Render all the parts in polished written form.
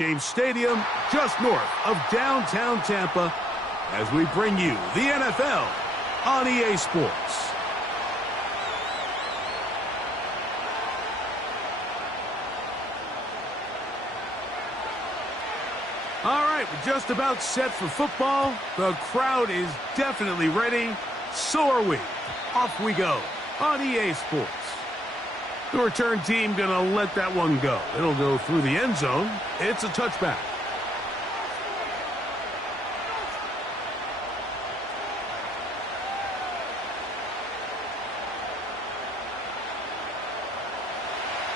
James Stadium, just north of downtown Tampa, as we bring you the NFL on EA Sports. All right, we're just about set for football. The crowd is definitely ready. So are we. Off we go on EA Sports. The return team going to let that one go. It'll go through the end zone. It's a touchback.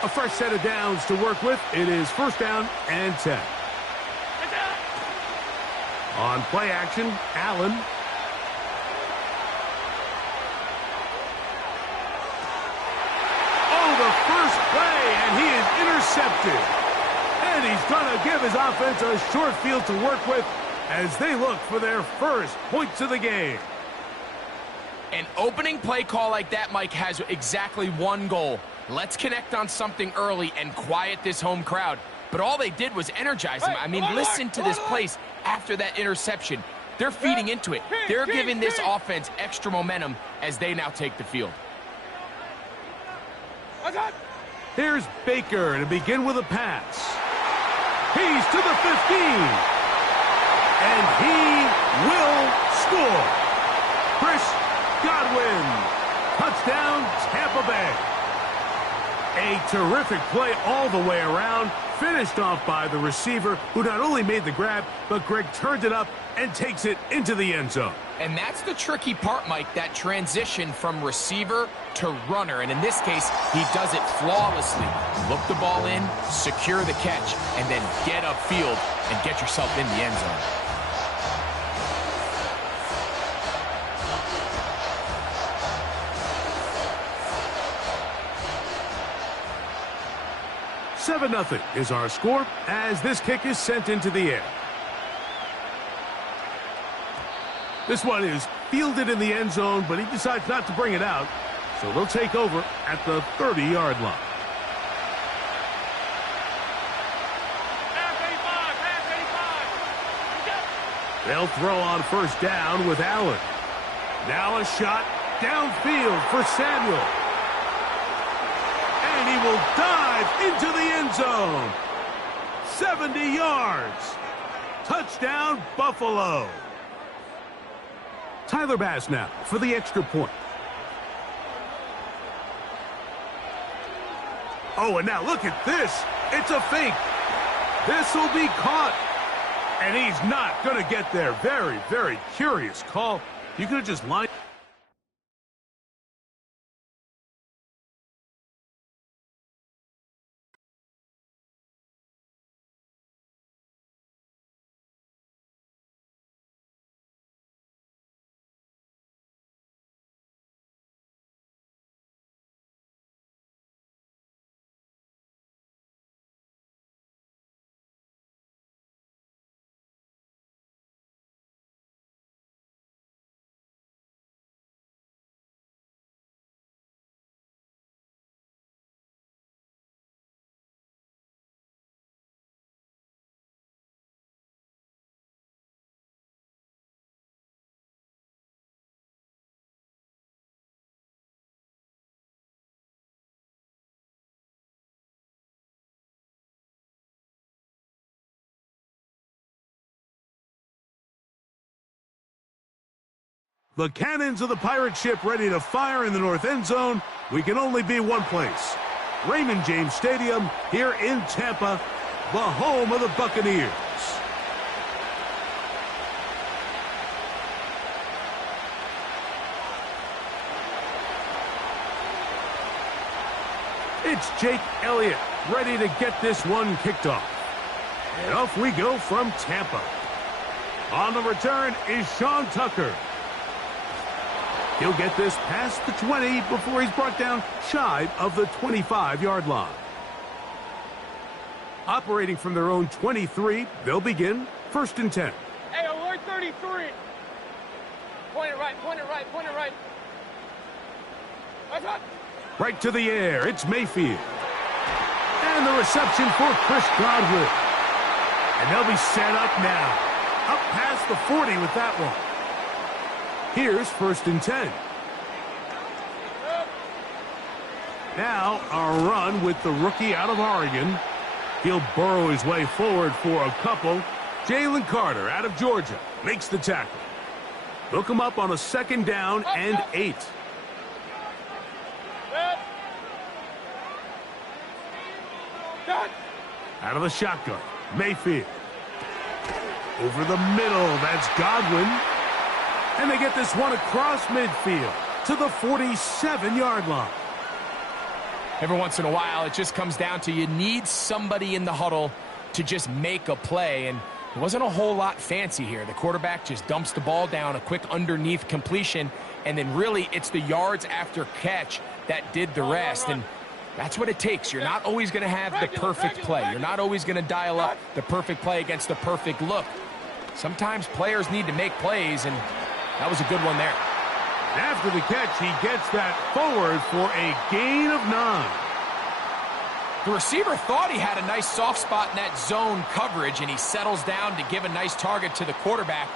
A fresh set of downs to work with. It is first down and 10. On play action, Allen. The first play, and he is intercepted. And he's going to give his offense a short field to work with as they look for their first points of the game. An opening play call like that, Mike, has exactly one goal. Let's connect on something early and quiet this home crowd. But all they did was energize them. I mean, listen to this place after that interception. They're feeding into it. They're giving this offense extra momentum as they now take the field. Here's Baker to begin with a pass. He's to the 15. And he will score. Chris Godwin. Touchdown, Tampa Bay. A terrific play all the way around. Finished off by the receiver, who not only made the grab, but Greg turned it up and takes it into the end zone. And that's the tricky part, Mike, that transition from receiver to runner. And in this case, he does it flawlessly. Look the ball in, secure the catch, and then get upfield and get yourself in the end zone. "7-0 is our score as this kick is sent into the air. This one is fielded in the end zone, but he decides not to bring it out, so they'll take over at the 30-yard line. They'll throw on first down with Allen. Now a shot downfield for Samuel. And he will dive into the end zone. 70 yards. Touchdown, Buffalo. Tyler Bass now for the extra point. Oh, and now look at this. It's a fake. This will be caught. And he's not going to get there. Very, very curious call. You could have just lined. The cannons of the pirate ship ready to fire in the north end zone. We can only be one place. Raymond James Stadium here in Tampa, the home of the Buccaneers. It's Jake Elliott ready to get this one kicked off. And off we go from Tampa. On the return is Sean Tucker. He'll get this past the 20 before he's brought down shy of the 25-yard line. Operating from their own 23, they'll begin first and 10. Hey, alert 33. Point it right, point it right, point it right. Right to the air, it's Mayfield. And the reception for Chris Godwin. And they'll be set up now. Up past the 40 with that one. Here's 1st and 10. Now a run with the rookie out of Oregon. He'll burrow his way forward for a couple. Jalen Carter out of Georgia makes the tackle. They'll come up on a 2nd down and 8. Out of the shotgun, Mayfield. Over the middle, that's Godwin. And they get this one across midfield to the 47-yard line. Every once in a while, it just comes down to you need somebody in the huddle to just make a play, and it wasn't a whole lot fancy here. The quarterback just dumps the ball down, a quick underneath completion, and then really it's the yards after catch that did the rest, and that's what it takes. You're not always going to have the perfect play. You're not always going to dial up the perfect play against the perfect look. Sometimes players need to make plays, and that was a good one there. After the catch, he gets that forward for a gain of 9. The receiver thought he had a nice soft spot in that zone coverage, and he settles down to give a nice target to the quarterback.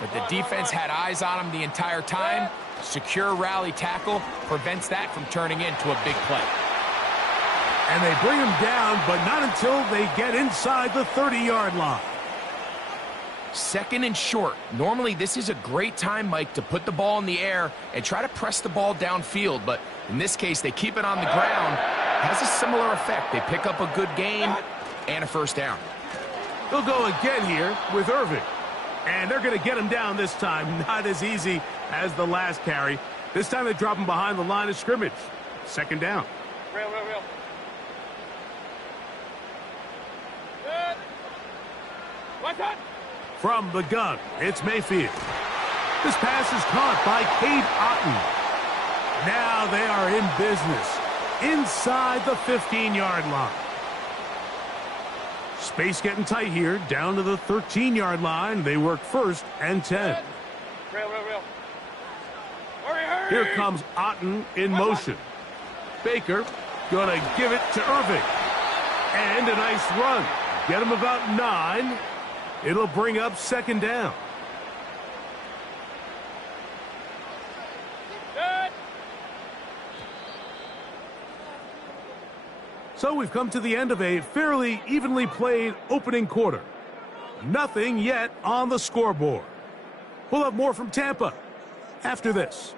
But the defense had eyes on him the entire time. Secure rally tackle prevents that from turning into a big play. And they bring him down, but not until they get inside the 30-yard line. 2nd and short. Normally, this is a great time, Mike, to put the ball in the air and try to press the ball downfield. But in this case, they keep it on the ground. Has a similar effect. They pick up a good gain and a 1st down. They'll go again here with Irving. And they're going to get him down this time. Not as easy as the last carry. This time they drop him behind the line of scrimmage. 2nd down. Real. Good. What's that? From the gun, it's Mayfield. This pass is caught by Cade Otton. Now they are in business inside the 15-yard line. Space getting tight here, down to the 13-yard line. They work 1st and 10. Real. Hurry. Here comes Otton in motion. Baker gonna give it to Irving. And a nice run. Get him about 9. It'll bring up 2nd down. Good. So we've come to the end of a fairly evenly played opening quarter. Nothing yet on the scoreboard. We'll have more from Tampa after this.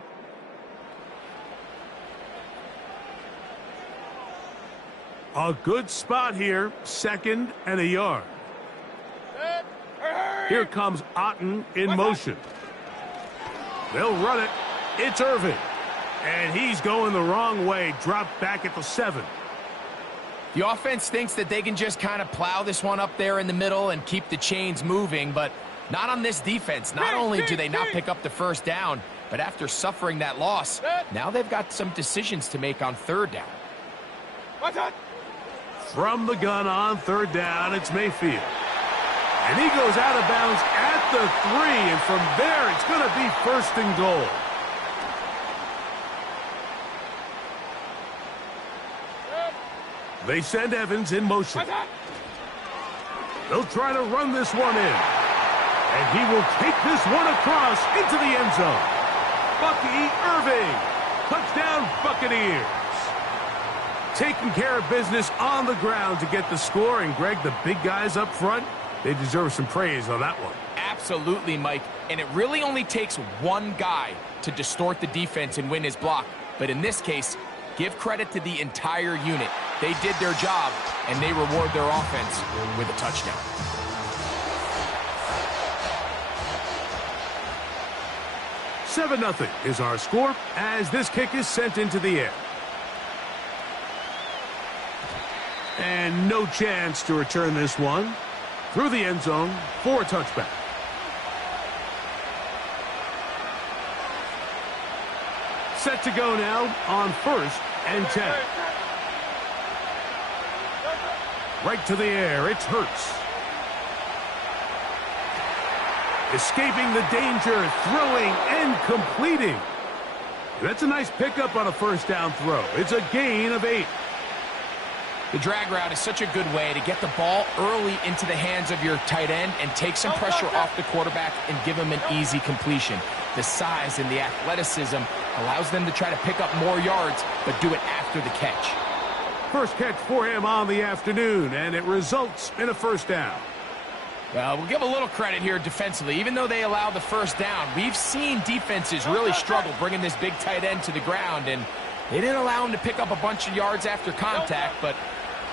A good spot here, 2nd and a yard. Good. Hurry. Here comes Otton in motion. They'll run it. It's Irving. And he's going the wrong way. Dropped back at the 7. The offense thinks that they can just kind of plow this one up there in the middle and keep the chains moving, but not on this defense. Not only do they not pick up the 1st down, but after suffering that loss, now they've got some decisions to make on 3rd down. What's that? From the gun on 3rd down, it's Mayfield. And he goes out of bounds at the 3, and from there it's going to be 1st and goal. They send Evans in motion. They'll try to run this one in. And he will take this one across into the end zone. Bucky Irving. Touchdown, Buccaneers. Taking care of business on the ground to get the score. And, Greg, the big guys up front, they deserve some praise on that one. Absolutely, Mike. And it really only takes one guy to distort the defense and win his block. But in this case, give credit to the entire unit. They did their job, and they reward their offense with a touchdown. Seven 0 is our score as this kick is sent into the air. And no chance to return this one through the end zone for a touchback. Set to go now on 1st and 10. Right to the air, it's Hurts. Escaping the danger, throwing and completing. That's a nice pickup on a 1st down throw. It's a gain of 8. The drag route is such a good way to get the ball early into the hands of your tight end and take some pressure off the quarterback and give him an easy completion. The size and the athleticism allows them to try to pick up more yards, but do it after the catch. First catch for him on the afternoon, and it results in a first down. Well, we'll give a little credit here defensively. Even though they allow the first down, we've seen defenses really struggle bringing this big tight end to the ground, and they didn't allow him to pick up a bunch of yards after contact, but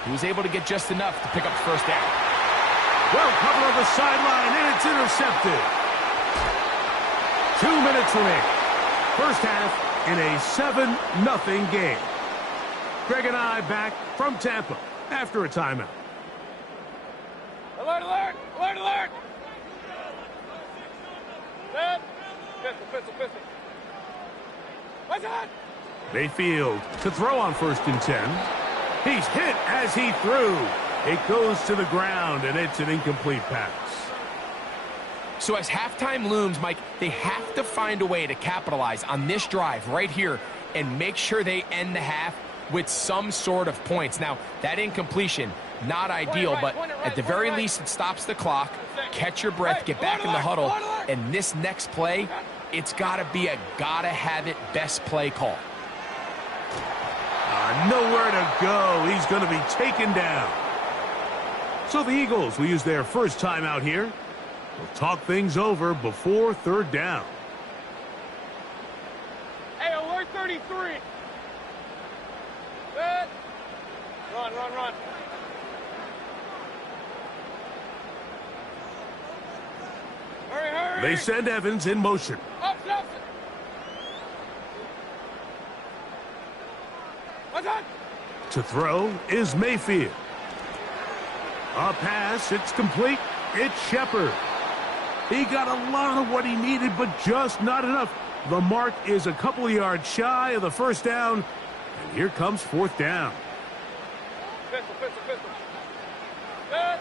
he was able to get just enough to pick up the first down. Well covered on the sideline, and it's intercepted. 2 minutes remaining. First half in a 7-0 game. Greg and I back from Tampa after a timeout. Alert, alert, alert, alert. Set. Pistol, pistol, pistol. What's that? Mayfield to throw on 1st and 10. He's hit as he threw. It goes to the ground, and it's an incomplete pass. So as halftime looms, Mike, they have to find a way to capitalize on this drive right here and make sure they end the half with some sort of points. Now, that incompletion, not ideal, but at the very least, it stops the clock. Catch your breath, get back in the huddle, and this next play, it's got to be a gotta-have-it best play call. Nowhere to go. He's going to be taken down. So the Eagles will use their first timeout here. We'll talk things over before 3rd down. Hey, alert 33. Set. Run, run, run. Hurry, hurry. They send Evans in motion. Up, up. What's that? To throw is Mayfield. A pass, it's complete. It's Shepard. He got a lot of what he needed, but just not enough. The mark is a couple yards shy of the first down. And here comes 4th down. Pistol, pistol, pistol. Set.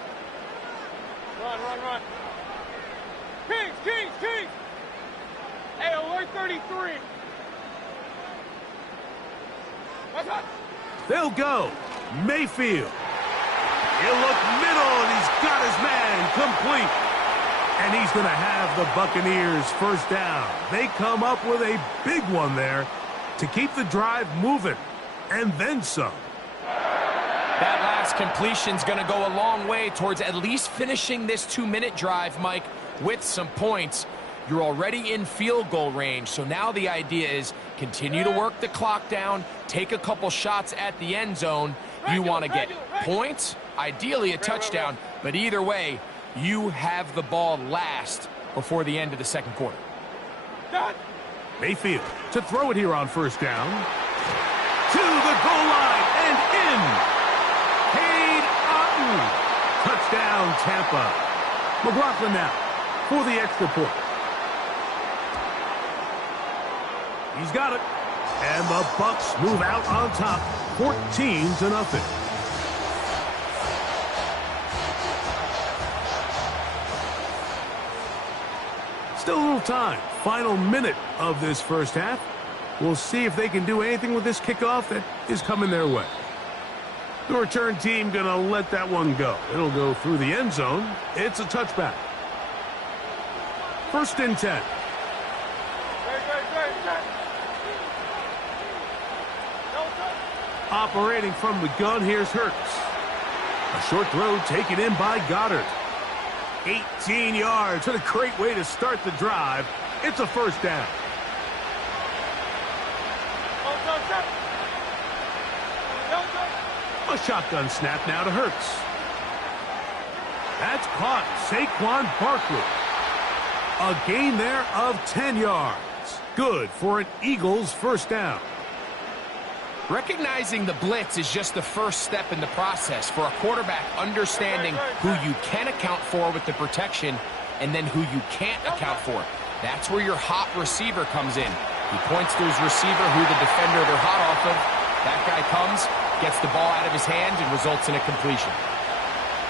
Run, run, run. Kings, Kings, Kings. Hey, alert 33. What's that? They'll go. Mayfield. He'll look middle, and he's got his man complete. And he's going to have the Buccaneers first down. They come up with a big one there to keep the drive moving, and then some. That last completion's going to go a long way towards at least finishing this 2-minute drive, Mike, with some points. You're already in field goal range, so now the idea is continue to work the clock down, take a couple shots at the end zone. You want to get points, ideally a touchdown, but either way, you have the ball last before the end of the 2nd quarter. Mayfield to throw it here on 1st down. To the goal line and in. Cade Otton. Touchdown, Tampa. McLaughlin now for the extra point. He's got it. And the Bucs move out on top, 14-0. Still a little time. Final minute of this first half. We'll see if they can do anything with this kickoff that is coming their way. The return team going to let that one go. It'll go through the end zone. It's a touchback. 1st and 10. Operating from the gun, here's Hurts. A short throw taken in by Goddard. 18 yards. What a great way to start the drive. It's a first down. A shotgun snap now to Hurts. That's caught. Saquon Barkley. A gain there of 10 yards. Good for an Eagles first down. Recognizing the blitz is just the first step in the process for a quarterback understanding who you can account for with the protection and then who you can't account for. That's where your hot receiver comes in. He points to his receiver who the defender they're hot off of. That guy comes, gets the ball out of his hand, and results in a completion.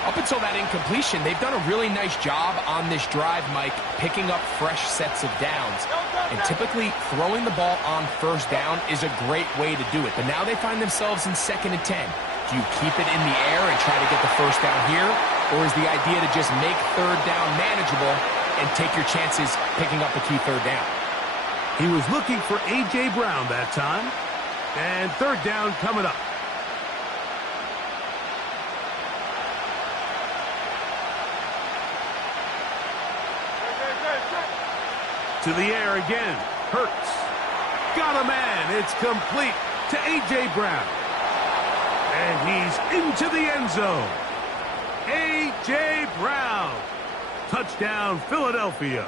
Up until that incompletion, they've done a really nice job on this drive, Mike, picking up fresh sets of downs. And typically, throwing the ball on first down is a great way to do it. But now they find themselves in 2nd and 10. Do you keep it in the air and try to get the first down here? Or is the idea to just make third down manageable and take your chances picking up a key third down? He was looking for A.J. Brown that time. And third down coming up. To the air again. Hurts. Got a man. It's complete to A.J. Brown. And he's into the end zone. A.J. Brown. Touchdown, Philadelphia.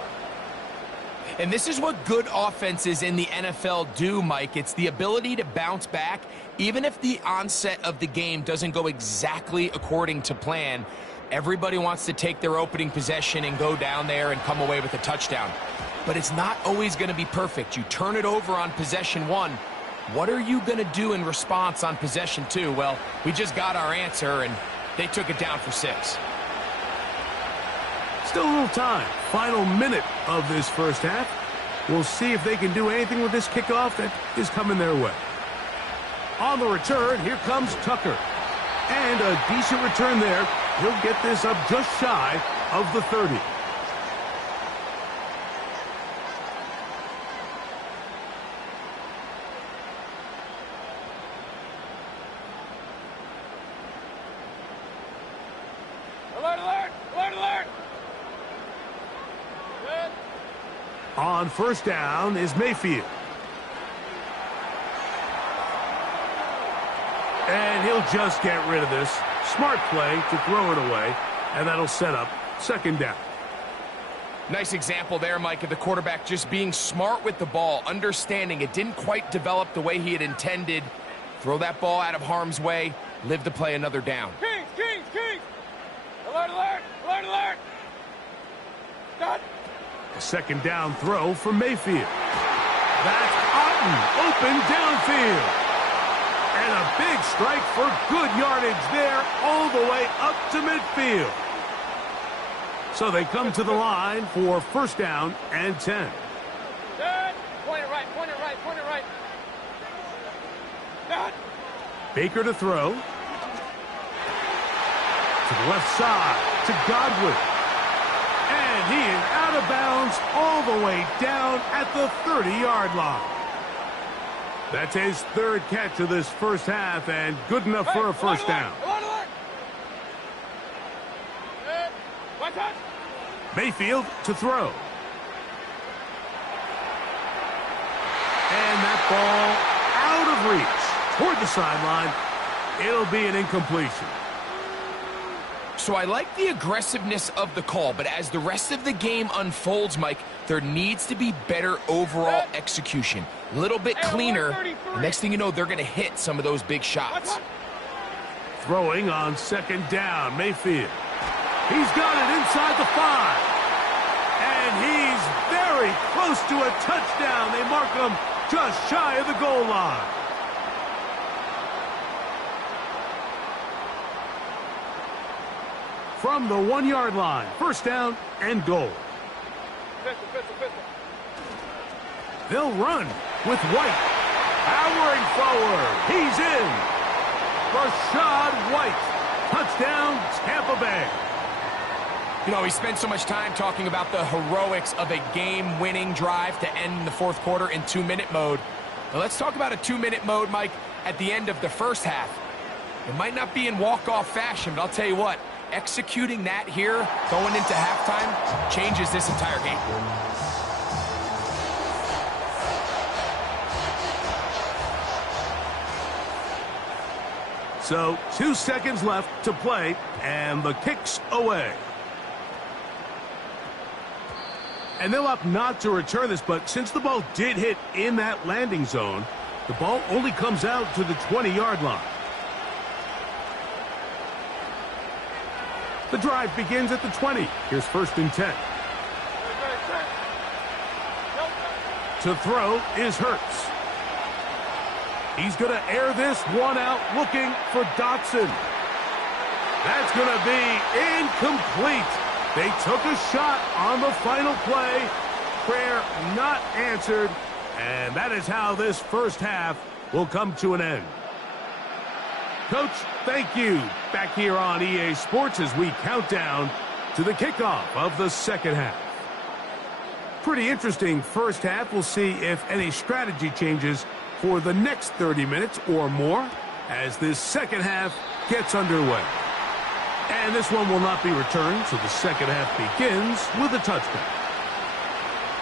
And this is what good offenses in the NFL do, Mike. It's the ability to bounce back, even if the onset of the game doesn't go exactly according to plan. Everybody wants to take their opening possession and go down there and come away with a touchdown. But it's not always going to be perfect. You turn it over on possession 1. What are you going to do in response on possession 2? Well, we just got our answer, and they took it down for 6. Still a little time. Final minute of this first half. We'll see if they can do anything with this kickoff that is coming their way. On the return, here comes Tucker. And a decent return there. He'll get this up just shy of the 30. Alert, alert! Alert, alert! Good. On first down is Mayfield. And he'll just get rid of this. Smart play to throw it away, and that'll set up second down. Nice example there, Mike, of the quarterback just being smart with the ball, understanding it didn't quite develop the way he had intended. Throw that ball out of harm's way, live to play another down. Kings, Kings, Kings! Alert, alert! Alert, alert! Done. A second down throw for Mayfield. That's Otten, open downfield. And a big strike for good yardage there all the way up to midfield. So they come to the line for first down and 10. Done. Point it right, point it right, point it right. Done. Baker to throw. To the left side to Godwin. And he is out of bounds all the way down at the 30-yard line. That's his third catch of this first half, and good enough for a first down. Alert, alert! Good. One touch. Mayfield to throw. And that ball out of reach toward the sideline. It'll be an incompletion. So I like the aggressiveness of the call, but as the rest of the game unfolds, Mike, there needs to be better overall execution. A little bit cleaner. The next thing you know, they're going to hit some of those big shots. Throwing on second down, Mayfield. He's got it inside the 5. And he's very close to a touchdown. They mark him just shy of the goal line. From the 1-yard line, first down and goal. Pistol, pistol, pistol. They'll run with White. Powering forward. He's in. Rashad White. Touchdown, Tampa Bay. You know, we spent so much time talking about the heroics of a game-winning drive to end the fourth quarter in 2-minute mode. Now let's talk about a 2-minute mode, Mike, at the end of the first half. It might not be in walk-off fashion, but I'll tell you what, executing that here, going into halftime, changes this entire game. So 2 seconds left to play, and the kick's away. And they'll opt not to return this, but since the ball did hit in that landing zone, the ball only comes out to the 20-yard line. The drive begins at the 20. Here's first and 10. To throw is Hurts. He's going to air this one out, looking for Dotson. That's going to be incomplete. They took a shot on the final play. Prayer not answered. And that is how this first half will come to an end. Coach, thank you. Back here on EA Sports as we count down to the kickoff of the second half. Pretty interesting first half. We'll see if any strategy changes for the next 30 minutes or more as this second half gets underway. And this one will not be returned, so the second half begins with a touchdown.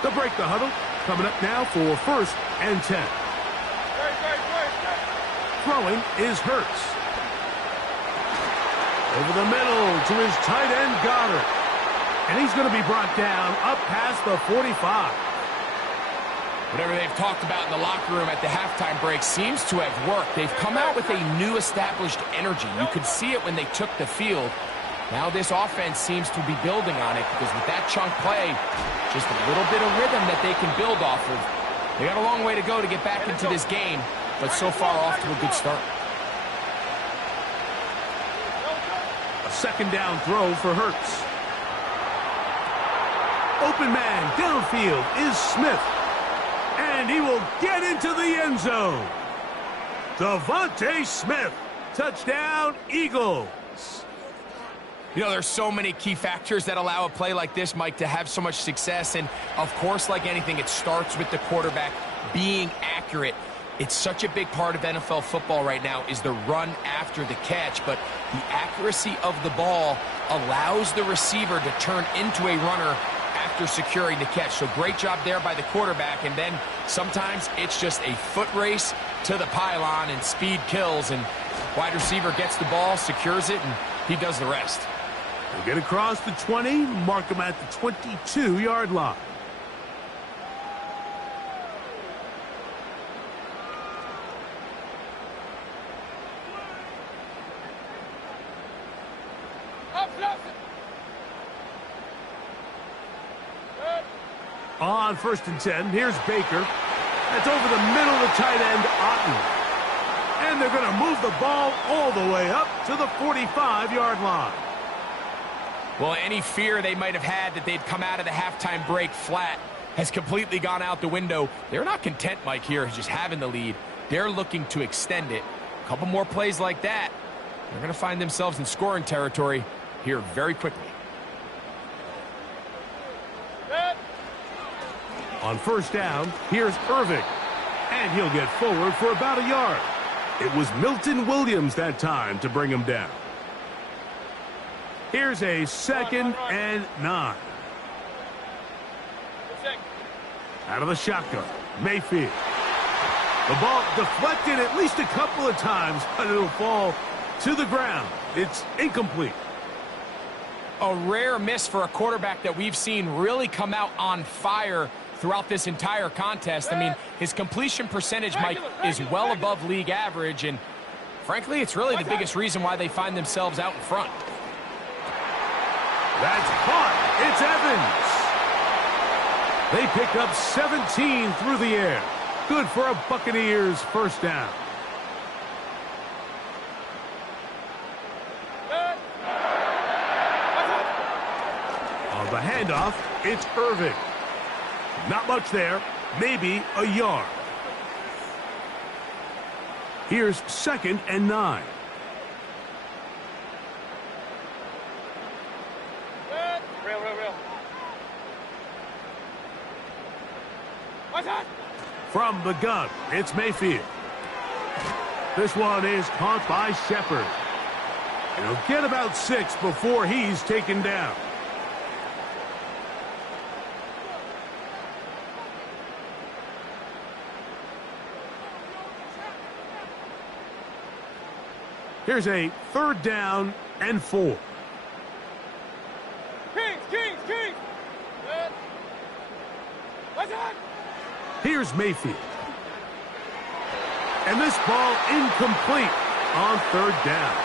The break the huddle coming up now for 1st and 10. Throwing is Hurts. Over the middle to his tight end, Goddard. And he's going to be brought down up past the 45. Whatever they've talked about in the locker room at the halftime break seems to have worked. They've come out with a new established energy. You could see it when they took the field. Now this offense seems to be building on it because with that chunk play, just a little bit of rhythm that they can build off of. They got a long way to go to get back into this game, but so far off to a good start. A second down throw for Hurts. Open man downfield is Smith. And he will get into the end zone. Devontae Smith. Touchdown, Eagles. You know, there's so many key factors that allow a play like this, Mike, to have so much success. And, of course, like anything, it starts with the quarterback being accurate. It's such a big part of NFL football right now is the run after the catch. But the accuracy of the ball allows the receiver to turn into a runner after securing the catch. So great job there by the quarterback. And then sometimes it's just a foot race to the pylon and speed kills. And wide receiver gets the ball, secures it, and he does the rest. They get across the 20, mark them at the 22-yard line. On 1st and 10, here's Baker. That's over the middle of the tight end, Otten. And they're going to move the ball all the way up to the 45-yard line. Well, any fear they might have had that they'd come out of the halftime break flat has completely gone out the window. They're not content, Mike, here, just having the lead. They're looking to extend it. A couple more plays like that, they're going to find themselves in scoring territory here very quickly. On 1st down, here's Irving. And he'll get forward for about a yard. It was Milton Williams that time to bring him down. Here's a 2nd and 9. Out of the shotgun, Mayfield. The ball deflected at least a couple of times, but it'll fall to the ground. It's incomplete. A rare miss for a quarterback that we've seen really come out on fire throughout this entire contest. I mean, his completion percentage, Mike, is well above league average, and frankly, it's really the biggest reason why they find themselves out in front. That's caught. It's Evans. They pick up 17 through the air. Good for a Buccaneers 1st down. On the handoff, it's Irving. Not much there, maybe a yard. Here's 2nd and 9. From the gun, it's Mayfield. This one is caught by Shepard. And he'll get about 6 before he's taken down. Here's a 3rd down and 4. Kings! What's that? Here's Mayfield. And this ball incomplete on 3rd down.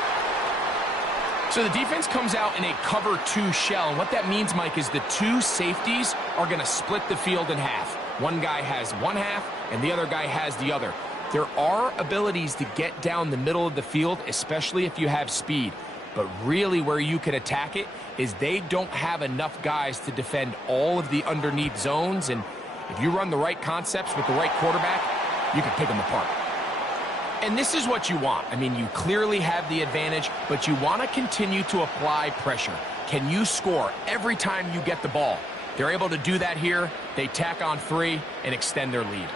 So the defense comes out in a cover 2 shell, and what that means, Mike, is the 2 safeties are going to split the field in half. One guy has one half, and the other guy has the other. There are abilities to get down the middle of the field, especially if you have speed. But really where you can attack it is they don't have enough guys to defend all of the underneath zones, and if you run the right concepts with the right quarterback, you can pick them apart. And this is what you want. I mean, you clearly have the advantage, but you want to continue to apply pressure. Can you score every time you get the ball? They're able to do that here. They tack on 3 and extend their lead.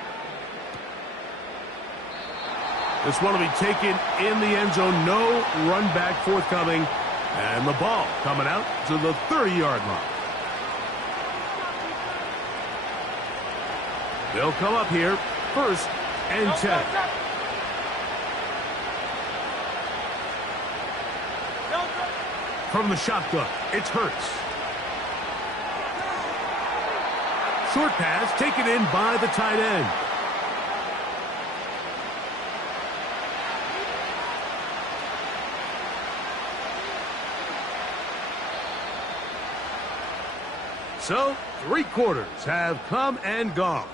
This one will be taken in the end zone. No run back forthcoming. And the ball coming out to the 30-yard line. They'll come up here, 1st and 10. From the shotgun, it's Hurts. Short pass taken in by the tight end. So, 3 quarters have come and gone.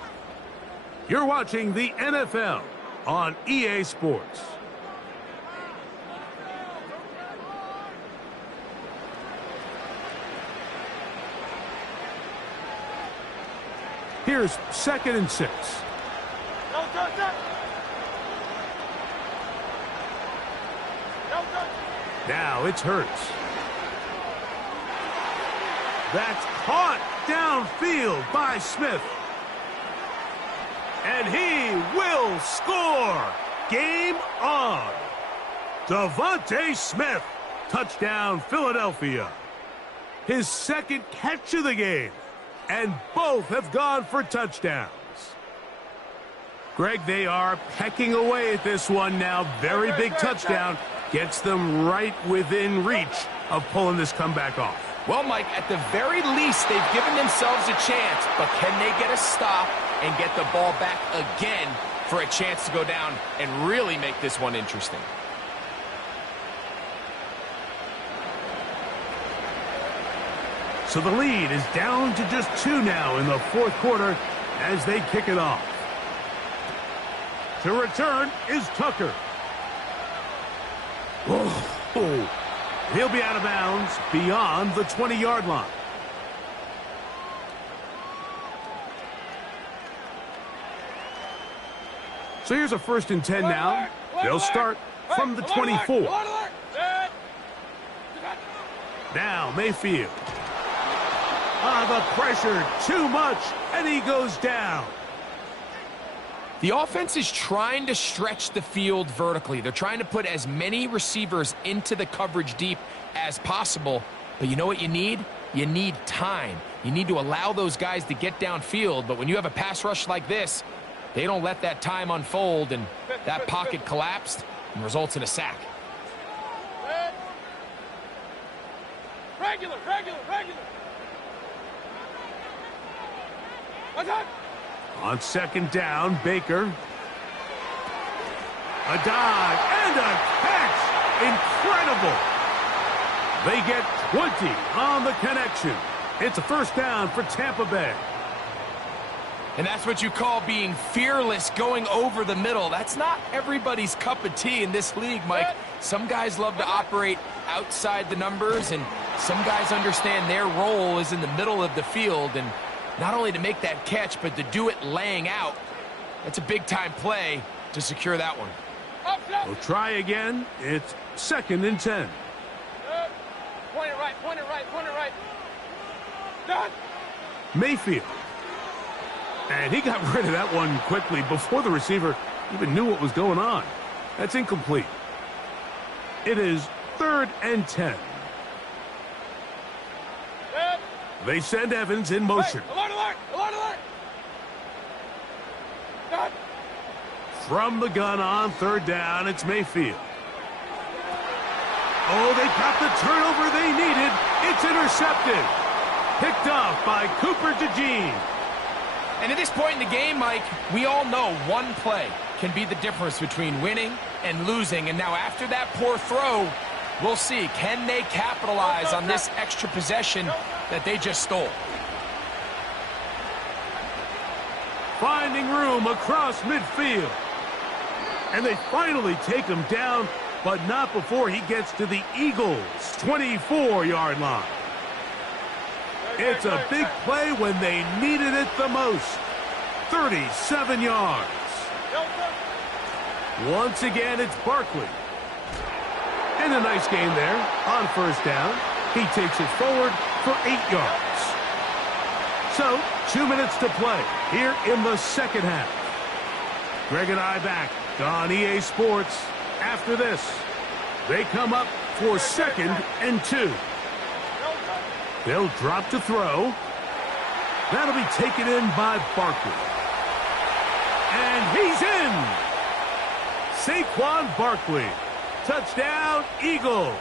You're watching the NFL on EA Sports. Here's 2nd and 6. Now it's Hurts. That's caught downfield by Smith. And he will score. Game on. Devontae Smith. Touchdown, Philadelphia. His 2nd catch of the game. And both have gone for touchdowns. Greg, they are pecking away at this one now. Very big touchdown. Gets them right within reach of pulling this comeback off. Well, Mike, at the very least, they've given themselves a chance, but can they get a stop and get the ball back again for a chance to go down and really make this one interesting? So the lead is down to just 2 now in the 4th quarter as they kick it off. To return is Tucker. Oh. He'll be out of bounds beyond the 20-yard line. So here's a 1st and 10 now. They'll start from the 24. Now Mayfield. The pressure, too much, and he goes down. The offense is trying to stretch the field vertically. They're trying to put as many receivers into the coverage deep as possible. But you know what you need? You need time. You need to allow those guys to get downfield. But when you have a pass rush like this, they don't let that time unfold, and that pocket collapsed and results in a sack. Regular. On 2nd down, Baker. A dive and a catch. Incredible. They get 20 on the connection. It's a 1st down for Tampa Bay. And that's what you call being fearless, going over the middle. That's not everybody's cup of tea in this league, Mike. Some guys love to operate outside the numbers, and some guys understand their role is in the middle of the field, and not only to make that catch, but to do it laying out. That's a big-time play to secure that one. We'll try again. It's 2nd and 10. Point it right. Done. Mayfield. And he got rid of that one quickly before the receiver even knew what was going on. That's incomplete. It is 3rd and 10. They send Evans in motion. Alert! Done. From the gun on 3rd down, it's Mayfield. Oh, they got the turnover they needed. It's intercepted. Picked off by Cooper DeJean. And at this point in the game, Mike, we all know one play can be the difference between winning and losing. And now after that poor throw, we'll see, can they capitalize on this extra possession that they just stole? Finding room across midfield. And they finally take him down, but not before he gets to the Eagles' 24-yard line. It's a big play when they needed it the most. 37 yards. Once again, it's Barkley. And a nice game there on first down. He takes it forward for 8 yards. So, 2 minutes to play here in the second half. Greg and I back on EA Sports. After this, they come up for 2nd and 2. They'll drop to throw. That'll be taken in by Barkley. And he's in. Saquon Barkley. Touchdown, Eagles.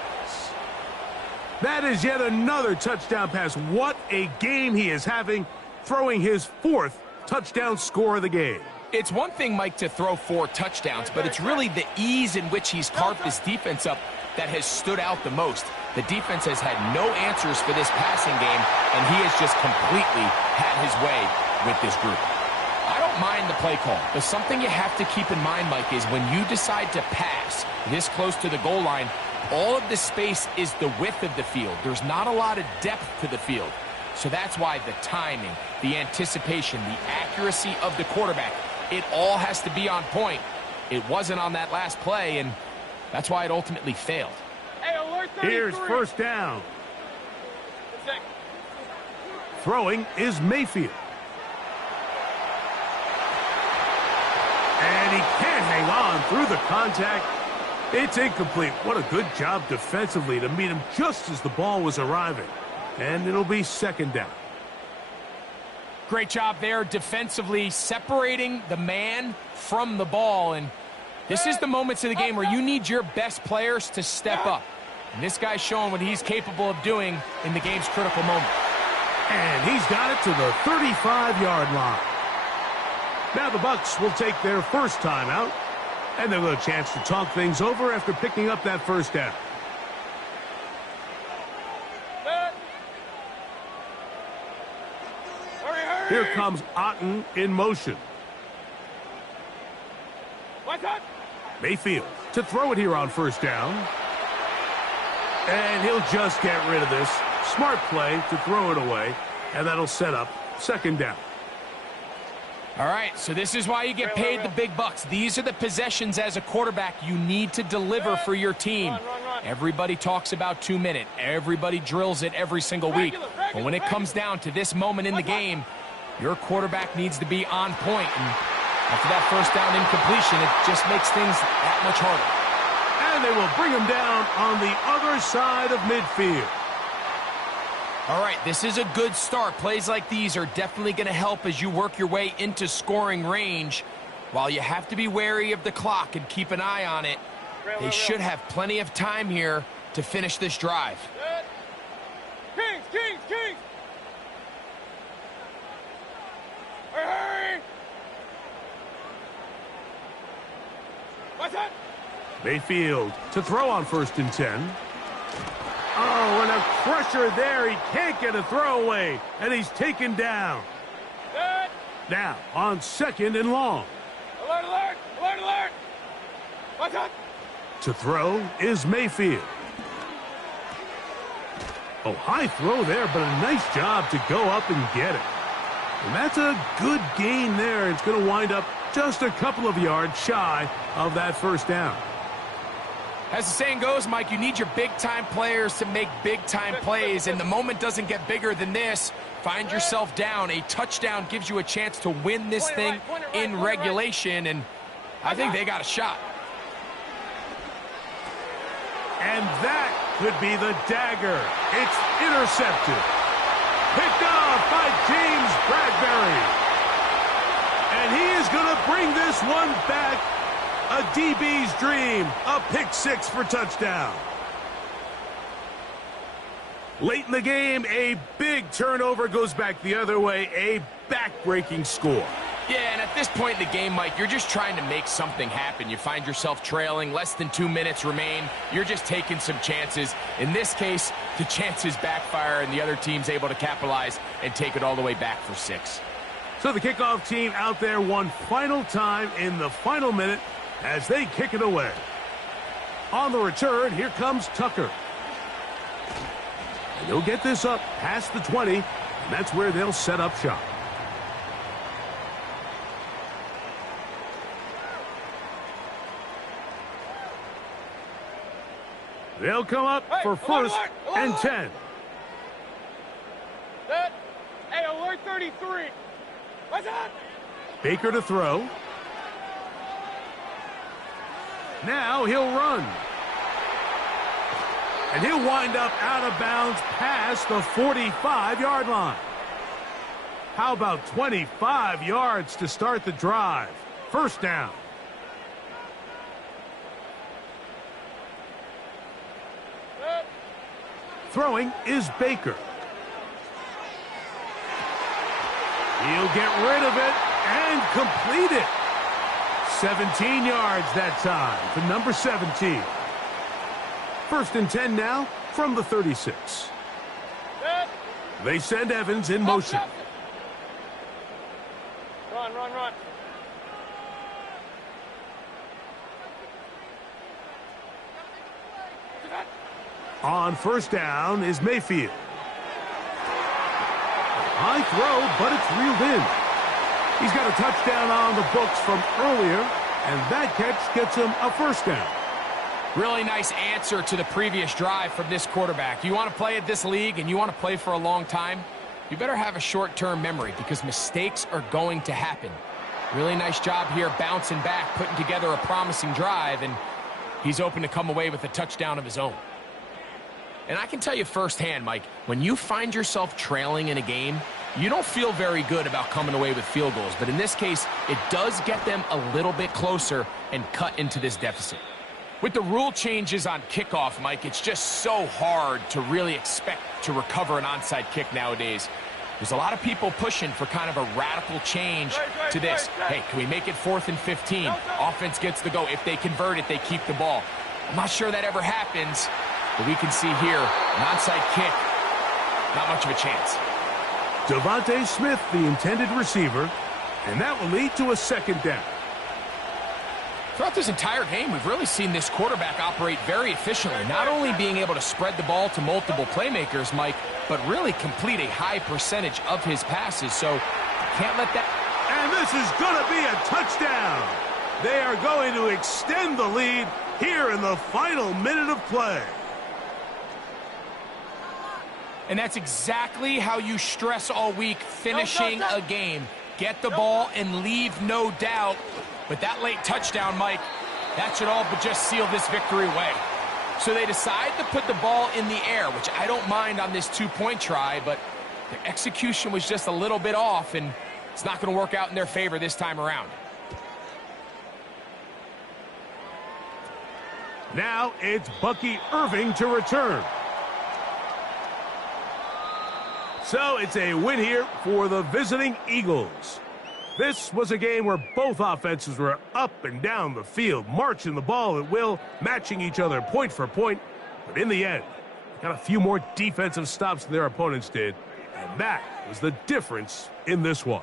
That is yet another touchdown pass. What a game he is having, throwing his 4th touchdown score of the game. It's one thing, Mike, to throw 4 touchdowns, but it's really the ease in which he's carved this defense up that has stood out the most. The defense has had no answers for this passing game, and he has just completely had his way with this group. I don't mind the play call, but something you have to keep in mind, Mike, is when you decide to pass this close to the goal line, all of the space is the width of the field. There's not a lot of depth to the field. So that's why the timing, the anticipation, the accuracy of the quarterback, it all has to be on point. It wasn't on that last play, and that's why it ultimately failed. Hey, alert 33. Here's first down. Throwing is Mayfield. And he can't hang on through the contact. It's incomplete. What a good job defensively to meet him just as the ball was arriving. And it'll be 2nd down. Great job there defensively, separating the man from the ball. And this is the moments of the game where you need your best players to step up. And this guy's showing what he's capable of doing in the game's critical moment. And he's got it to the 35-yard line. Now the Bucs will take their first timeout. And they'll have a chance to talk things over after picking up that first down. Here comes Otten in motion. What's up? Mayfield to throw it here on first down. And he'll just get rid of this. Smart play to throw it away. And that'll set up 2nd down. All right, so this is why you get paid the big bucks. These are the possessions as a quarterback you need to deliver for your team. Everybody talks about 2 minutes. Everybody drills it every single week. But when it comes down to this moment in the game, your quarterback needs to be on point. And after that first down incompletion, it just makes things that much harder. And they will bring him down on the other side of midfield. All right, this is a good start. Plays like these are definitely going to help as you work your way into scoring range. While you have to be wary of the clock and keep an eye on it, they should have plenty of time here to finish this drive. Kings, Kings, Kings! Hurry! What's that? Mayfield to throw on 1st and 10. Oh, and a crusher there. He can't get a throwaway, and he's taken down. Good. Now on 2nd and long. Alert, alert, alert, alert! What's up? To throw is Mayfield. Oh, high throw there, but a nice job to go up and get it. And that's a good gain there. It's going to wind up just a couple of yards shy of that first down. As the saying goes, Mike, you need your big-time players to make big-time plays, and the moment doesn't get bigger than this. Find yourself down. A touchdown gives you a chance to win this thing in regulation, and I think they got a shot. And that could be the dagger. It's intercepted. Picked off by James Bradbury. And he is going to bring this one back. A DB's dream. A pick 6 for touchdown. Late in the game, a big turnover goes back the other way. A back-breaking score. Yeah, and at this point in the game, Mike, you're just trying to make something happen. You find yourself trailing, less than 2 minutes remain. You're just taking some chances. In this case, the chances backfire, and the other team's able to capitalize and take it all the way back for 6. So the kickoff team out there one final time in the final minute as they kick it away. On the return, here comes Tucker. And they'll get this up past the 20, and that's where they'll set up shop. They'll come up for first and 10. Set. Hey, alert 33. What's up? Baker to throw. Now he'll run. And he'll wind up out of bounds past the 45-yard line. How about 25 yards to start the drive? First down. Throwing is Baker. He'll get rid of it and complete it. 17 yards that time for number 17. First and 10 now from the 36. They send Evans in motion. Run, run, run. On first down is Mayfield. High throw, but it's reeled in. He's got a touchdown on the books from earlier, and that catch gets him a first down. Really nice answer to the previous drive from this quarterback. You want to play at this league and you want to play for a long time, you better have a short-term memory because mistakes are going to happen. Really nice job here bouncing back, putting together a promising drive, and he's open to come away with a touchdown of his own. And I can tell you firsthand, Mike, when you find yourself trailing in a game, you don't feel very good about coming away with field goals. But in this case, it does get them a little bit closer and cut into this deficit. With the rule changes on kickoff, Mike, it's just so hard to really expect to recover an onside kick nowadays. There's a lot of people pushing for kind of a radical change to this. Hey, can we make it 4th and 15? Offense gets the go. If they convert it, they keep the ball. I'm not sure that ever happens. But we can see here, an onside kick, not much of a chance. Devontae Smith, the intended receiver, and that will lead to a second down. Throughout this entire game, we've really seen this quarterback operate very efficiently, not only being able to spread the ball to multiple playmakers, Mike, but really complete a high percentage of his passes, so can't let that... And this is going to be a touchdown. They are going to extend the lead here in the final minute of play. And that's exactly how you stress all week, finishing a game. Get the ball and leave no doubt. But that late touchdown, Mike, that should all but just seal this victory away. So they decide to put the ball in the air, which I don't mind on this two-point try, but the execution was just a little bit off, and it's not going to work out in their favor this time around. Now it's Bucky Irving to return. So it's a win here for the visiting Eagles. This was a game where both offenses were up and down the field, marching the ball at will, matching each other point for point. But in the end, got a few more defensive stops than their opponents did. And that was the difference in this one.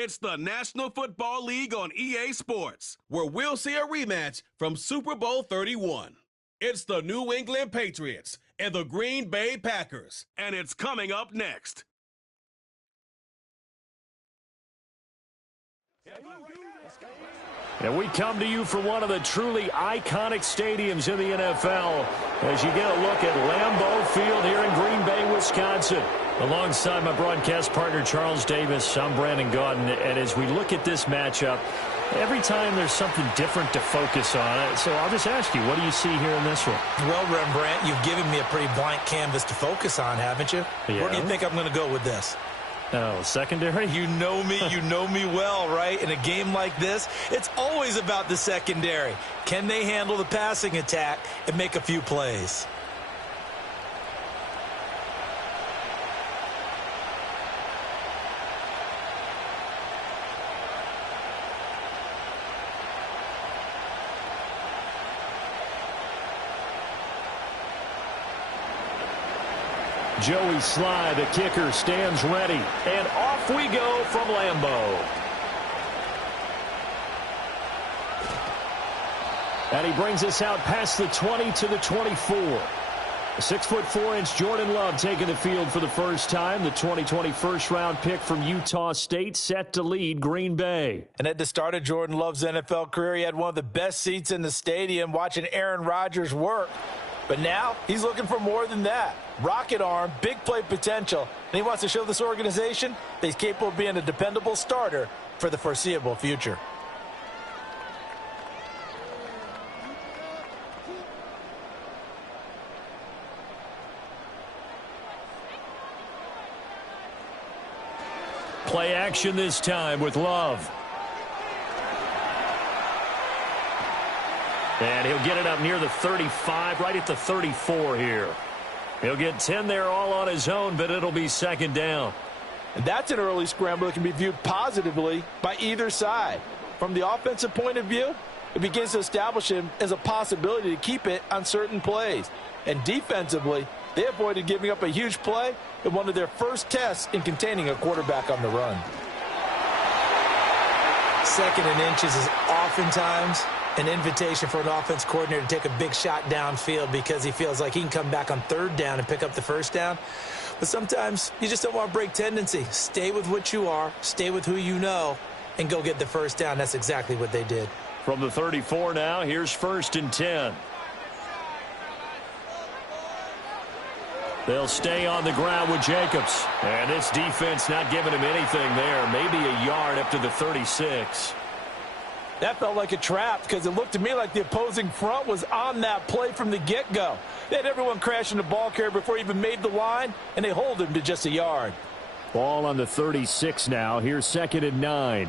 It's the National Football League on EA Sports, where we'll see a rematch from Super Bowl 31. It's the New England Patriots and the Green Bay Packers, and it's coming up next. And we come to you from one of the truly iconic stadiums in the NFL as you get a look at Lambeau Field here in Green Bay, Wisconsin. Alongside my broadcast partner, Charles Davis, I'm Brandon Gaudin. And as we look at this matchup, every time there's something different to focus on. So I'll just ask you, what do you see here in this one? Well, Rembrandt, you've given me a pretty blank canvas to focus on, haven't you? Yeah. Where do you think I'm going to go with this? Oh, secondary? You know me well, right? In a game like this, it's always about the secondary. Can they handle the passing attack and make a few plays? Joey Sly, the kicker, stands ready. And off we go from Lambeau. And he brings us out past the 20 to the 24. A 6'4" Jordan Love taking the field for the first time. The 2020 first-round pick from Utah State set to lead Green Bay. And at the start of Jordan Love's NFL career, he had one of the best seats in the stadium watching Aaron Rodgers work. But now he's looking for more than that. Rocket arm, big play potential, and he wants to show this organization that he's capable of being a dependable starter for the foreseeable future. Play action this time with Love. And he'll get it up near the 35, right at the 34 here. He'll get 10 there all on his own, but it'll be second down. And that's an early scramble that can be viewed positively by either side. From the offensive point of view, it begins to establish him as a possibility to keep it on certain plays. And defensively, they avoided giving up a huge play in one of their first tests in containing a quarterback on the run. Second and inches is oftentimes an invitation for an offense coordinator to take a big shot downfield because he feels like he can come back on third down and pick up the first down. But sometimes you just don't want to break tendency. Stay with what you are, stay with who you know, and go get the first down. That's exactly what they did. From the 34 now, here's 1st and 10. They'll stay on the ground with Jacobs. And this defense not giving him anything there. Maybe a yard up to the 36. That felt like a trap because it looked to me like the opposing front was on that play from the get-go. They had everyone crashing the ball carrier before he even made the line, and they hold him to just a yard. Ball on the 36 now. Here's 2nd and 9.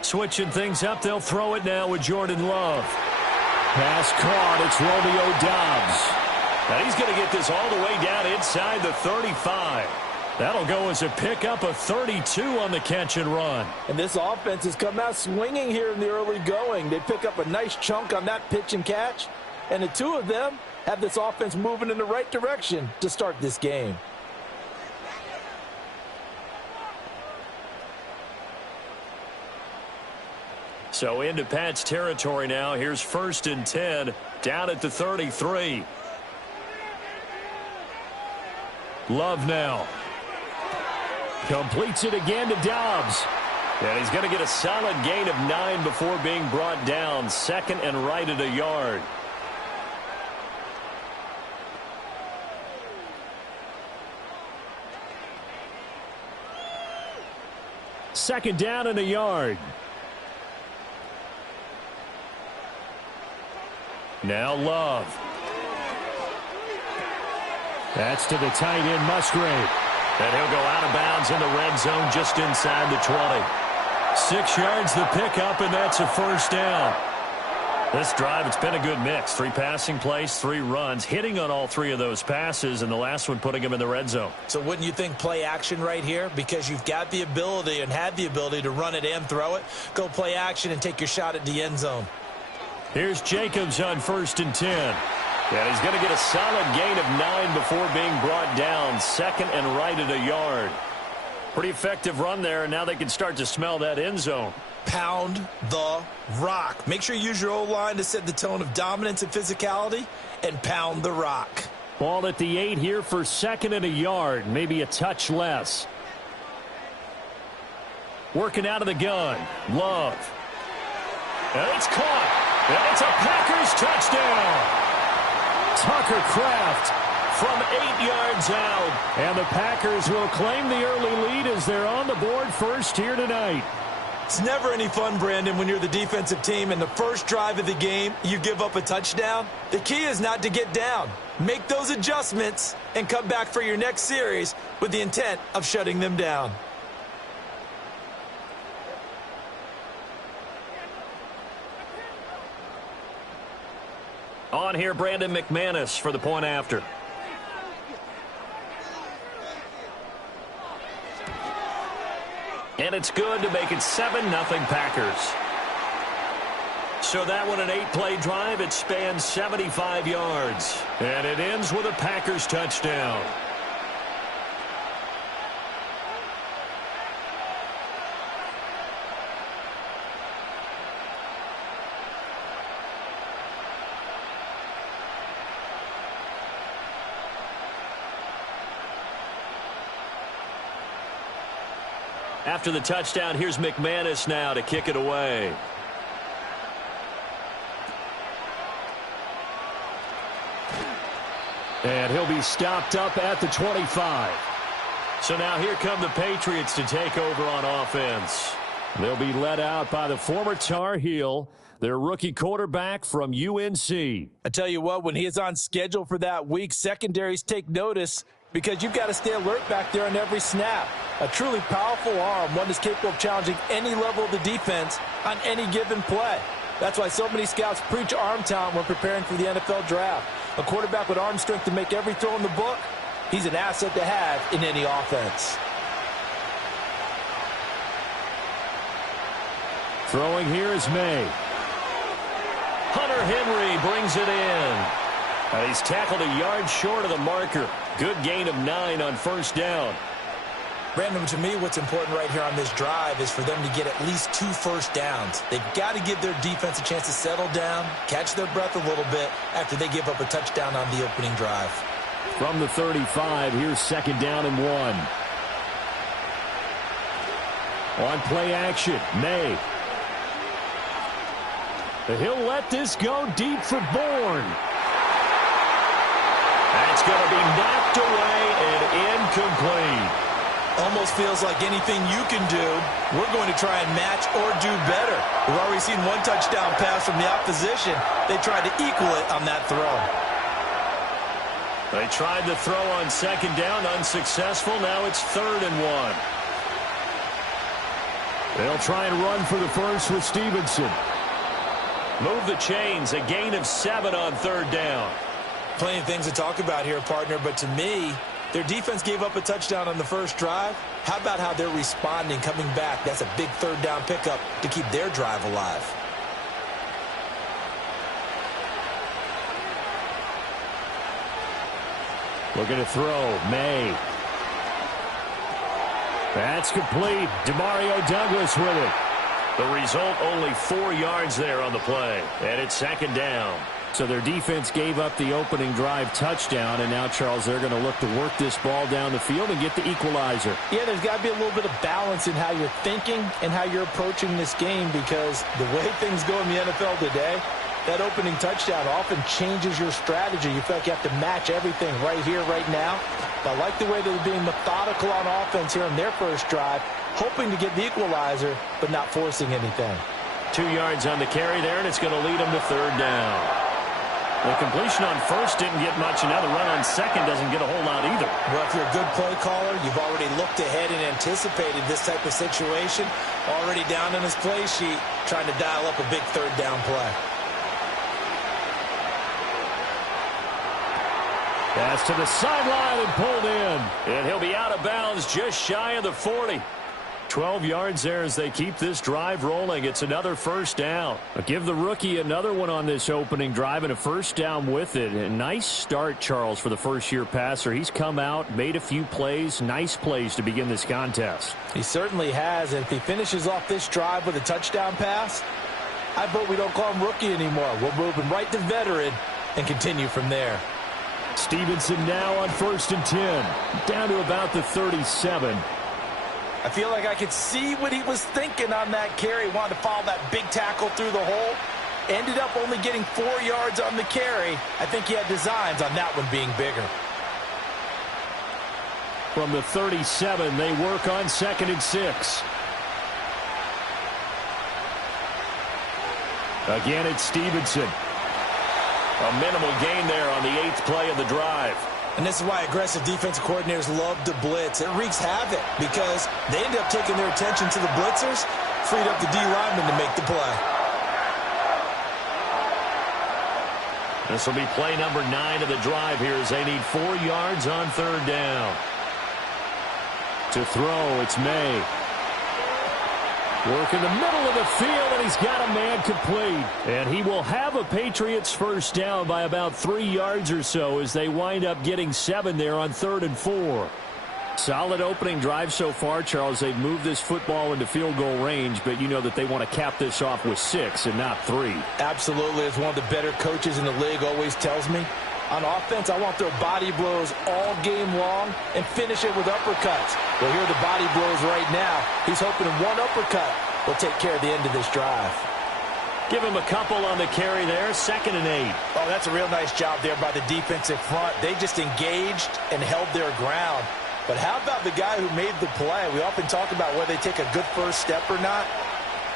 Switching things up, they'll throw it now with Jordan Love. Pass caught, it's Romeo Doubs. And he's going to get this all the way down inside the 35. That'll go as a pickup of 32 on the catch and run. And this offense has come out swinging here in the early going. They pick up a nice chunk on that pitch and catch. And the two of them have this offense moving in the right direction to start this game. So into Pat's territory now. Here's 1st and 10 down at the 33. Love now. Completes it again to Doubs. And he's going to get a solid gain of 9 before being brought down. 2nd and right at a yard. Second down and a yard. Now Love. That's to the tight end, Musgrave. And he'll go out of bounds in the red zone just inside the 20. 6 yards the pickup, and that's a first down. This drive, it's been a good mix. 3 passing plays, 3 runs, hitting on all 3 of those passes, and the last one putting him in the red zone. So wouldn't you think play action right here? Because you've got the ability and had the ability to run it and throw it. Go play action and take your shot at the end zone. Here's Jacobs on 1st and 10. And he's going to get a solid gain of 9 before being brought down. 2nd and right at a yard. Pretty effective run there, and now they can start to smell that end zone. Pound the rock. Make sure you use your O-line to set the tone of dominance and physicality, and pound the rock. Ball at the 8 here for 2nd and a yard, maybe a touch less. Working out of the gun. Love. And it's caught. And it's a Packers touchdown. Tucker Kraft from 8 yards out. And the Packers will claim the early lead as they're on the board first here tonight. It's never any fun, Brandon, when you're the defensive team and the first drive of the game, you give up a touchdown. The key is not to get down. Make those adjustments and come back for your next series with the intent of shutting them down. On here, Brandon McManus for the point after. And it's good to make it 7-0 Packers. So that one, an 8-play drive. It spans 75 yards. And it ends with a Packers touchdown. After the touchdown, here's McManus now to kick it away. And he'll be stopped up at the 25. So now here come the Patriots to take over on offense. They'll be led out by the former Tar Heel, their rookie quarterback from UNC. I tell you what, when he is on schedule for that week, secondaries take notice because you've got to stay alert back there on every snap. A truly powerful arm, one that's capable of challenging any level of the defense on any given play. That's why so many scouts preach arm talent when preparing for the NFL draft. A quarterback with arm strength to make every throw in the book, he's an asset to have in any offense. Throwing here is May. Hunter Henry brings it in. And he's tackled a yard short of the marker. Good gain of 9 on first down. Brandon, to me, what's important right here on this drive is for them to get at least 2 first downs. They've got to give their defense a chance to settle down, catch their breath a little bit after they give up a touchdown on the opening drive. From the 35, here's 2nd down and 1. On play action, May. He'll let this go deep for Bourne. That's going to be knocked away and incomplete. Almost feels like anything you can do, we're going to try and match or do better. We've already seen one touchdown pass from the opposition. They tried to equal it on that throw. They tried the throw on 2nd down, unsuccessful. Now it's 3rd and 1. They'll try and run for the first with Stevenson. Move the chains, a gain of 7 on 3rd down. Plenty of things to talk about here, partner, but to me, their defense gave up a touchdown on the first drive. How about how they're responding, coming back? That's a big 3rd down pickup to keep their drive alive. Looking to throw, May. That's complete. Demario Douglas with it. The result, only 4 yards there on the play. And it's 2nd down. So their defense gave up the opening drive touchdown, and now, Charles, they're going to look to work this ball down the field and get the equalizer. Yeah, there's got to be a little bit of balance in how you're thinking and how you're approaching this game, because the way things go in the NFL today, that opening touchdown often changes your strategy. You feel like you have to match everything right here, right now. But I like the way they're being methodical on offense here on their first drive, hoping to get the equalizer, but not forcing anything. 2 yards on the carry there, and it's going to lead them to 3rd down. The completion on first didn't get much, and now the run on second doesn't get a whole lot either. Well, if you're a good play caller, you've already looked ahead and anticipated this type of situation. Already down in his play sheet, trying to dial up a big 3rd down play. Pass to the sideline and pulled in. And he'll be out of bounds just shy of the 40. 12 yards there as they keep this drive rolling. It's another first down. Give the rookie another one on this opening drive and a first down with it. A nice start, Charles, for the first-year passer. He's come out, made a few plays, nice plays to begin this contest. He certainly has, and if he finishes off this drive with a touchdown pass, I vote we don't call him rookie anymore. We'll move him right to veteran and continue from there. Stevenson now on 1st and 10, down to about the 37. I feel like I could see what he was thinking on that carry. Wanted to follow that big tackle through the hole. Ended up only getting 4 yards on the carry. I think he had designs on that one being bigger. From the 37, they work on 2nd and 6. Again, it's Stevenson. A minimal gain there on the 8th play of the drive. And this is why aggressive defensive coordinators love to blitz. It wreaks havoc because they end up taking their attention to the blitzers, freed up the D lineman to make the play. This will be play number 9 of the drive here as they need 4 yards on 3rd down. To throw, it's May. Work in the middle of the field, and he's got a man complete. And he will have a Patriots first down by about 3 yards or so as they wind up getting 7 there on 3rd and 4. Solid opening drive so far, Charles. They've moved this football into field goal range, but you know that they want to cap this off with 6 and not 3. Absolutely. As one of the better coaches in the league always tells me, on offense, I want to throw body blows all game long and finish it with uppercuts. Well, here are the body blows right now. He's hoping one uppercut will take care of the end of this drive. Give him a couple on the carry there, 2nd and 8. Oh, that's a real nice job there by the defensive front. They just engaged and held their ground. But how about the guy who made the play? We often talk about whether they take a good first step or not.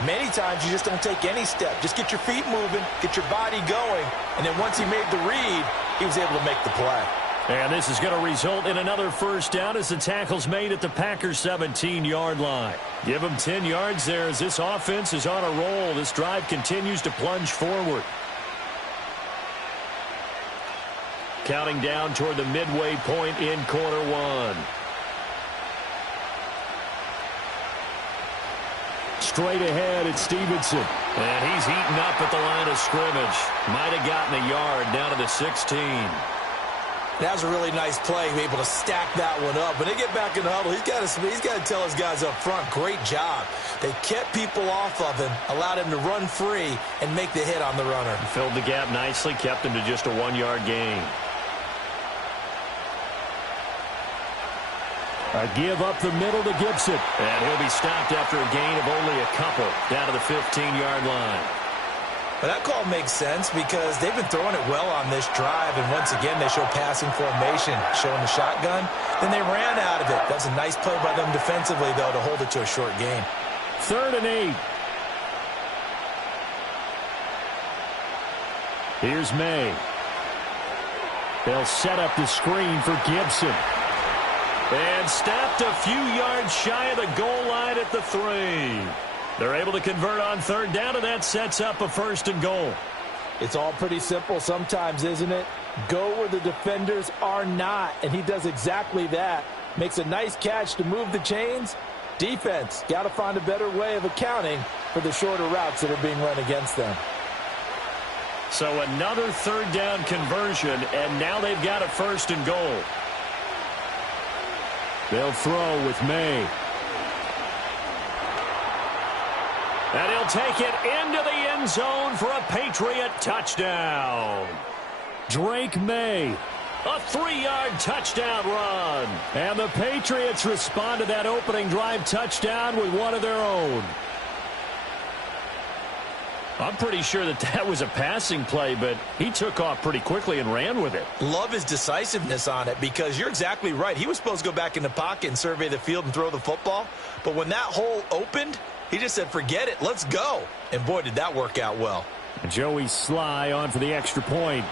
Many times you just don't take any step. Just get your feet moving, get your body going, and then once he made the read, he was able to make the play. And this is going to result in another first down as the tackle's made at the Packers' 17-yard line. Give them 10 yards there as this offense is on a roll. This drive continues to plunge forward. Counting down toward the midway point in quarter 1. Straight ahead, it's Stevenson. And he's eaten up at the line of scrimmage. Might have gotten a yard down to the 16. That was a really nice play, able to stack that one up. When they get back in the huddle, he's got to tell his guys up front, great job. They kept people off of him, allowed him to run free, and make the hit on the runner. Filled the gap nicely, kept him to just a 1-yard gain. A give up the middle to Gibson. And he'll be stopped after a gain of only a couple down to the 15-yard line. But that call makes sense because they've been throwing it well on this drive, and once again they show passing formation, showing the shotgun. Then they ran out of it. That's a nice play by them defensively, though, to hold it to a short gain. 3rd and 8. Here's May. They'll set up the screen for Gibson. And stopped a few yards shy of the goal line at the 3. They're able to convert on 3rd down, and that sets up a 1st and goal. It's all pretty simple sometimes, isn't it? Go where the defenders are not, and he does exactly that. Makes a nice catch to move the chains. Defense, got to find a better way of accounting for the shorter routes that are being run against them. So another 3rd down conversion, and now they've got a 1st and goal. They'll throw with May. And he'll take it into the end zone for a Patriot touchdown. Drake May, a 3-yard touchdown run. And the Patriots respond to that opening drive touchdown with one of their own. I'm pretty sure that was a passing play, but he took off pretty quickly and ran with it. Love his decisiveness on it because you're exactly right. He was supposed to go back in the pocket and survey the field and throw the football. But when that hole opened, he just said, forget it, let's go. And boy, did that work out well. Joey Sly on for the extra point.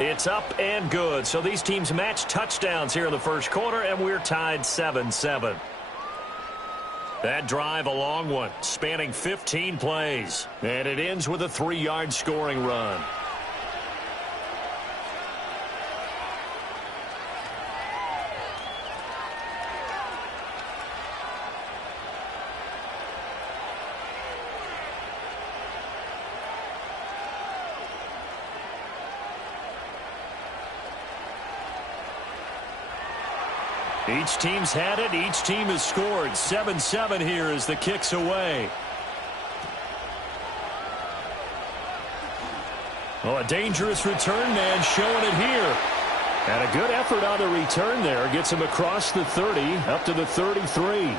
It's up and good. So these teams match touchdowns here in the first quarter, and we're tied 7-7. That drive, a long one, spanning 15 plays. And it ends with a 3-yard scoring run. Each team's had it. Each team has scored. 7-7 here as the kick's away. Oh, a dangerous return man showing it here. And a good effort on the return there. Gets him across the 30, up to the 33.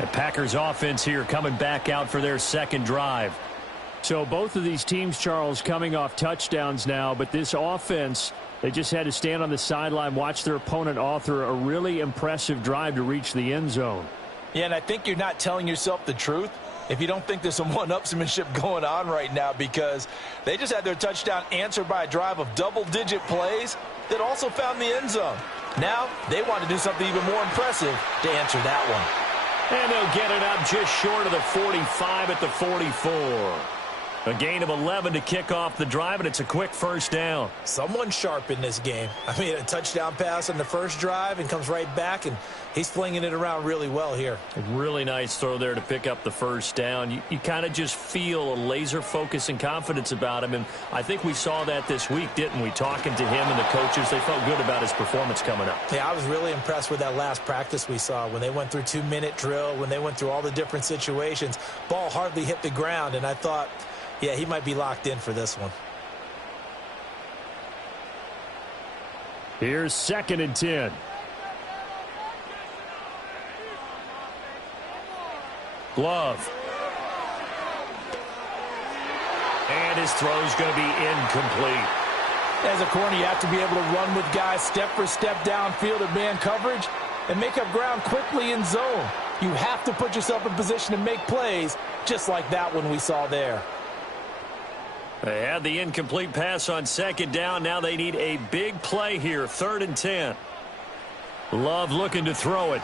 The Packers offense here coming back out for their second drive. So both of these teams, Charles, coming off touchdowns now, but this offense, they just had to stand on the sideline, watch their opponent author a really impressive drive to reach the end zone. Yeah, and I think you're not telling yourself the truth if you don't think there's some one-upsmanship going on right now, because they just had their touchdown answered by a drive of double-digit plays that also found the end zone. Now they want to do something even more impressive to answer that one. And they'll get it up just short of the 45 at the 44. A gain of 11 to kick off the drive, and it's a quick first down. Someone sharp in this game. I mean, a touchdown pass on the first drive and comes right back, and he's flinging it around really well here. A really nice throw there to pick up the first down. You kind of just feel a laser focus and confidence about him, and I think we saw that this week, didn't we? Talking to him and the coaches, they felt good about his performance coming up. Yeah, I was really impressed with that last practice we saw when they went through 2-minute drill, when they went through all the different situations. Ball hardly hit the ground, and I thought, yeah, he might be locked in for this one. Here's 2nd and 10. Love. And his throw's going to be incomplete. As a corner, you have to be able to run with guys step for step downfield in man coverage and make up ground quickly in zone. You have to put yourself in position to make plays, just like that one we saw there. They had the incomplete pass on 2nd down. Now they need a big play here. 3rd and 10. Love looking to throw it.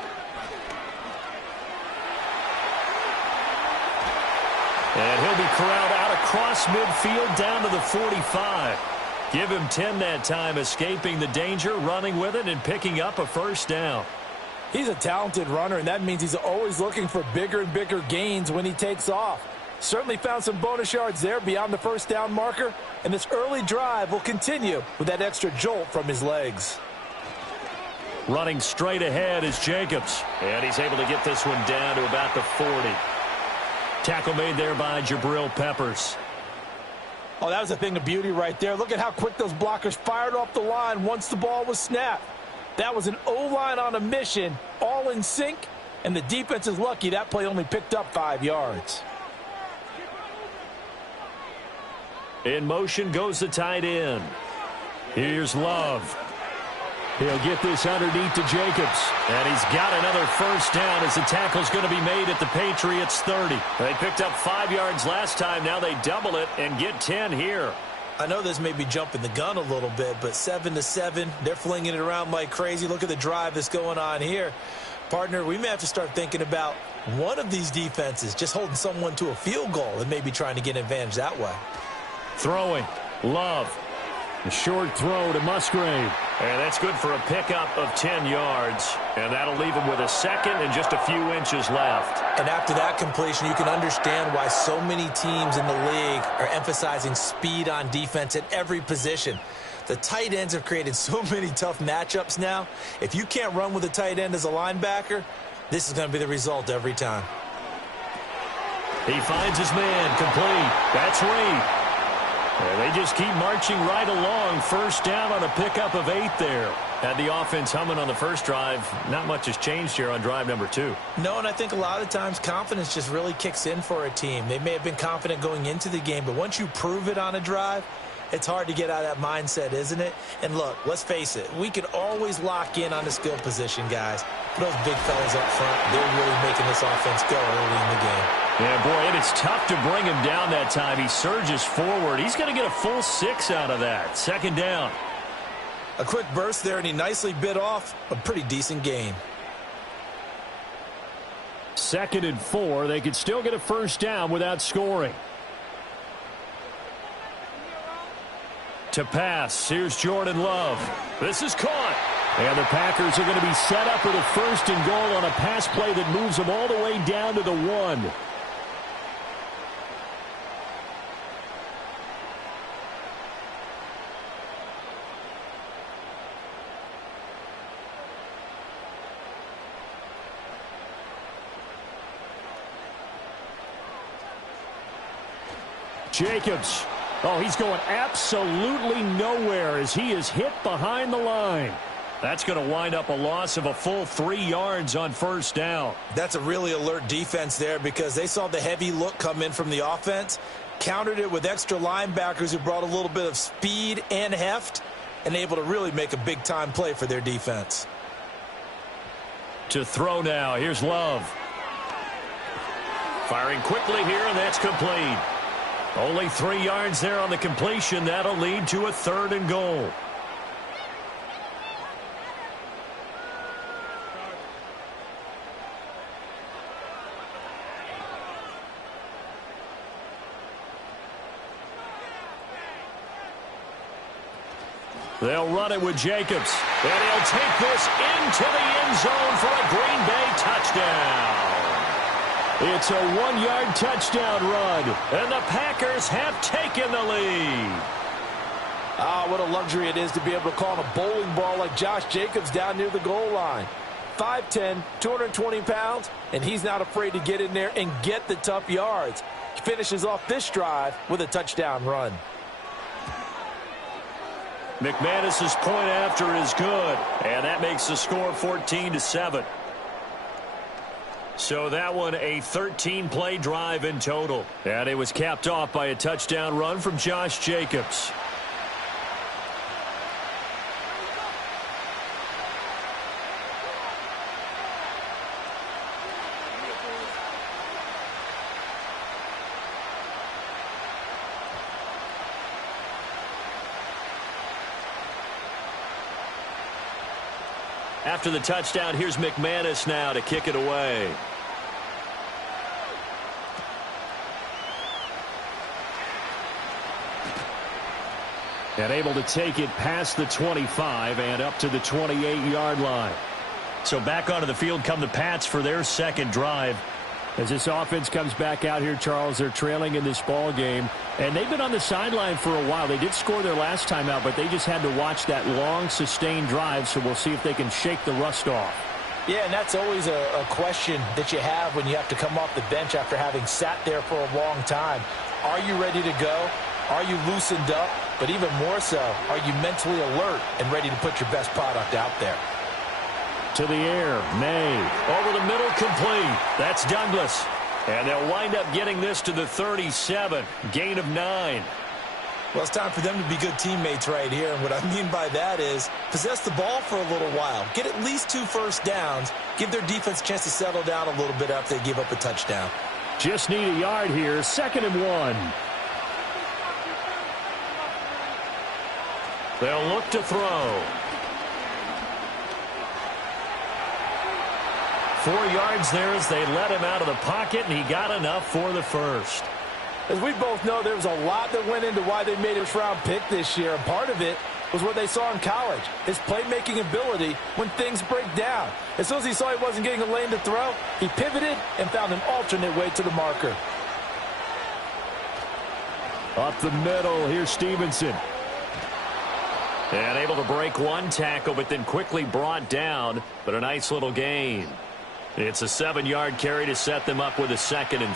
And he'll be corralled out across midfield down to the 45. Give him 10 that time, escaping the danger, running with it, and picking up a first down. He's a talented runner, and that means he's always looking for bigger and bigger gains when he takes off. Certainly found some bonus yards there beyond the first down marker, and this early drive will continue with that extra jolt from his legs. Running straight ahead is Jacobs, and he's able to get this one down to about the 40. Tackle made there by Jabril Peppers. Oh, that was a thing of beauty right there. Look at how quick those blockers fired off the line once the ball was snapped. That was an O-line on a mission, all in sync, and the defense is lucky that play only picked up 5 yards. In motion goes the tight end. Here's Love. He'll get this underneath to Jacobs. And he's got another first down as the tackle's going to be made at the Patriots 30. They picked up 5 yards last time. Now they double it and get 10 here. I know this may be jumping the gun a little bit, but 7-7, they're flinging it around like crazy. Look at the drive that's going on here. Partner, we may have to start thinking about one of these defenses just holding someone to a field goal and maybe trying to get an advantage that way. Throwing. Love. A short throw to Musgrave. And that's good for a pickup of 10 yards. And that'll leave him with a second and just a few inches left. And after that completion, you can understand why so many teams in the league are emphasizing speed on defense at every position. The tight ends have created so many tough matchups now. If you can't run with a tight end as a linebacker, this is going to be the result every time. He finds his man complete. That's Reed. And they just keep marching right along. First down on a pickup of 8 there. Had the offense humming on the first drive. Not much has changed here on drive number 2. No, and I think a lot of times confidence just really kicks in for a team. They may have been confident going into the game, but once you prove it on a drive, it's hard to get out of that mindset, isn't it? And look, let's face it, we can always lock in on the skill position, guys. But those big fellas up front, they're really making this offense go early in the game. Yeah, boy, and it's tough to bring him down that time. He surges forward. He's going to get a full 6 out of that. Second down. A quick burst there, and he nicely bit off a pretty decent gain. 2nd and 4. They could still get a first down without scoring. To pass, here's Jordan Love. This is caught. And the Packers are going to be set up with a 1st and goal on a pass play that moves them all the way down to the 1. Jacobs. Oh, he's going absolutely nowhere as he is hit behind the line. That's going to wind up a loss of a full 3 yards on first down. That's a really alert defense there because they saw the heavy look come in from the offense, countered it with extra linebackers who brought a little bit of speed and heft, and able to really make a big-time play for their defense. To throw now, here's Love. Firing quickly here, and that's complete. Only 3 yards there on the completion. That'll lead to a 3rd and goal. They'll run it with Jacobs. And he'll take this into the end zone for a Green Bay touchdown. It's a 1-yard touchdown run. And the Packers have taken the lead. Ah, what a luxury it is to be able to call on a bowling ball like Josh Jacobs down near the goal line. 5'10", 220 pounds, and he's not afraid to get in there and get the tough yards. He finishes off this drive with a touchdown run. McManus's point after is good, and that makes the score 14-7. So that one a 13-play drive in total, and it was capped off by a touchdown run from Josh Jacobs. After the touchdown, here's McManus now to kick it away. And able to take it past the 25 and up to the 28-yard line. So back onto the field come the Pats for their second drive. As this offense comes back out here, Charles, they're trailing in this ball game. And they've been on the sideline for a while. They did score their last time out, but they just had to watch that long, sustained drive. So we'll see if they can shake the rust off. Yeah, and that's always a question that you have when you have to come off the bench after having sat there for a long time. Are you ready to go? Are you loosened up? But even more so, are you mentally alert and ready to put your best product out there? To the air, May. Over the middle, complete. That's Douglas. And they'll wind up getting this to the 37. Gain of 9. Well, it's time for them to be good teammates right here. And what I mean by that is possess the ball for a little while. Get at least 2 first downs. Give their defense a chance to settle down a little bit after they give up a touchdown. Just need a yard here. 2nd and 1. They'll look to throw. 4 yards there as they let him out of the pocket, and he got enough for the first. As we both know, there was a lot that went into why they made a first-round pick this year, and part of it was what they saw in college, his playmaking ability when things break down. As soon as he saw he wasn't getting a lane to throw, he pivoted and found an alternate way to the marker. Up the middle, here's Stevenson. And able to break one tackle, but then quickly brought down, but a nice little gain. It's a 7-yard carry to set them up with a 2nd and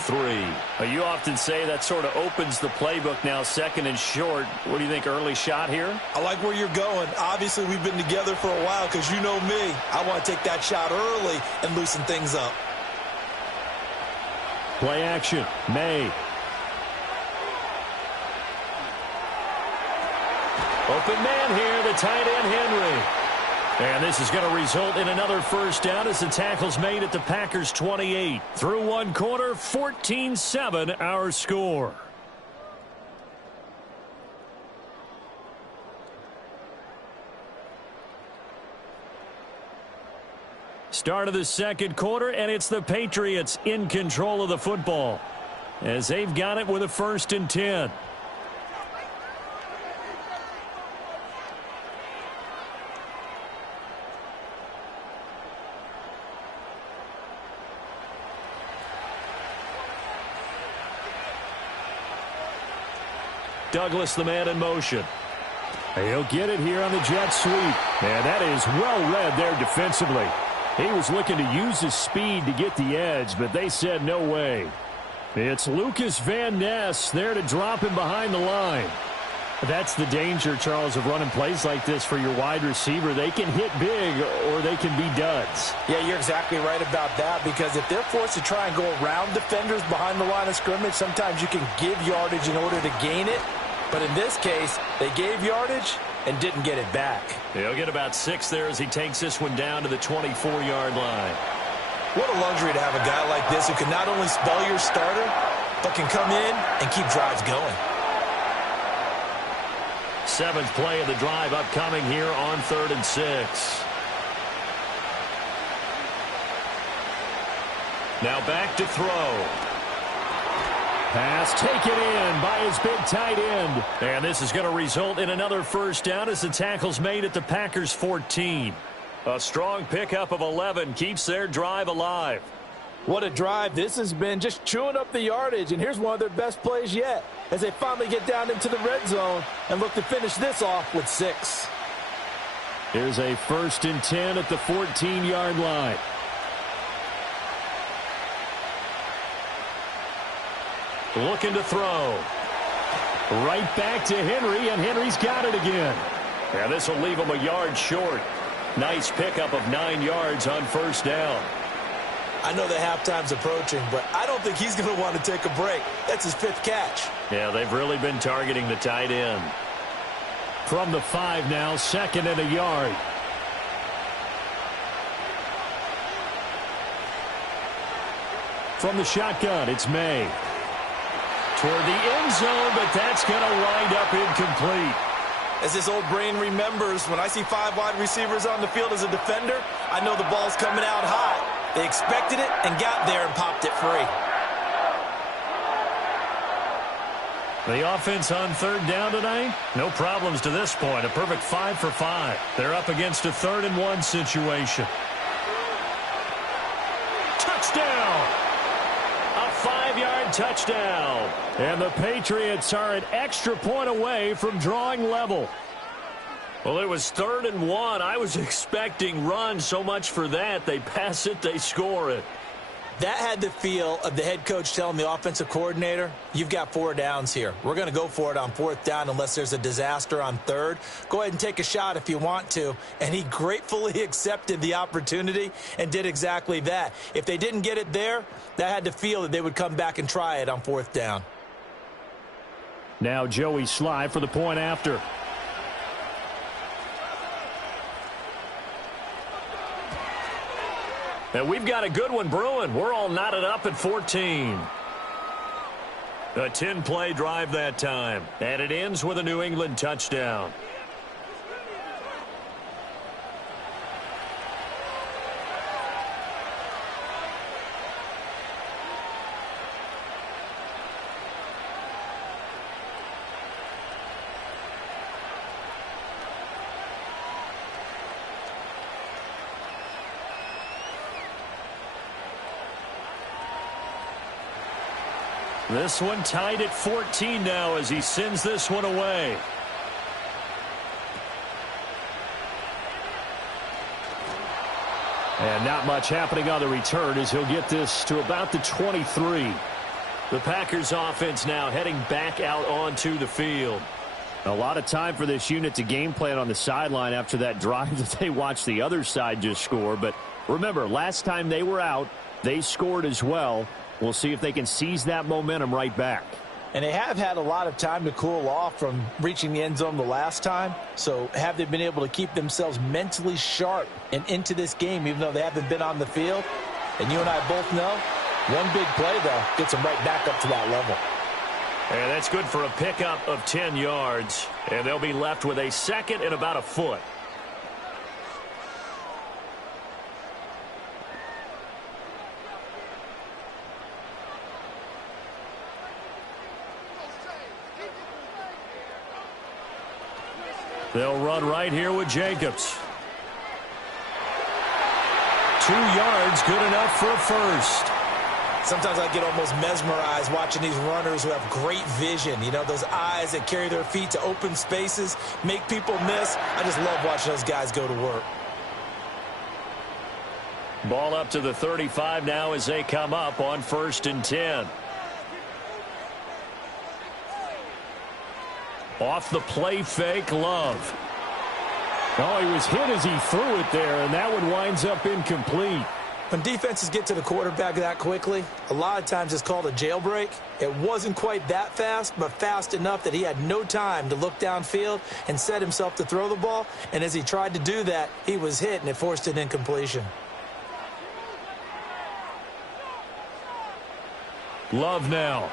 3. You often say that sort of opens the playbook now, 2nd and short. What do you think, early shot here? I like where you're going. Obviously, we've been together for a while because you know me. I want to take that shot early and loosen things up. Play action, May. Open man here, the tight end, Henry. And this is going to result in another first down as the tackle's made at the Packers' 28. Through one quarter, 14-7 our score. Start of the second quarter, and it's the Patriots in control of the football as they've got it with a 1st and 10. Douglas, the man in motion. He'll get it here on the jet sweep. And that is well read there defensively. He was looking to use his speed to get the edge, but they said no way. It's Lucas Van Ness there to drop him behind the line. That's the danger, Charles, of running plays like this for your wide receiver. They can hit big or they can be duds. Yeah, you're exactly right about that, because if they're forced to try and go around defenders behind the line of scrimmage, sometimes you can give yardage in order to gain it. But in this case, they gave yardage and didn't get it back. He'll get about 6 there as he takes this one down to the 24-yard line. What a luxury to have a guy like this who can not only spell your starter, but can come in and keep drives going. 7th play of the drive upcoming here on 3rd and 6. Now back to throw. Pass taken in by his big tight end. And this is going to result in another first down as the tackle's made at the Packers' 14. A strong pickup of 11 keeps their drive alive. What a drive this has been, just chewing up the yardage, and here's one of their best plays yet as they finally get down into the red zone and look to finish this off with 6. Here's a 1st and 10 at the 14-yard line. Looking to throw. Right back to Henry, and Henry's got it again. And this will leave him a yard short. Nice pickup of 9 yards on 1st down. I know that halftime's approaching, but I don't think he's going to want to take a break. That's his 5th catch. Yeah, they've really been targeting the tight end. From the 5 now, 2nd and a yard. From the shotgun, it's May. Toward the end zone, but that's going to wind up incomplete. As this old brain remembers, when I see 5 wide receivers on the field as a defender, I know the ball's coming out high. They expected it and got there and popped it free. The offense on 3rd down tonight, no problems to this point. A perfect 5 for 5. They're up against a 3rd and 1 situation. Touchdown! A 5-yard touchdown. And the Patriots are an extra point away from drawing level. Well, it was 3rd and 1. I was expecting run, so much for that. They pass it, they score it. That had the feel of the head coach telling the offensive coordinator, you've got 4 downs here. We're going to go for it on 4th down unless there's a disaster on 3rd. Go ahead and take a shot if you want to. And he gratefully accepted the opportunity and did exactly that. If they didn't get it there, that had the feel that they would come back and try it on 4th down. Now Joey Sly for the point after. And we've got a good one brewing. We're all knotted up at 14. A 10-play drive that time. And it ends with a New England touchdown. This one tied at 14 now as he sends this one away. And not much happening on the return as he'll get this to about the 23. The Packers offense now heading back out onto the field. A lot of time for this unit to game plan on the sideline after that drive that they watched the other side just score. But remember, last time they were out, they scored as well. We'll see if they can seize that momentum right back. And they have had a lot of time to cool off from reaching the end zone the last time. So have they been able to keep themselves mentally sharp and into this game, even though they haven't been on the field? And you and I both know, one big play, though, gets them right back up to that level. And that's good for a pickup of 10 yards. And they'll be left with a 2nd and about a foot. They'll run right here with Jacobs. 2 yards, good enough for a first. Sometimes I get almost mesmerized watching these runners who have great vision. You know, those eyes that carry their feet to open spaces, make people miss. I just love watching those guys go to work. Ball up to the 35 now as they come up on 1st and 10. Off the play fake, Love. Oh, he was hit as he threw it there, and that one winds up incomplete. When defenses get to the quarterback that quickly, a lot of times it's called a jailbreak. It wasn't quite that fast, but fast enough that he had no time to look downfield and set himself to throw the ball. And as he tried to do that, he was hit, and it forced an incompletion. Love now.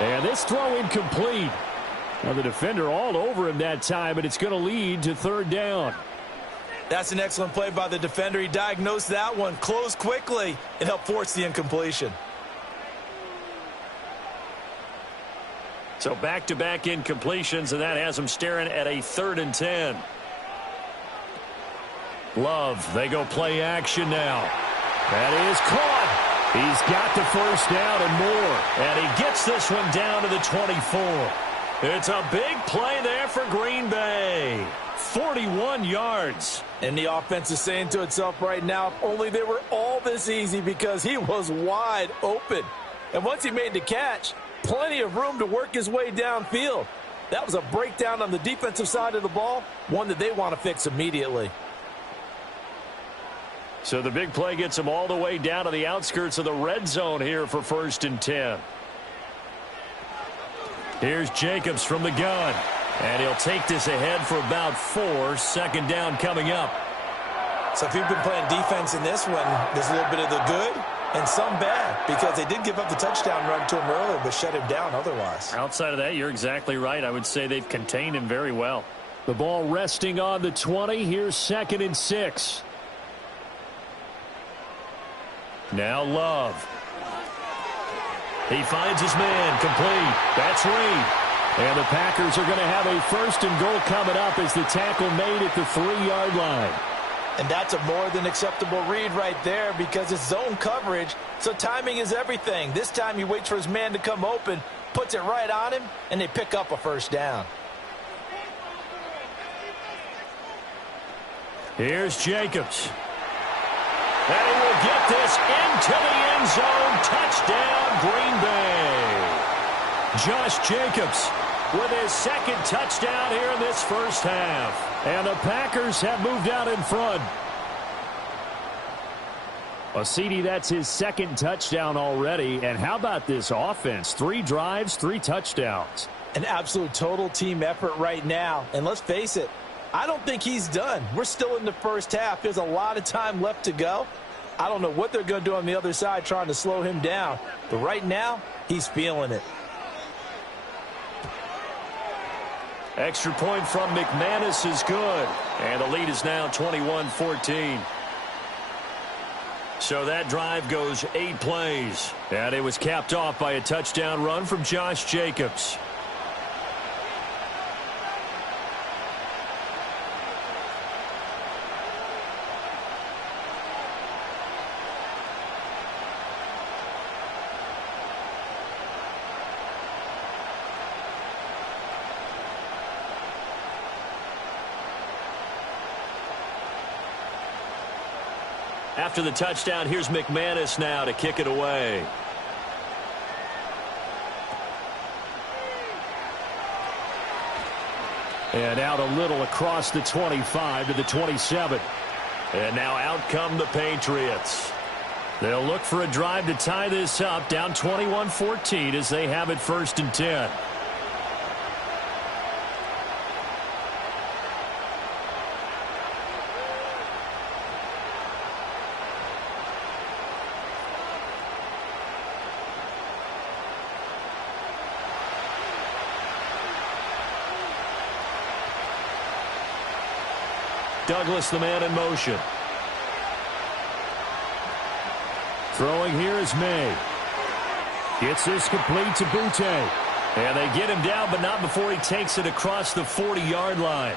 And this throw incomplete. Now the defender all over him that time, but it's going to lead to third down. That's an excellent play by the defender. He diagnosed that one, closed quickly, and helped force the incompletion. So back-to-back incompletions, and that has him staring at a 3rd and 10. Love, they go play action now. That is caught. He's got the first down and more, and he gets this one down to the 24. It's a big play there for Green Bay. 41 yards. And the offense is saying to itself right now, if only they were all this easy, because he was wide open. And once he made the catch, plenty of room to work his way downfield. That was a breakdown on the defensive side of the ball, one that they want to fix immediately. So the big play gets him all the way down to the outskirts of the red zone here for 1st and 10. Here's Jacobs from the gun. And he'll take this ahead for about 4. 2nd down coming up. So if you've been playing defense in this one, there's a little bit of the good and some bad, because they did give up the touchdown run to him earlier, but shut him down otherwise. Outside of that, you're exactly right. I would say they've contained him very well. The ball resting on the 20. Here's 2nd and 6. Now Love. He finds his man, complete. That's Reed. And the Packers are going to have a 1st and goal coming up as the tackle made at the 3-yard line. And that's a more than acceptable read right there, because it's zone coverage, so timing is everything. This time he waits for his man to come open, puts it right on him, and they pick up a 1st down. Here's Jacobs. And he will get this into the end zone. Touchdown, Green Bay. Josh Jacobs with his 2nd touchdown here in this first half. And the Packers have moved out in front. Well, CD, that's his 2nd touchdown already. And how about this offense? 3 drives, 3 touchdowns. An absolute total team effort right now. And let's face it, I don't think he's done. We're still in the first half. There's a lot of time left to go. I don't know what they're going to do on the other side trying to slow him down. But right now, he's feeling it. Extra point from McManus is good. And the lead is now 21-14. So that drive goes 8 plays. And it was capped off by a touchdown run from Josh Jacobs. After the touchdown, here's McManus now to kick it away. And out a little across the 25 to the 27. And now out come the Patriots. They'll look for a drive to tie this up, down 21-14 as they have it 1st and 10. Douglas, the man in motion. Throwing here is May. Gets this complete to Butte. And they get him down, but not before he takes it across the 40-yard line.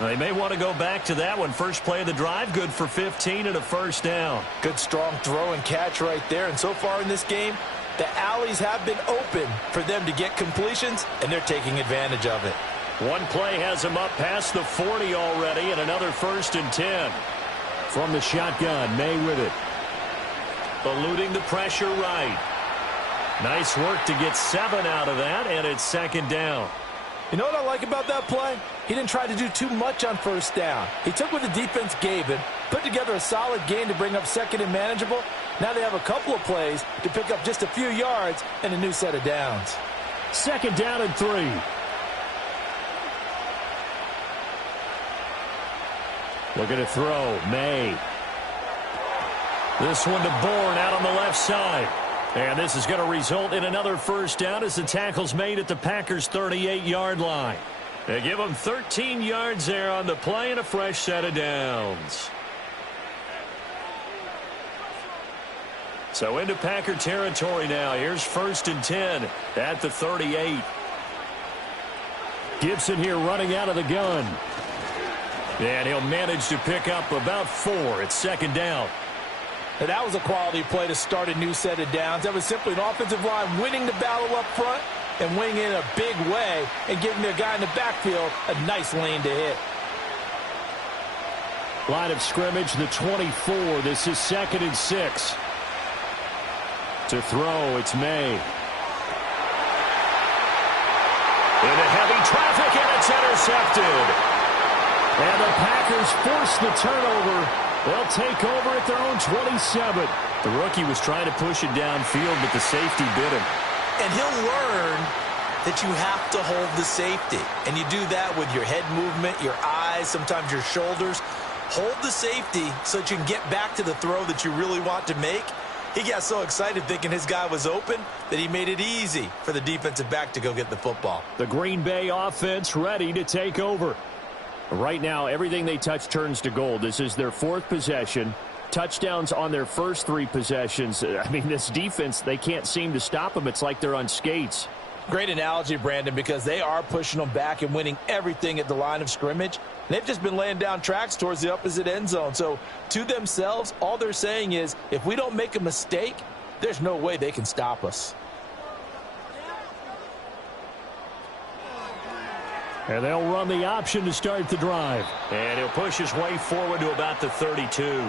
They may want to go back to that one. First play of the drive, good for 15 and a 1st down. Good strong throw and catch right there. And so far in this game, the alleys have been open for them to get completions, and they're taking advantage of it. One play has him up past the 40 already, and another 1st and 10. From the shotgun, May with it. Eluding the pressure right. Nice work to get 7 out of that, and it's second down. You know what I like about that play? He didn't try to do too much on first down. He took what the defense gave him, put together a solid gain to bring up second and manageable. Now they have a couple of plays to pick up just a few yards and a new set of downs. Second down and 3. Looking to throw, May. This one to Bourne out on the left side. And this is going to result in another first down as the tackle's made at the Packers' 38-yard line. They give them 13 yards there on the play and a fresh set of downs. So into Packer territory now. Here's 1st and 10 at the 38. Gibson here running out of the gun. And he'll manage to pick up about 4. It's second down. Now that was a quality play to start a new set of downs. That was simply an offensive line winning the battle up front and winning in a big way and giving their guy in the backfield a nice lane to hit. Line of scrimmage, the 24. This is 2nd and 6. To throw, it's May. Into heavy traffic, and it's intercepted. And the Packers force the turnover. They'll take over at their own 27. The rookie was trying to push it downfield, but the safety bit him. And he'll learn that you have to hold the safety. And you do that with your head movement, your eyes, sometimes your shoulders. Hold the safety so that you can get back to the throw that you really want to make. He got so excited thinking his guy was open that he made it easy for the defensive back to go get the football. The Green Bay offense ready to take over. Right now, everything they touch turns to gold. This is their 4th possession. Touchdowns on their first 3 possessions. I mean, this defense, they can't seem to stop them. It's like they're on skates. Great analogy, Brandon, because they are pushing them back and winning everything at the line of scrimmage. They've just been laying down tracks towards the opposite end zone. So to themselves, all they're saying is, if we don't make a mistake, there's no way they can stop us. And they'll run the option to start the drive. And he'll push his way forward to about the 32.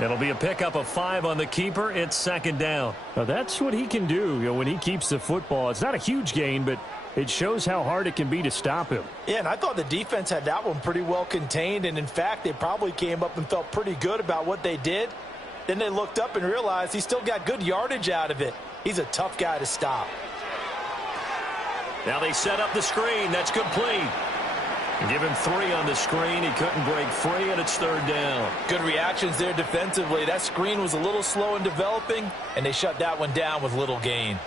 It'll be a pickup of 5 on the keeper. It's second down. Now that's what he can do, when he keeps the football. It's not a huge gain, but it shows how hard it can be to stop him. Yeah, and I thought the defense had that one pretty well contained. And, in fact, they probably came up and felt pretty good about what they did. Then they looked up and realized he still got good yardage out of it. He's a tough guy to stop. Now they set up the screen. That's complete. Give him 3 on the screen. He couldn't break free, and it's third down. Good reactions there defensively. That screen was a little slow in developing, and they shut that one down with little gain.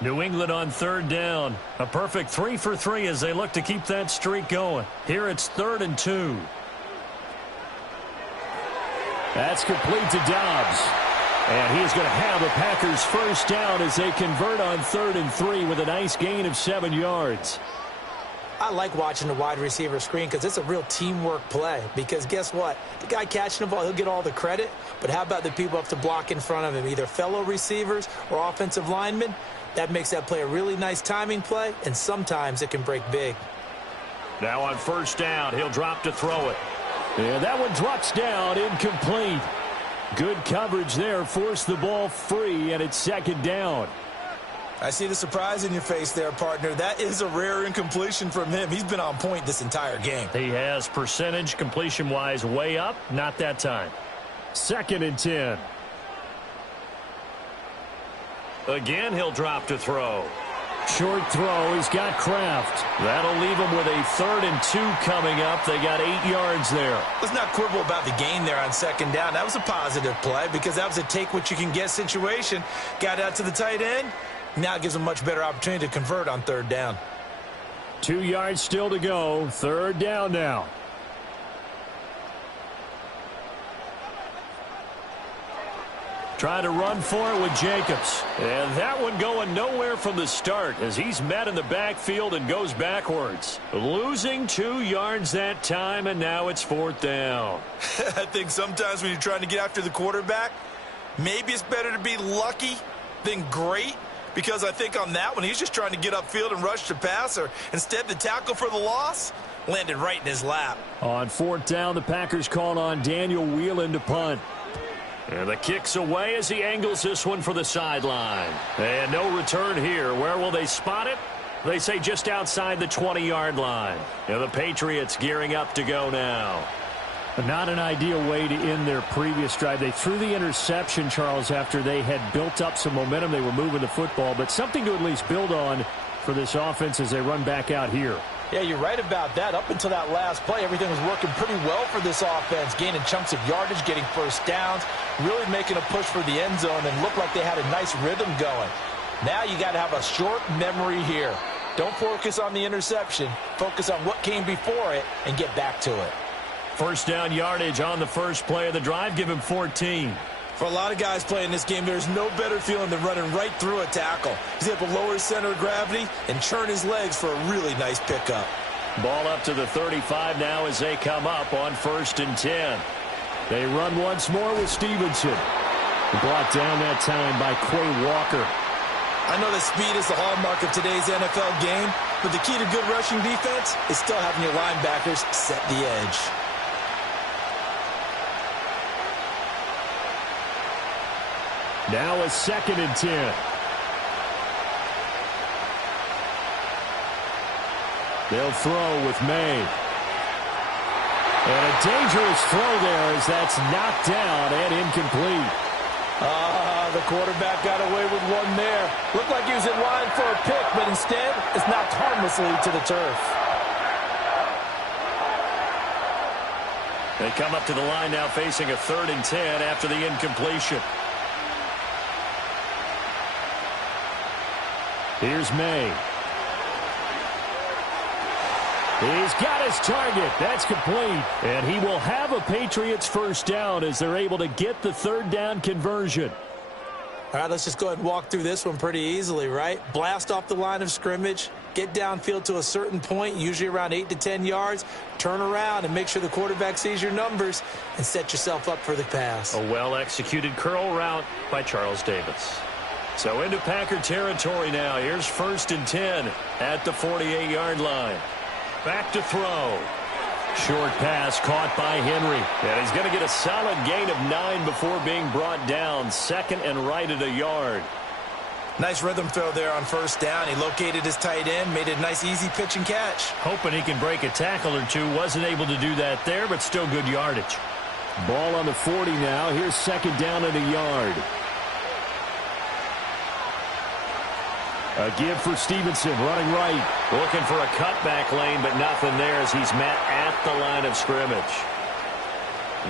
New England on third down. A perfect 3 for 3 as they look to keep that streak going. Here it's 3rd and 2. That's complete to Dobbs. And he is going to have the Packers first down as they convert on 3rd and 3 with a nice gain of 7 yards. I like watching the wide receiver screen because it's a real teamwork play. Because guess what? The guy catching the ball, he'll get all the credit. But how about the people up to block in front of him, either fellow receivers or offensive linemen? That makes that play a really nice timing play, and sometimes it can break big. Now on first down, he'll drop to throw it. And that one drops down, incomplete. Good coverage there, forced the ball free, and it's second down. I see the surprise in your face there, partner. That is a rare incompletion from him. He's been on point this entire game. He has percentage completion-wise way up, not that time. 2nd and 10. Again, he'll drop to throw. Short throw, he's got Kraft. That'll leave him with a 3rd and 2 coming up. They got 8 yards there. Let's not quibble about the gain there on second down. That was a positive play because that was a take-what-you-can-get situation. Got out to the tight end. Now it gives them a much better opportunity to convert on 3rd down. 2 yards still to go. 3rd down now. Trying to run for it with Jacobs. And that one going nowhere from the start as he's met in the backfield and goes backwards. Losing 2 yards that time, and now it's 4th down. I think sometimes when you're trying to get after the quarterback, maybe it's better to be lucky than great. Because I think on that one, he's just trying to get upfield and rush the passer. Instead, the tackle for the loss landed right in his lap. On 4th down, the Packers called on Daniel Whelan to punt. And the kick's away as he angles this one for the sideline. And no return here. Where will they spot it? They say just outside the 20-yard line. And the Patriots gearing up to go now. Not an ideal way to end their previous drive. They threw the interception, Charles, after they had built up some momentum. They were moving the football, but something to at least build on for this offense as they run back out here. Yeah, you're right about that. Up until that last play, everything was working pretty well for this offense, gaining chunks of yardage, getting first downs, really making a push for the end zone, and looked like they had a nice rhythm going. Now you got to have a short memory here. Don't focus on the interception. Focus on what came before it and get back to it. First down yardage on the first play of the drive. Give him 14. For a lot of guys playing this game, there's no better feeling than running right through a tackle. He's able to lower his center of gravity and churn his legs for a really nice pickup. Ball up to the 35 now as they come up on 1st and 10. They run once more with Stevenson. Brought down that time by Quay Walker. I know that speed is the hallmark of today's NFL game, but the key to good rushing defense is still having your linebackers set the edge. Now a 2nd and 10. They'll throw with May. And a dangerous throw there as that's knocked down and incomplete. The quarterback got away with one there. Looked like he was in line for a pick, but instead it's knocked harmlessly to the turf. They come up to the line now facing a 3rd and 10 after the incompletion. Here's May. He's got his target. That's complete. And he will have a Patriots first down as they're able to get the 3rd down conversion. All right, let's just go ahead and walk through this one pretty easily, right? Blast off the line of scrimmage, get downfield to a certain point, usually around 8 to 10 yards, turn around and make sure the quarterback sees your numbers and set yourself up for the pass. A well-executed curl route by Charles Davis. So into Packer territory now. Here's 1st and 10 at the 48-yard line. Back to throw. Short pass caught by Henry. And he's going to get a solid gain of 9 before being brought down. 2nd and right at a yard. Nice rhythm throw there on 1st down. He located his tight end, made it a nice easy pitch and catch. Hoping he can break a tackle or two. Wasn't able to do that there, but still good yardage. Ball on the 40 now. Here's 2nd down and a yard. A give for Stevenson, running right. Looking for a cutback lane, but nothing there as he's met at the line of scrimmage.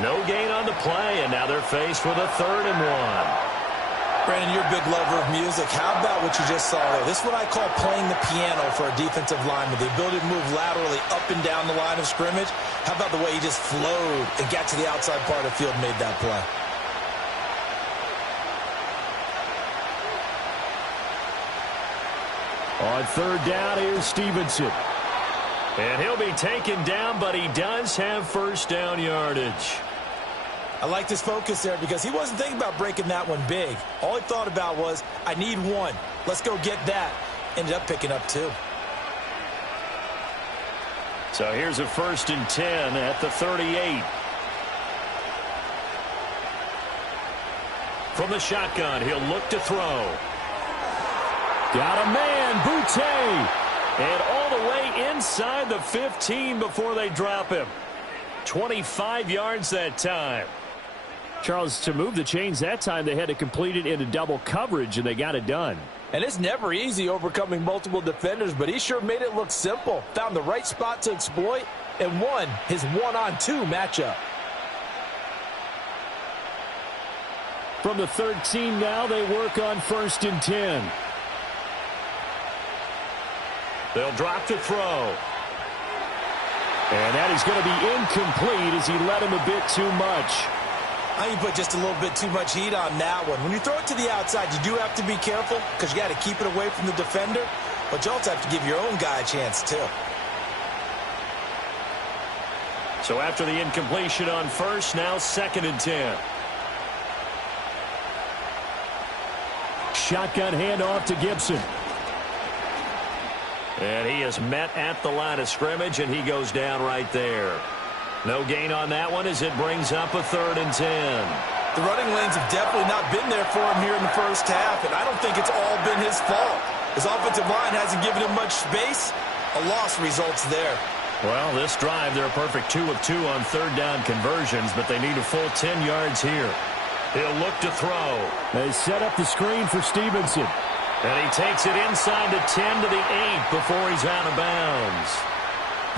No gain on the play, and now they're faced with a 3rd and 1. Brandon, you're a big lover of music. How about what you just saw there? This is what I call playing the piano for a defensive lineman. The ability to move laterally up and down the line of scrimmage. How about the way he just flowed and got to the outside part of the field and made that play? On 3rd down, here's Stevenson. And he'll be taken down, but he does have first down yardage. I liked his focus there because he wasn't thinking about breaking that one big. All he thought about was, I need 1. Let's go get that. Ended up picking up 2. So here's a 1st and 10 at the 38. From the shotgun, he'll look to throw. Got a man, Boutte. And all the way inside the 15 before they drop him. 25 yards that time. Charles, to move the chains that time, they had to complete it into double coverage, and they got it done. And it's never easy overcoming multiple defenders, but he sure made it look simple. Found the right spot to exploit and won his 1-on-2 matchup. From the 13 now, they work on 1st and 10. They'll drop to throw. And that is going to be incomplete as he let him a bit too much. I think you put just a little bit too much heat on that one. When you throw it to the outside, you do have to be careful because you got to keep it away from the defender, but you also have to give your own guy a chance too. So after the incompletion on 1st, now 2nd and 10. Shotgun handoff to Gibson. And he is met at the line of scrimmage, and he goes down right there. No gain on that one as it brings up a 3rd and 10. The running lanes have definitely not been there for him here in the first half, and I don't think it's all been his fault. His offensive line hasn't given him much space. A loss results there. Well, this drive, they're a perfect 2 of 2 on third down conversions, but they need a full 10 yards here. He'll look to throw. They set up the screen for Stevenson. And he takes it inside the 10 to the 8 before he's out of bounds.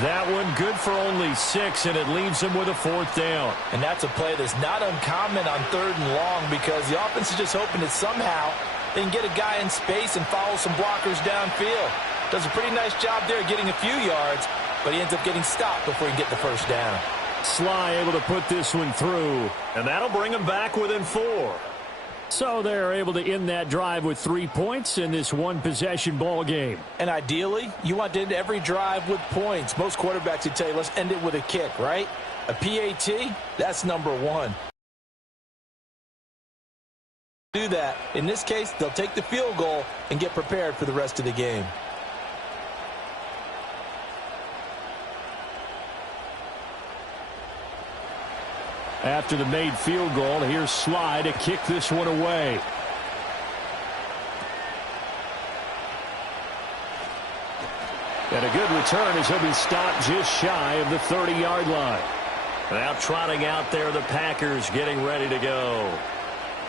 That one good for only 6, and it leaves him with a fourth down. And that's a play that's not uncommon on third and long because the offense is just hoping that somehow they can get a guy in space and follow some blockers downfield. Does a pretty nice job there getting a few yards, but he ends up getting stopped before he can get the first down. Sly able to put this one through. And that'll bring him back within 4. So they're able to end that drive with 3 points in this one-possession ball game. And ideally, you want to end every drive with points. Most quarterbacks would tell you, let's end it with a kick, right? A PAT, that's number 1. Do that. In this case, they'll take the field goal and get prepared for the rest of the game. After the made field goal, here's Sly to kick this one away. And a good return as he'll be stopped just shy of the 30-yard line. Now trotting out there, the Packers getting ready to go.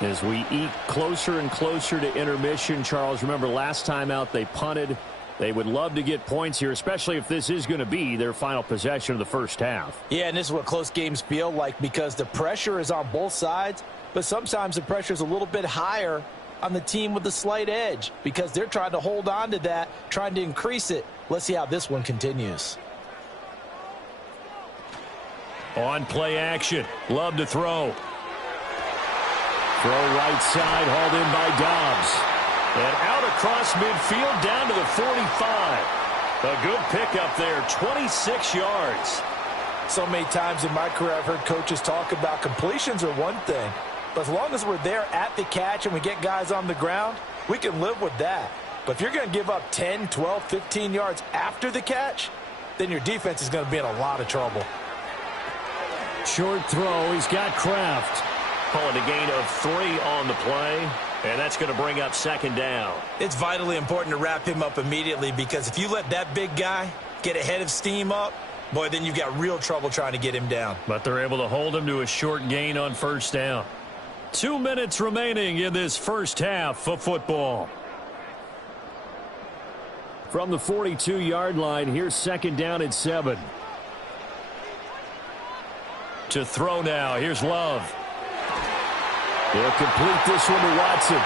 As we eat closer and closer to intermission, Charles, remember last time out they punted. They would love to get points here, especially if this is going to be their final possession of the first half. Yeah, and this is what close games feel like because the pressure is on both sides, but sometimes the pressure is a little bit higher on the team with the slight edge because they're trying to hold on to that, trying to increase it. Let's see how this one continues. On play action. Love to throw. Throw right side, hauled in by Dobbs. And out across midfield down to the 45. A good pickup there, 26 yards. So many times in my career I've heard coaches talk about completions are one thing, but as long as we're there at the catch and we get guys on the ground, we can live with that. But if you're going to give up 10, 12, 15 yards after the catch, then your defense is going to be in a lot of trouble. Short throw, he's got Kraft. Calling a gain of 3 on the play. And that's going to bring up second down. It's vitally important to wrap him up immediately because if you let that big guy get ahead of steam up, boy, then you've got real trouble trying to get him down. But they're able to hold him to a short gain on first down. 2 minutes remaining in this first half of football. From the 42-yard line, here's second down at 7. To throw now, here's Love. He'll complete this one to Watson.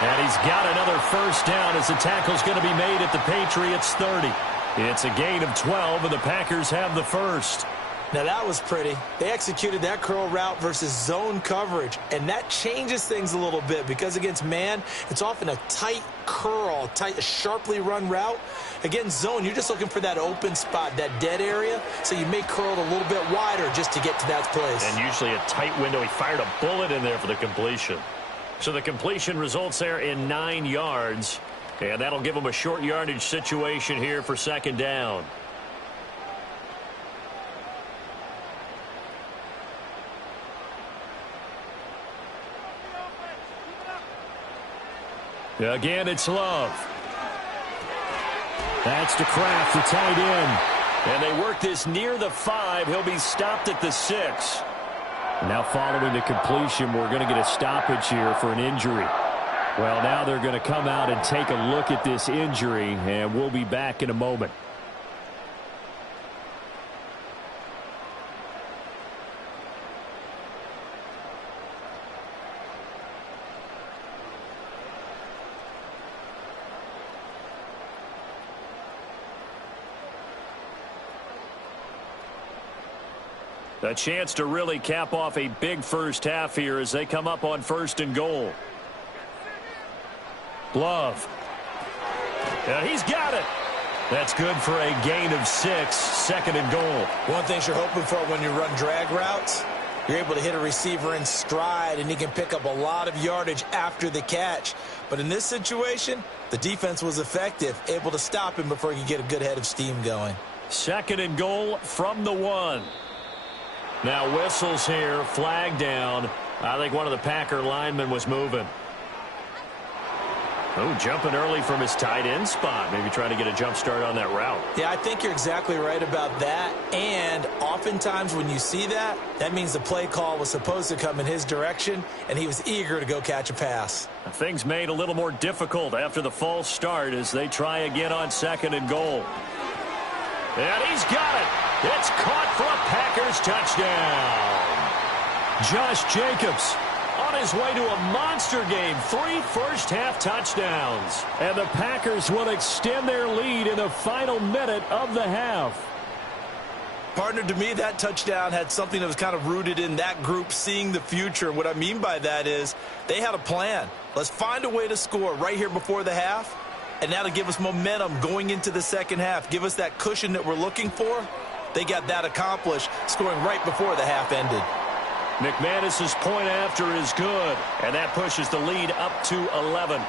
And he's got another first down as the tackle's going to be made at the Patriots' 30. It's a gain of 12, and the Packers have the first. Now, that was pretty. They executed that curl route versus zone coverage, and that changes things a little bit because against man, it's often a tight curl, a sharply run route. Against zone, you're just looking for that open spot, that dead area, so you may curl it a little bit wider just to get to that place. And usually a tight window. He fired a bullet in there for the completion. So the completion results there in 9 yards, and that'll give him a short yardage situation here for second down. Again, it's Love. That's to Kraft, the tight end. And they work this near the 5. He'll be stopped at the 6. Now following the completion, we're going to get a stoppage here for an injury. Well, now they're going to come out and take a look at this injury, and we'll be back in a moment. A chance to really cap off a big first half here as they come up on first and goal. Love. And he's got it. That's good for a gain of 6, second and goal. One thing you're hoping for when you run drag routes, you're able to hit a receiver in stride, and he can pick up a lot of yardage after the catch. But in this situation, the defense was effective, able to stop him before he could get a good head of steam going. Second and goal from the 1. Now whistles here, flag down, I think one of the Packer linemen was moving. Oh, jumping early from his tight end spot. Maybe trying to get a jump start on that route. Yeah, I think you're exactly right about that. And oftentimes when you see that, that means the play call was supposed to come in his direction, and he was eager to go catch a pass. Things made a little more difficult after the false start as they try again on 2nd and goal. And he's got it. It's caught for a Packers touchdown. Josh Jacobs on his way to a monster game. 3 first-half touchdowns. And the Packers will extend their lead in the final minute of the half. Partner, to me, that touchdown had something that was kind of rooted in that group seeing the future. And what I mean by that is they had a plan. Let's find a way to score right here before the half, and that'll give us momentum going into the second half. Give us that cushion that we're looking for. They got that accomplished, scoring right before the half ended. McManus's point after is good, and that pushes the lead up to 11.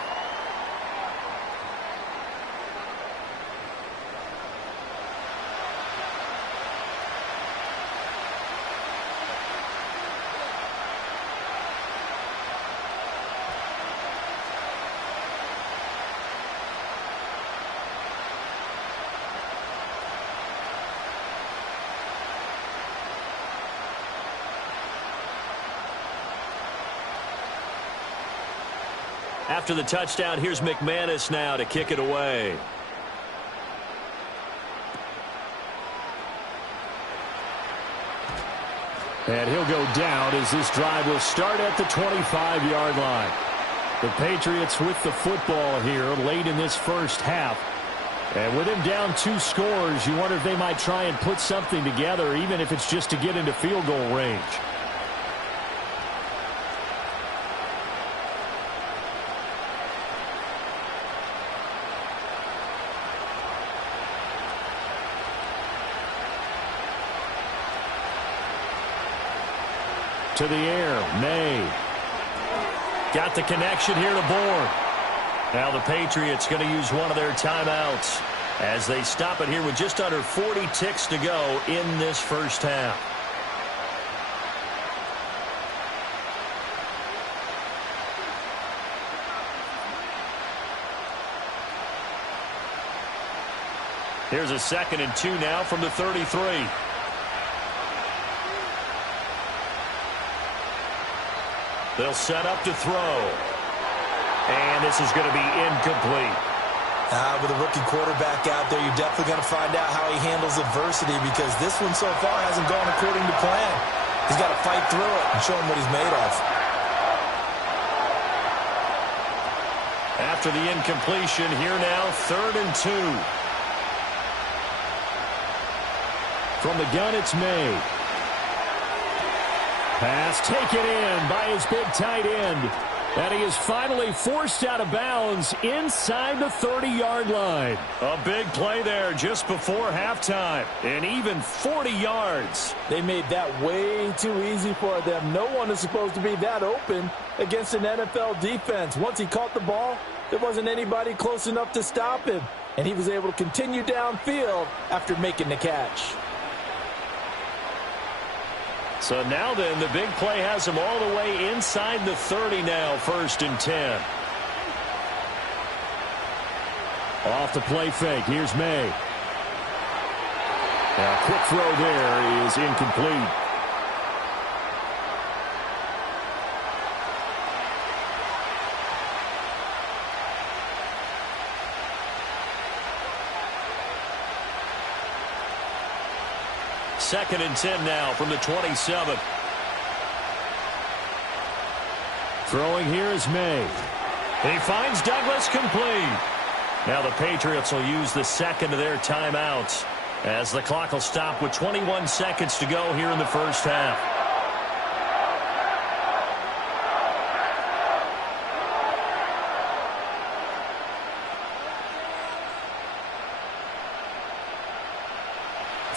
After the touchdown, here's McManus now to kick it away. And he'll go down as this drive will start at the 25-yard line. The Patriots with the football here late in this first half. And with him down 2 scores, you wonder if they might try and put something together, even if it's just to get into field goal range. To the air, May. Got the connection here to Bourne. Now the Patriots going to use one of their timeouts as they stop it here with just under 40 ticks to go in this first half. Here's a 2nd and 2 now from the 33. They'll set up to throw. And this is going to be incomplete. With a rookie quarterback out there, you're definitely going to find out how he handles adversity, because this one so far hasn't gone according to plan. He's got to fight through it and show him what he's made of. After the incompletion, here now, 3rd and 2. From the gun, it's May. Pass taken in by his big tight end. And he is finally forced out of bounds inside the 30-yard line. A big play there just before halftime. And even 40 yards. They made that way too easy for them. No one is supposed to be that open against an NFL defense. Once he caught the ball, there wasn't anybody close enough to stop him. And he was able to continue downfield after making the catch. So now then, the big play has him all the way inside the 30 now, 1st and 10. Off the play fake, here's May. A quick throw there is incomplete. Second and 10 now from the 27. Throwing here is May. He finds Douglas complete. Now the Patriots will use the 2nd of their timeouts as the clock will stop with 21 seconds to go here in the first half.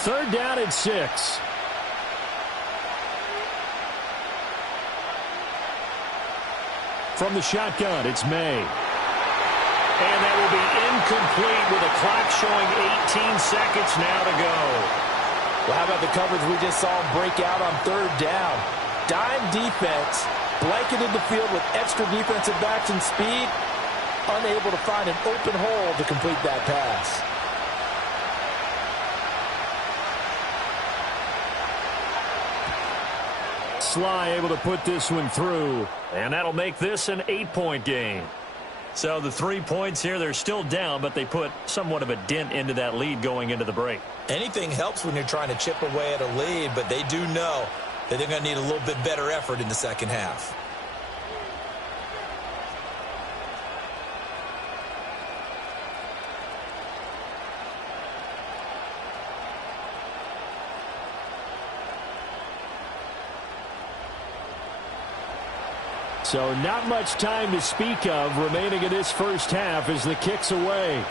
Third down and 6. From the shotgun, it's May. And that will be incomplete with a clock showing 18 seconds now to go. Well, how about the coverage we just saw him break out on 3rd down? dime defense blanketed the field with extra defensive backs and speed, unable to find an open hole to complete that pass. Sly able to put this one through, and that'll make this an 8-point game. So the 3 points here, they're still down, but they put somewhat of a dent into that lead going into the break. Anything helps when you're trying to chip away at a lead, but they do know that they're going to need a little bit better effort in the second half. So not much time to speak of remaining in this first half as the kick's away.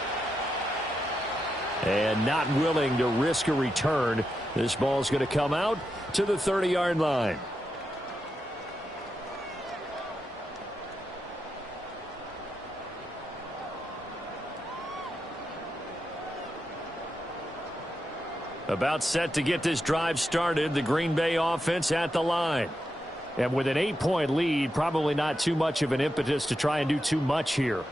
And not willing to risk a return. This ball's going to come out to the 30-yard line. About set to get this drive started. The Green Bay offense at the line. And with an 8-point lead, probably not too much of an impetus to try and do too much here.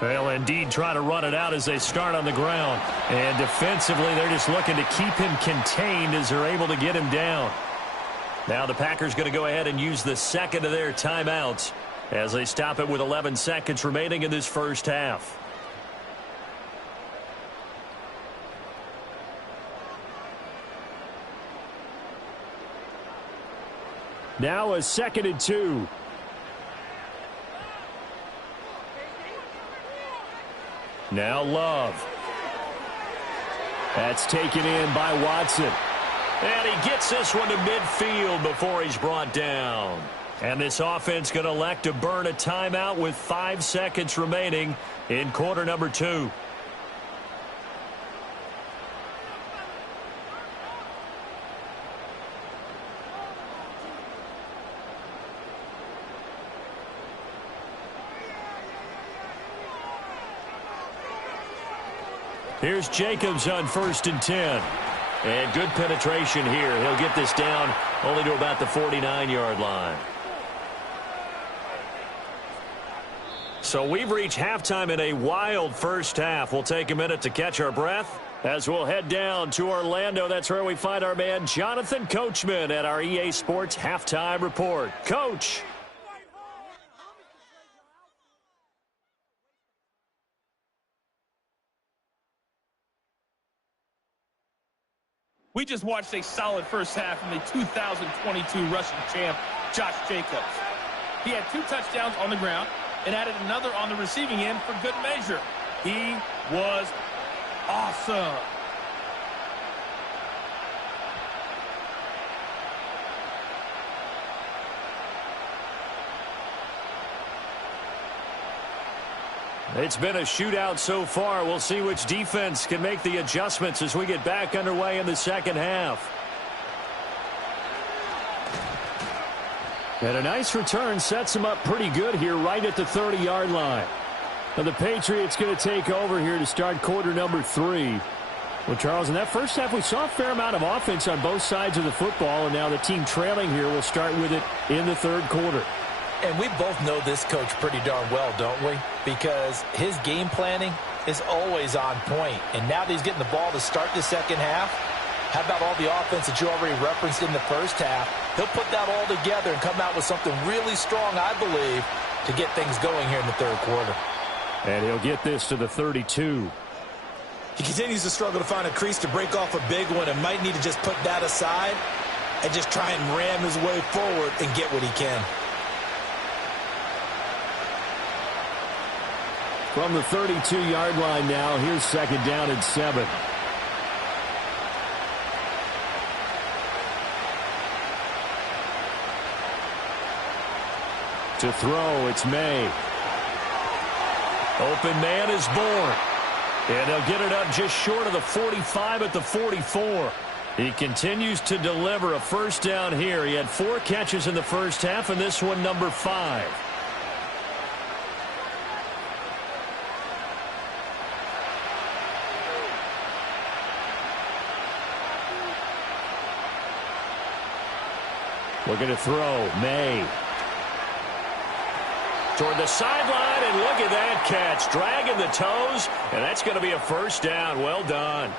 They'll indeed try to run it out as they start on the ground. And defensively, they're just looking to keep him contained as they're able to get him down. Now the Packers going to go ahead and use the second of their timeouts as they stop it with 11 seconds remaining in this first half. Now a 2nd and 2. Now Love. That's taken in by Watson. And he gets this one to midfield before he's brought down. And this offense going to elect to burn a timeout with 5 seconds remaining in quarter number 2. Here's Jacobs on 1st and 10. And good penetration here. He'll get this down only to about the 49-yard line. So we've reached halftime in a wild first half. We'll take a minute to catch our breath as we'll head down to Orlando. That's where we find our man Jonathan Coachman at our EA Sports Halftime Report. Coach. We just watched a solid first half from the 2022 rushing champ, Josh Jacobs. He had 2 touchdowns on the ground and added another on the receiving end for good measure. He was awesome. It's been a shootout so far. We'll see which defense can make the adjustments as we get back underway in the second half. And a nice return sets them up pretty good here right at the 30-yard line. And the Patriots going to take over here to start quarter number 3. Well, Charles, in that first half, we saw a fair amount of offense on both sides of the football, and now the team trailing here will start with it in the third quarter. And we both know this coach pretty darn well, don't we? Because his game planning is always on point. And now that he's getting the ball to start the second half, how about all the offense that you already referenced in the first half? He'll put that all together and come out with something really strong, I believe, to get things going here in the third quarter. And he'll get this to the 32. He continues to struggle to find a crease to break off a big one and might need to just put that aside and just try and ram his way forward and get what he can. From the 32-yard line now, here's 2nd down and 7. To throw, it's May. Open man is born. And they'll get it up just short of the 45 at the 44. He continues to deliver a first down here. He had 4 catches in the first half, and this one number 5. Looking to throw. May. Toward the sideline, and look at that catch. Dragging the toes, and that's going to be a first down. Well done.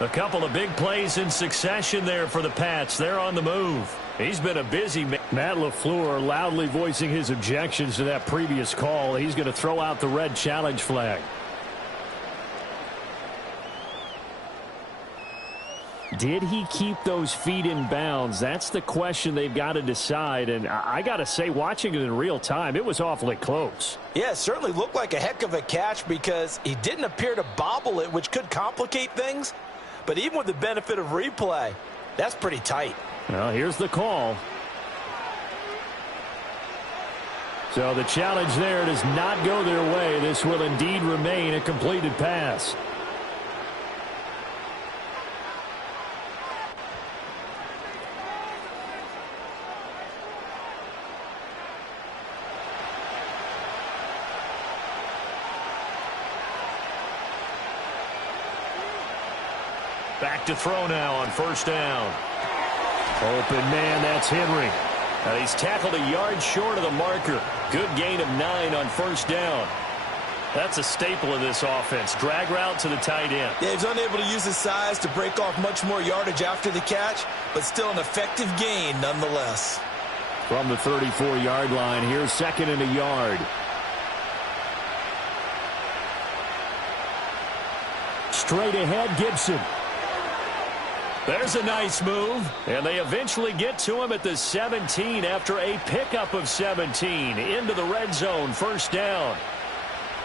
A couple of big plays in succession there for the Pats. They're on the move. He's been a busy man. Matt LaFleur loudly voicing his objections to that previous call. He's going to throw out the red challenge flag. Did he keep those feet in bounds? That's the question they've got to decide. And I got to say, watching it in real time, it was awfully close. Yeah, it certainly looked like a heck of a catch because he didn't appear to bobble it, which could complicate things. But even with the benefit of replay, that's pretty tight. Well, here's the call. So the challenge there does not go their way. This will indeed remain a completed pass. Back to throw now on first down. Open man, that's Henry. And he's tackled a yard short of the marker. Good gain of 9 on first down. That's a staple of this offense. Drag route to the tight end. Yeah, he's unable to use his size to break off much more yardage after the catch, but still an effective gain nonetheless. From the 34-yard line, here's second and a yard. Straight ahead, Gibson. There's a nice move, and they eventually get to him at the 17 after a pickup of 17 into the red zone, first down.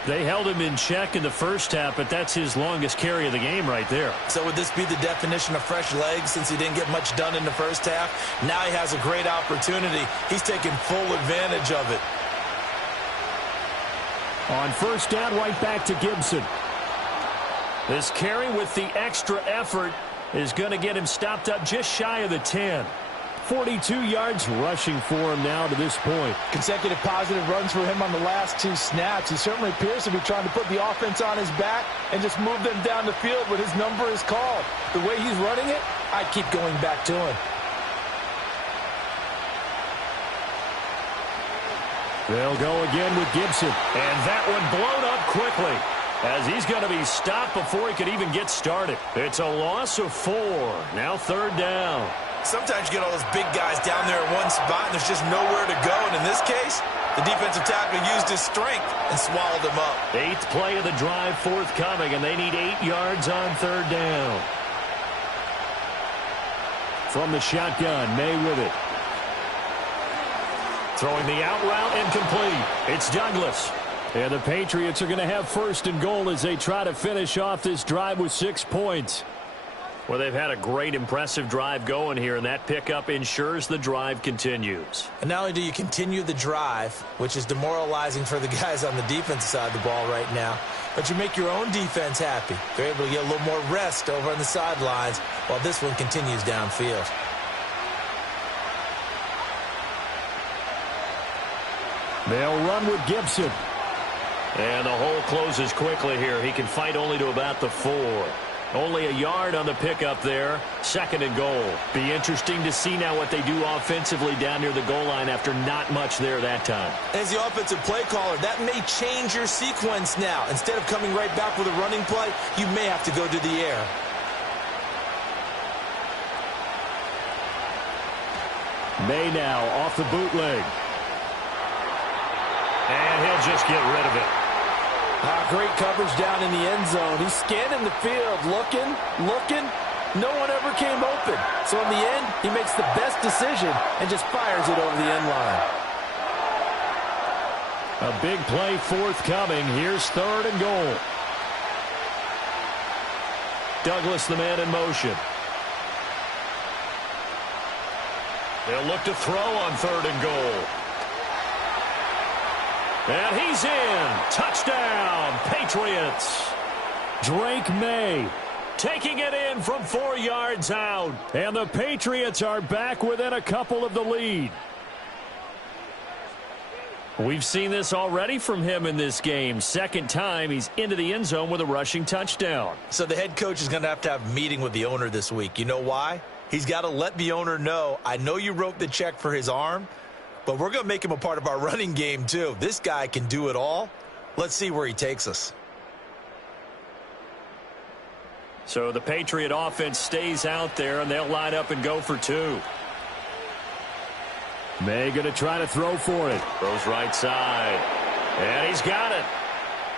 They held him in check in the first half, but that's his longest carry of the game right there. So would this be the definition of fresh legs since he didn't get much done in the first half? Now he has a great opportunity. He's taking full advantage of it. On first down, right back to Gibson. This carry with the extra effort is going to get him stopped up just shy of the 10. 42 yards rushing for him now to this point. Consecutive positive runs for him on the last 2 snaps. He certainly appears to be trying to put the offense on his back and just move them down the field when his number is called. The way he's running it, I keep going back to him. They'll go again with Gibson. And that one blown up quickly, as he's going to be stopped before he could even get started. It's a loss of 4. Now third down. Sometimes you get all those big guys down there in one spot, and there's just nowhere to go. And in this case, the defensive tackle used his strength and swallowed him up. 8th play of the drive forthcoming, and they need 8 yards on third down. From the shotgun, May with it. Throwing the out route, incomplete. It's Douglas. And the Patriots are going to have first and goal as they try to finish off this drive with 6 points. Well, they've had a great, impressive drive going here, and that pickup ensures the drive continues. And not only do you continue the drive, which is demoralizing for the guys on the defensive side of the ball right now, but you make your own defense happy. They're able to get a little more rest over on the sidelines while this one continues downfield. They'll run with Gibson. And the hole closes quickly here. He can fight only to about the 4. Only a yard on the pickup there. Second and goal. Be interesting to see now what they do offensively down near the goal line after not much there that time. As the offensive play caller, that may change your sequence now. Instead of coming right back with a running play, you may have to go to the air. May now off the bootleg. And he'll just get rid of it. Great coverage down in the end zone. He's scanning the field, looking. No one ever came open. So in the end, he makes the best decision and just fires it over the end line. A big play forthcoming. Here's third and goal. Douglas, the man in motion. They'll look to throw on third and goal. And he's in. Touchdown, Patriots. Drake May taking it in from 4 yards out. And the Patriots are back within a couple of the lead. We've seen this already from him in this game. Second time he's into the end zone with a rushing touchdown. So the head coach is going to have a meeting with the owner this week. You know why? He's got to let the owner know, I know you wrote the check for his arm, but we're going to make him a part of our running game too. This guy can do it all. Let's see where he takes us. So the Patriot offense stays out there, and they'll line up and go for 2. May going to try to throw for it. Throws right side. And he's got it.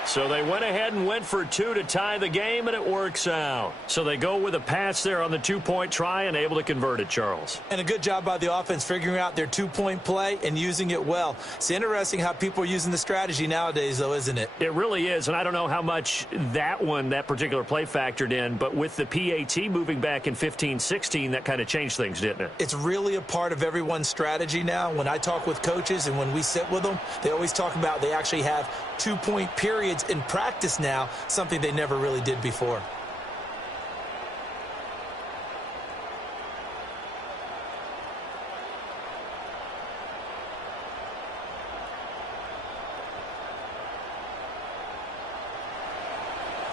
So they went ahead and went for 2 to tie the game, and it works out. So they go with a pass there on the 2-point try and able to convert it, Charles. And a good job by the offense figuring out their 2-point play and using it well. It's interesting how people are using the strategy nowadays, though, isn't it? It really is, and I don't know how much that particular play factored in, but with the PAT moving back in 15-16, that kind of changed things, didn't it? It's really a part of everyone's strategy now. When I talk with coaches and when we sit with them, they always talk about they actually have 2-point periods in practice now, something they never really did before.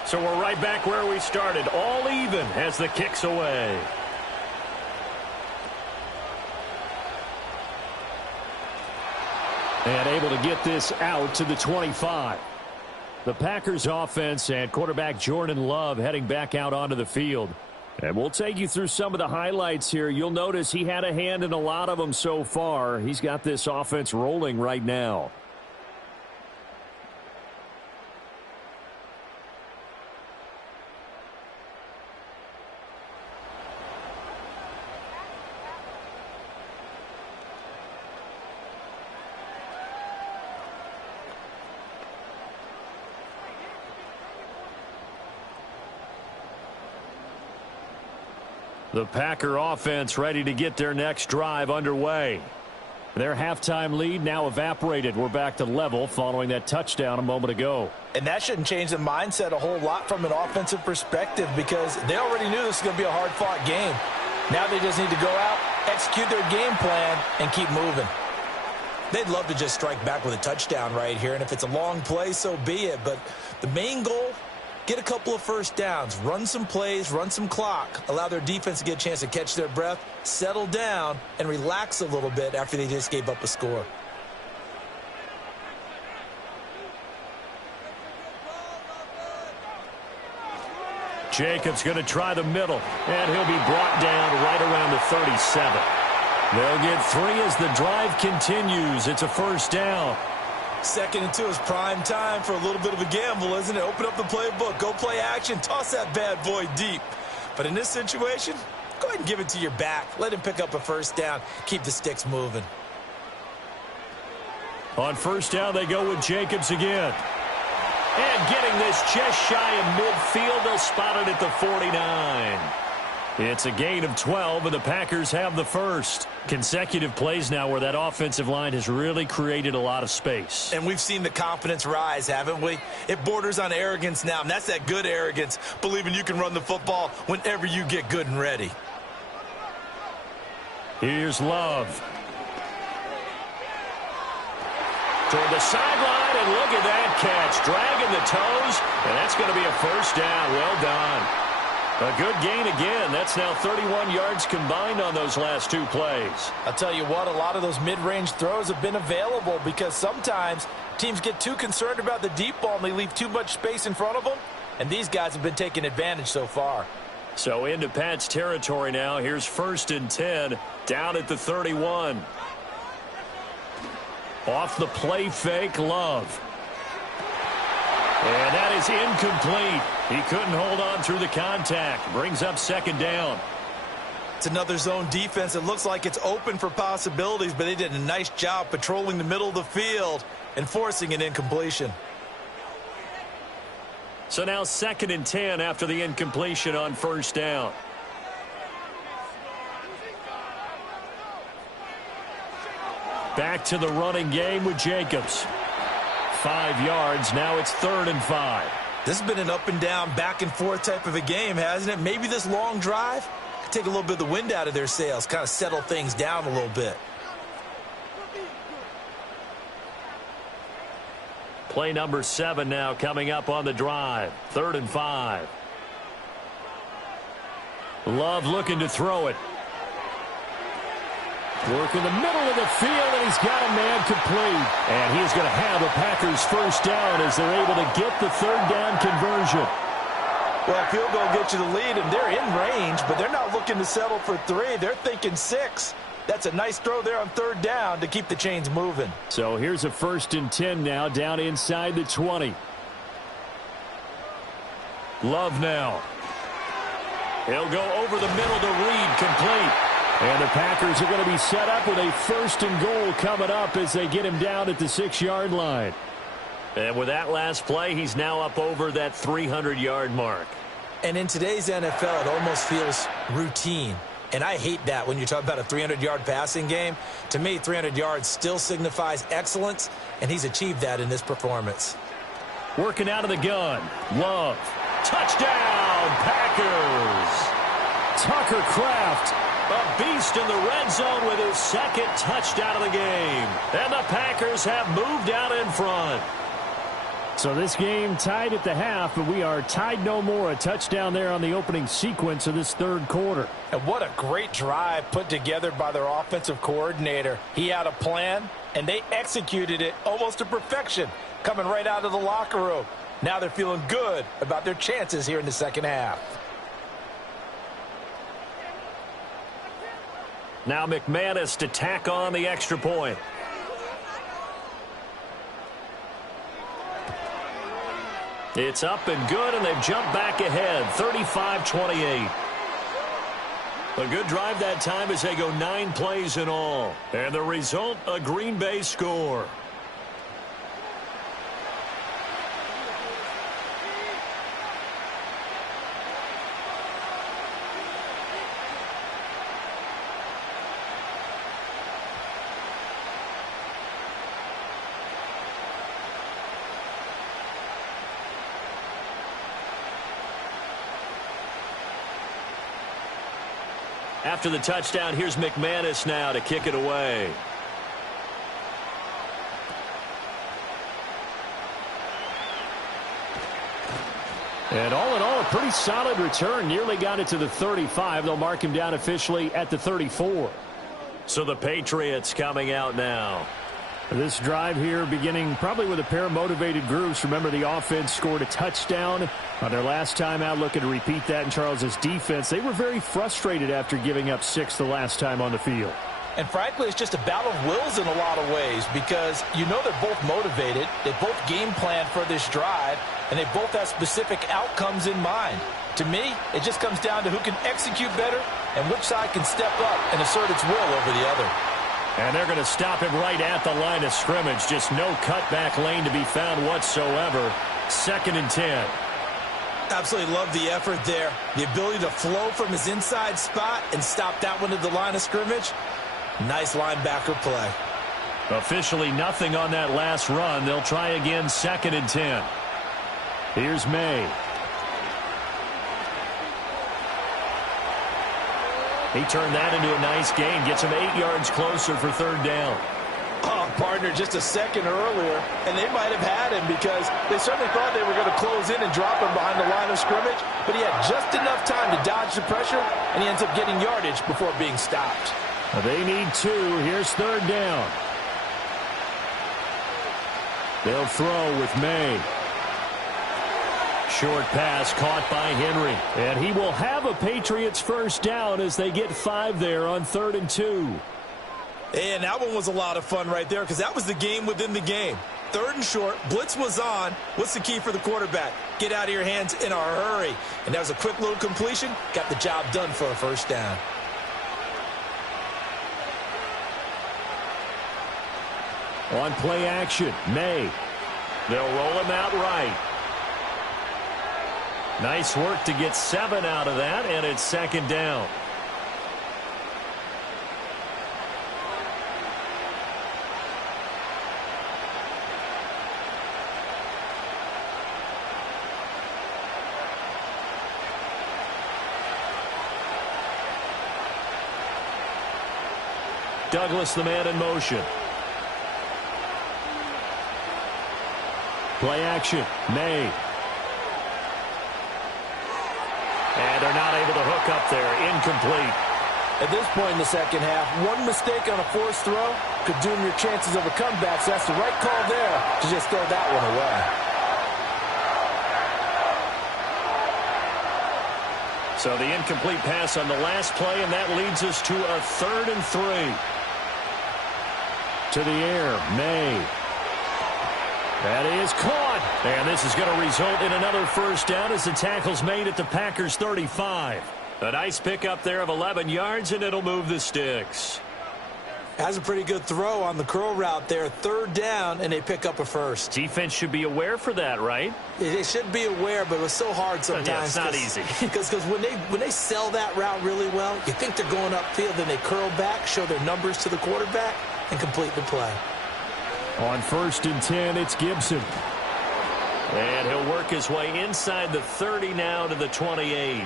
So we're right back where we started, all even as the kick's away. And able to get this out to the 25. The Packers offense and quarterback Jordan Love heading back out onto the field. And we'll take you through some of the highlights here. You'll notice he had a hand in a lot of them so far. He's got this offense rolling right now. The Packer offense ready to get their next drive underway. Their halftime lead now evaporated. We're back to level following that touchdown a moment ago. And that shouldn't change the mindset a whole lot from an offensive perspective because they already knew this was going to be a hard-fought game. Now they just need to go out, execute their game plan, and keep moving. They'd love to just strike back with a touchdown right here, and if it's a long play, so be it. But the main goal, get a couple of first downs, run some plays, run some clock, allow their defense to get a chance to catch their breath, settle down, and relax a little bit after they just gave up a score. Jacobs going to try the middle, and he'll be brought down right around the 37. They'll get 3 as the drive continues. It's a first down. 2nd and 2 is prime time for a little bit of a gamble, isn't it? Open up the playbook, go play action, toss that bad boy deep. But in this situation, go ahead and give it to your back. Let him pick up a first down. Keep the sticks moving. On first down, they go with Jacobs again. And getting this just shy of midfield, they'll spot it at the 49. It's a gain of 12, and the Packers have the first. Consecutive plays now where that offensive line has really created a lot of space. And we've seen the confidence rise, haven't we? It borders on arrogance now, and that's that good arrogance, believing you can run the football whenever you get good and ready. Here's Love. Toward the sideline, and look at that catch. Dragging the toes, and that's going to be a first down. Well done. A good gain again. That's now 31 yards combined on those last 2 plays. I'll tell you what, a lot of those mid-range throws have been available because sometimes teams get too concerned about the deep ball and they leave too much space in front of them, and these guys have been taking advantage so far. So into Pat's territory now. Here's 1st and 10 down at the 31. Off the play fake, Love. And that is incomplete. He couldn't hold on through the contact. Brings up 2nd down. It's another zone defense. It looks like it's open for possibilities, but they did a nice job patrolling the middle of the field and forcing an incompletion. So now 2nd and 10 after the incompletion on first down. Back to the running game with Jacobs. 5 yards. Now it's 3rd and 5. This has been an up and down, back and forth type of a game, hasn't it? Maybe this long drive could take a little bit of the wind out of their sails, kind of settle things down a little bit. Play number 7 now coming up on the drive. 3rd and 5. Love looking to throw it. Work in the middle of the field, and he's got a man complete. And he's going to have a Packers first down as they're able to get the third down conversion. Well, field goal gets you the lead, and they're in range, but they're not looking to settle for 3. They're thinking 6. That's a nice throw there on third down to keep the chains moving. So here's a 1st and 10 now, down inside the 20. Love now. He'll go over the middle to Reed, complete. And the Packers are going to be set up with a 1st and goal coming up as they get him down at the 6-yard line. And with that last play, he's now up over that 300-yard mark. And in today's NFL, it almost feels routine. And I hate that when you talk about a 300-yard passing game. To me, 300 yards still signifies excellence, and he's achieved that in this performance. Working out of the gun. Love. Touchdown, Packers. Tucker Kraft, a beast in the red zone with his 2nd touchdown of the game. And the Packers have moved out in front. So this game tied at the half, but we are tied no more. A touchdown there on the opening sequence of this 3rd quarter. And what a great drive put together by their offensive coordinator. He had a plan, and they executed it almost to perfection, coming right out of the locker room. Now they're feeling good about their chances here in the second half. Now McManus to tack on the extra point. It's up and good, and they've jumped back ahead, 35-28. A good drive that time as they go 9 plays in all. And the result, a Green Bay score. After the touchdown, here's McManus now to kick it away. And all in all, a pretty solid return. Nearly got it to the 35. They'll mark him down officially at the 34. So the Patriots coming out now. This drive here beginning probably with a pair of motivated groups. Remember, the offense scored a touchdown on their last time out, looking to repeat that in Charles's defense. They were very frustrated after giving up 6 the last time on the field. And frankly, it's just a battle of wills in a lot of ways because you know they're both motivated. They both game plan for this drive, and they both have specific outcomes in mind. To me, it just comes down to who can execute better and which side can step up and assert its will over the other. And they're going to stop him right at the line of scrimmage. Just no cutback lane to be found whatsoever. 2nd and 10. Absolutely love the effort there. The ability to flow from his inside spot and stop that one at the line of scrimmage. Nice linebacker play. Officially nothing on that last run. They'll try again 2nd and 10. Here's May. He turned that into a nice gain. Gets him 8 yards closer for 3rd down. Oh, partner, just a second earlier, and they might have had him because they certainly thought they were going to close in and drop him behind the line of scrimmage, but he had just enough time to dodge the pressure, and he ends up getting yardage before being stopped. They need 2. Here's 3rd down. They'll throw with May. Short pass caught by Henry. And he will have a Patriots first down as they get 5 there on 3rd and 2. And that one was a lot of fun right there because that was the game within the game. 3rd and short, blitz was on. What's the key for the quarterback? Get out of your hands in a hurry. And that was a quick little completion. Got the job done for a first down. On play action, May. They'll roll him out right. Nice work to get 7 out of that, and it's 2nd down. Douglas, the man in motion. Play action, May. And they're not able to hook up there. Incomplete. At this point in the second half, one mistake on a forced throw could doom your chances of a comeback, so that's the right call there to just throw that one away. So the incomplete pass on the last play, and that leads us to a 3rd and 3. To the air, May. That is caught. And this is going to result in another first down as the tackle's made at the Packers' 35. A nice pickup there of 11 yards, and it'll move the sticks. Has a pretty good throw on the curl route there. 3rd down, and they pick up a first. Defense should be aware for that, right? They should be aware, but it was so hard sometimes. Yeah, it's not easy. Because when they sell that route really well, you think they're going upfield, then they curl back, show their numbers to the quarterback, and complete the play. On 1st and 10, it's Gibson. And he'll work his way inside the 30 now to the 28.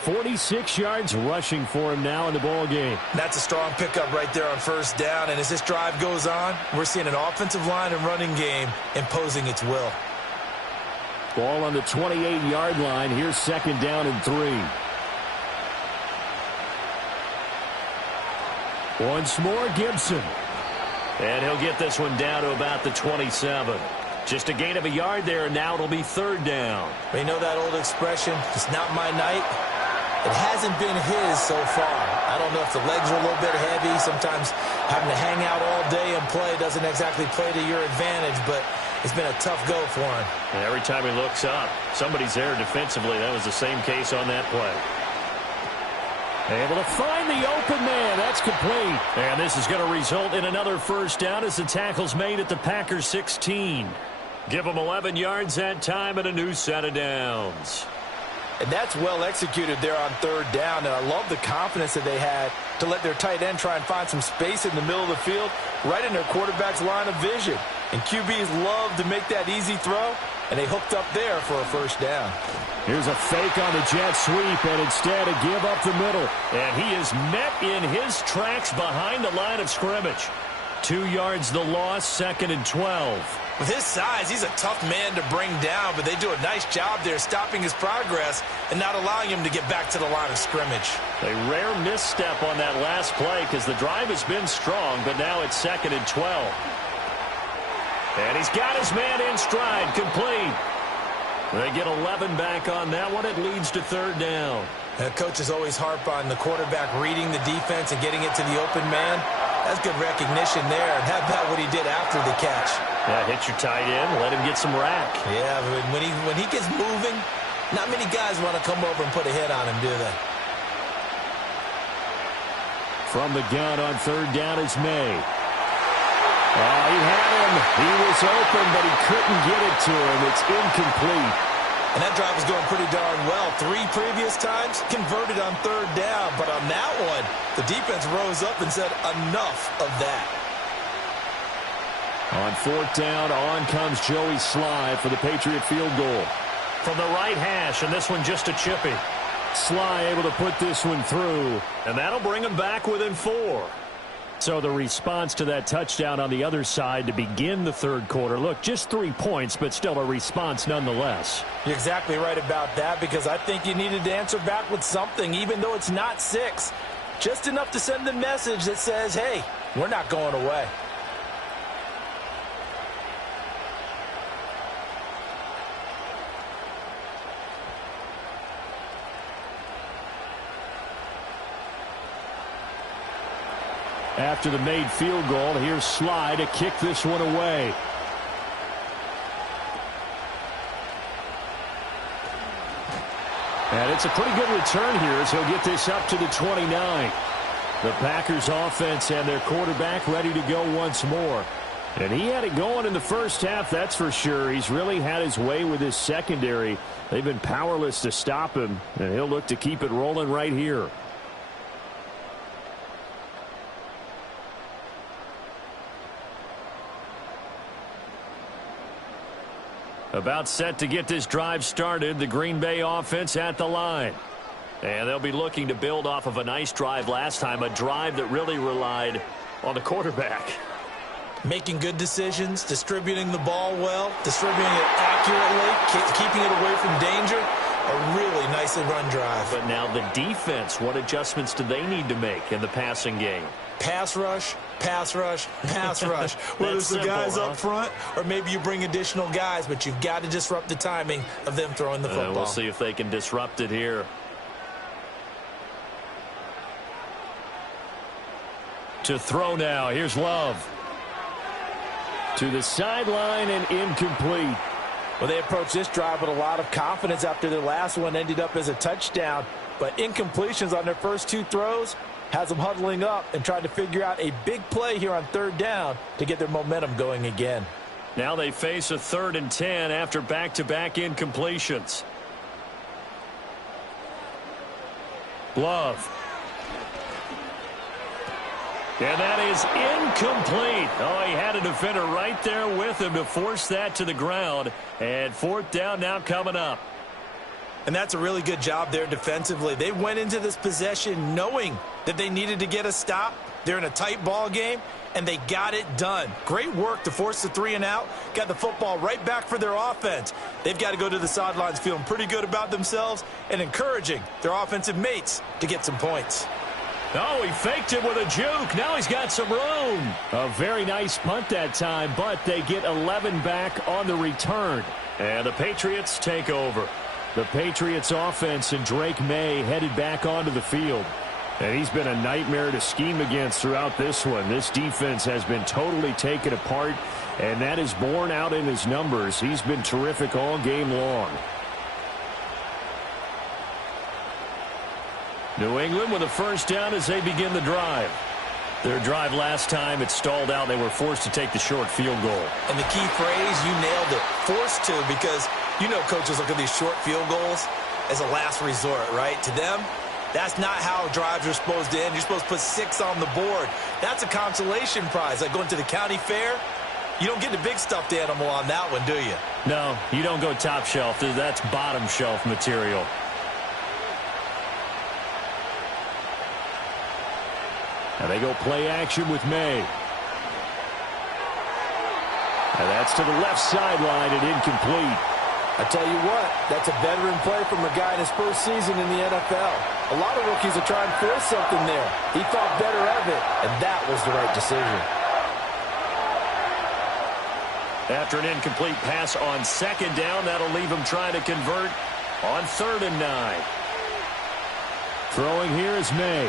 46 yards rushing for him now in the ball game. That's a strong pickup right there on 1st down, and as this drive goes on, we're seeing an offensive line and running game imposing its will. Ball on the 28-yard line. Here's 2nd down and 3. Once more, Gibson. And he'll get this one down to about the 27. Just a gain of a yard there, and now it'll be 3rd down. You know that old expression, it's not my night? It hasn't been his so far. I don't know if the legs are a little bit heavy. Sometimes having to hang out all day and play doesn't exactly play to your advantage, but it's been a tough go for him. And every time he looks up, somebody's there defensively. That was the same case on that play. Able to find the open man. That's complete. And this is going to result in another first down as the tackle's made at the Packers' 16. Give them 11 yards that time and a new set of downs. And that's well executed there on 3rd down. And I love the confidence that they had to let their tight end try and find some space in the middle of the field, right in their quarterback's line of vision. And QBs love to make that easy throw, and they hooked up there for a first down. Here's a fake on the jet sweep, and instead a give up the middle. And he is met in his tracks behind the line of scrimmage. 2 yards the loss, 2nd and 12. With his size, he's a tough man to bring down, but they do a nice job there stopping his progress and not allowing him to get back to the line of scrimmage. A rare misstep on that last play because the drive has been strong, but now it's 2nd and 12. And he's got his man in stride, complete. They get 11 back on that one. It leads to 3rd down. Coaches always harp on the quarterback reading the defense and getting it to the open man. That's good recognition there. And how about what he did after the catch? Yeah, hit your tight end, let him get some rack. Yeah, but when he gets moving, not many guys want to come over and put a hit on him, do they? From the gun on 3rd down is May. Oh, he had him. He was open, but he couldn't get it to him. It's incomplete. And that drive was going pretty darn well. 3 previous times converted on 3rd down. But on that one, the defense rose up and said, enough of that. On 4th down, on comes Joey Sly for the Patriot field goal. From the right hash, and this one just a chippy. Sly able to put this one through. And that'll bring him back within 4. So the response to that touchdown on the other side to begin the 3rd quarter. Look, just 3 points, but still a response nonetheless. You're exactly right about that, because I think you needed to answer back with something, even though it's not 6. Just enough to send a message that says, hey, we're not going away. After the made field goal, here's Sly to kick this one away. And it's a pretty good return here as he'll get this up to the 29. The Packers offense and their quarterback ready to go once more. And he had it going in the first half, that's for sure. He's really had his way with his secondary. They've been powerless to stop him, and he'll look to keep it rolling right here. About set to get this drive started, the Green Bay offense at the line. And they'll be looking to build off of a nice drive last time, a drive that really relied on the quarterback. Making good decisions, distributing the ball well, distributing it accurately, keeping it away from danger. A really nicely run drive. But now the defense, what adjustments do they need to make in the passing game? Pass rush, pass rush, pass rush. Whether it's the guys up front or maybe you bring additional guys, but you've got to disrupt the timing of them throwing the football. We'll see if they can disrupt it here. To throw now. Here's Love. To the sideline and incomplete. Well, they approached this drive with a lot of confidence after their last one ended up as a touchdown. But incompletions on their first two throws has them huddling up and trying to figure out a big play here on third down to get their momentum going again. Now they face a 3rd and 10 after back-to-back incompletions. Love. And that is incomplete. Oh, he had a defender right there with him to force that to the ground. And 4th down now coming up. And that's a really good job there defensively. They went into this possession knowing that they needed to get a stop. They're in a tight ball game, and they got it done. Great work to force the 3 and out. Got the football right back for their offense. They've got to go to the sidelines feeling pretty good about themselves and encouraging their offensive mates to get some points. Oh, he faked it with a juke. Now he's got some room. A very nice punt that time, but they get 11 back on the return. And the Patriots take over. The Patriots offense and Drake May headed back onto the field. And he's been a nightmare to scheme against throughout this one. This defense has been totally taken apart, and that is borne out in his numbers. He's been terrific all game long. New England with a 1st down as they begin the drive. Their drive last time, it stalled out. They were forced to take the short field goal. And the key phrase, you nailed it, forced to, because you know coaches look at these short field goals as a last resort, right? To them, that's not how drives are supposed to end. You're supposed to put 6 on the board. That's a consolation prize. Like going to the county fair, you don't get the big stuffed animal on that one, do you? No, you don't go top shelf. That's bottom shelf material. And they go play action with May. And that's to the left sideline and incomplete. I tell you what, that's a veteran play from a guy in his first season in the NFL. A lot of rookies are trying to force something there. He thought better of it, and that was the right decision. After an incomplete pass on 2nd down, that'll leave him trying to convert on 3rd and 9. Throwing here is May.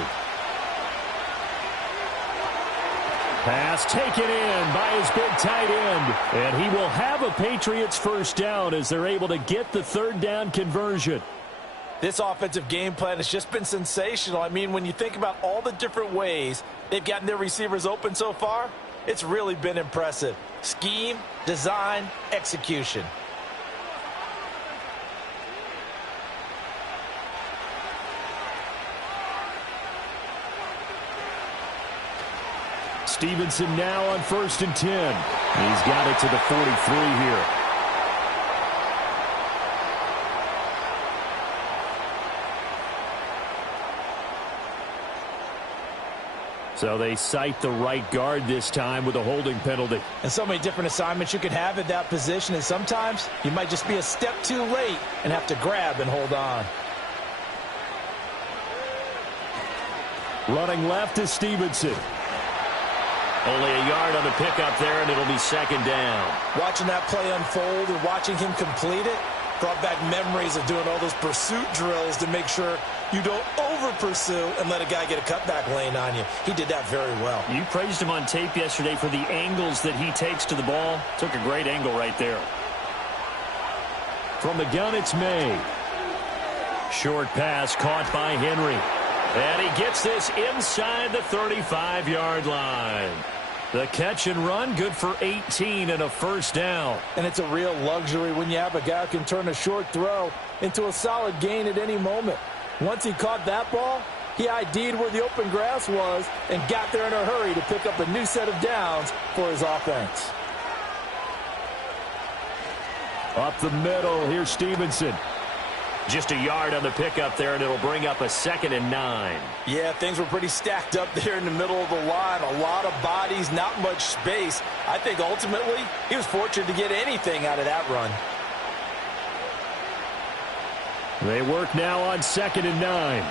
Pass taken in by his big tight end. And he will have a Patriots 1st down as they're able to get the 3rd down conversion. This offensive game plan has just been sensational. I mean, when you think about all the different ways they've gotten their receivers open so far, it's really been impressive. Scheme, design, execution. Stevenson now on 1st and 10. He's got it to the 43 here. So they cite the right guard this time with a holding penalty. And so many different assignments you can have at that position, and sometimes you might just be a step too late and have to grab and hold on. Running left is Stevenson. Only a yard on the pickup there, and it'll be 2nd down. Watching that play unfold and watching him complete it brought back memories of doing all those pursuit drills to make sure you don't over-pursue and let a guy get a cutback lane on you. He did that very well. You praised him on tape yesterday for the angles that he takes to the ball. Took a great angle right there. From the gun, it's May. Short pass caught by Henry. And he gets this inside the 35-yard line. The catch and run, good for 18 and a 1st down. And it's a real luxury when you have a guy who can turn a short throw into a solid gain at any moment. Once he caught that ball, he ID'd where the open grass was and got there in a hurry to pick up a new set of downs for his offense. Up the middle, here's Stevenson. Just a yard on the pickup there, and it'll bring up a 2nd and 9. Yeah, things were pretty stacked up there in the middle of the line. A lot of bodies, not much space. I think ultimately he was fortunate to get anything out of that run. They work now on 2nd and 9.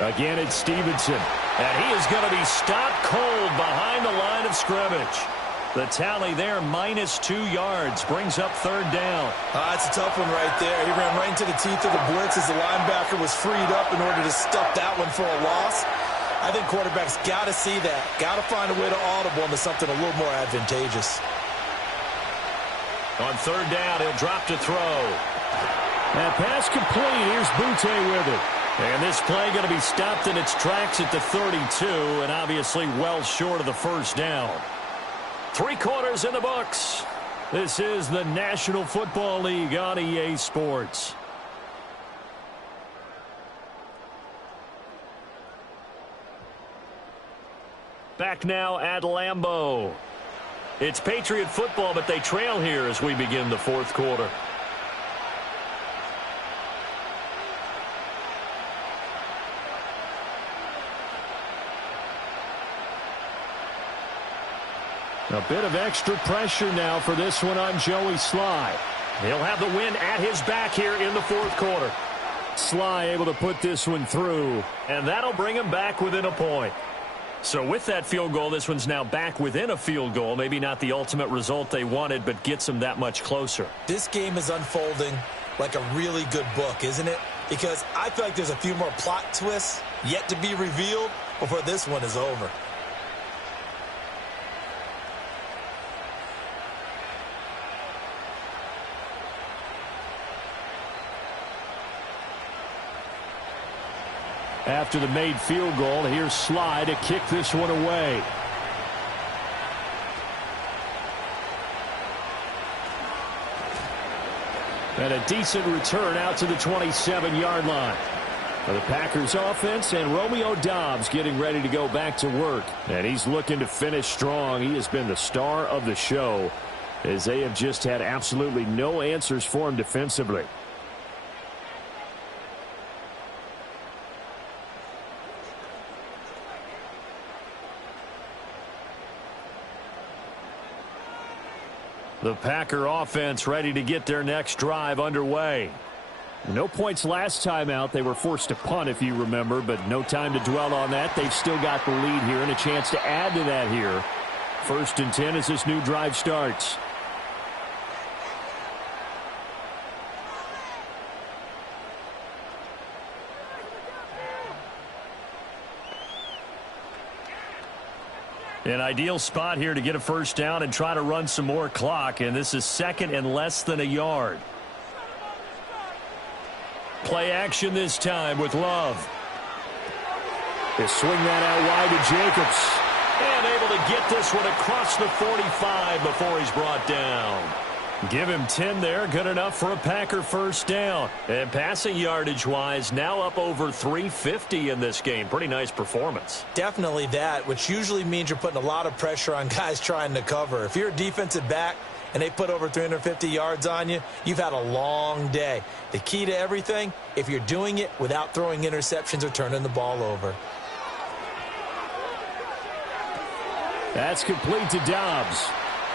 Again, it's Stevenson. And he is going to be stopped cold behind the line of scrimmage. The tally there, -2 yards, brings up 3rd down. That's a tough one right there. He ran right into the teeth of the blitz as the linebacker was freed up in order to stuff that one for a loss. I think quarterbacks got to see that. Got to find a way to audible into something a little more advantageous. On 3rd down, he'll drop to throw. That pass complete. Here's Butte with it. And this play going to be stopped in its tracks at the 32, and obviously well short of the 1st down. 3 quarters in the books. This is the National Football League on EA Sports. Back now at Lambeau. It's Patriot football, but they trail here as we begin the 4th quarter. A bit of extra pressure now for this one on Joey Sly. He'll have the win at his back here in the 4th quarter. Sly able to put this one through. And that'll bring him back within a point. So with that field goal, this one's now back within a field goal. Maybe not the ultimate result they wanted, but gets them that much closer. This game is unfolding like a really good book, isn't it? Because I feel like there's a few more plot twists yet to be revealed before this one is over. After the made field goal, here's Sly to kick this one away. And a decent return out to the 27-yard line. For the Packers offense, and Romeo Doubs getting ready to go back to work. And he's looking to finish strong. He has been the star of the show, as they have just had absolutely no answers for him defensively. The Packer offense ready to get their next drive underway. No points last time out. They were forced to punt, if you remember, but no time to dwell on that. They've still got the lead here and a chance to add to that here. 1st and 10 as this new drive starts. An ideal spot here to get a 1st down and try to run some more clock, and this is 2nd and less than a yard. Play action this time with Love. They swing that out wide to Jacobs. And able to get this one across the 45 before he's brought down. Give him 10 there. Good enough for a Packer 1st down. And passing yardage-wise, now up over 350 in this game. Pretty nice performance. Definitely that, which usually means you're putting a lot of pressure on guys trying to cover. If you're a defensive back and they put over 350 yards on you, you've had a long day. The key to everything, if you're doing it without throwing interceptions or turning the ball over. That's complete to Doubs.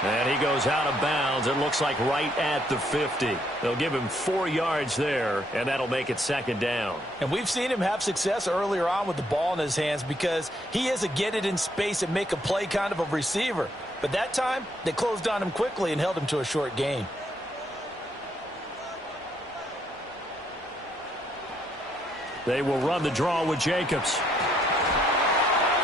And he goes out of bounds. It looks like right at the 50. They'll give him 4 yards there, and that'll make it 2nd down. And we've seen him have success earlier on with the ball in his hands because he is a get it in space and make a play kind of a receiver. But that time, they closed on him quickly and held him to a short gain. They will run the draw with Jacobs.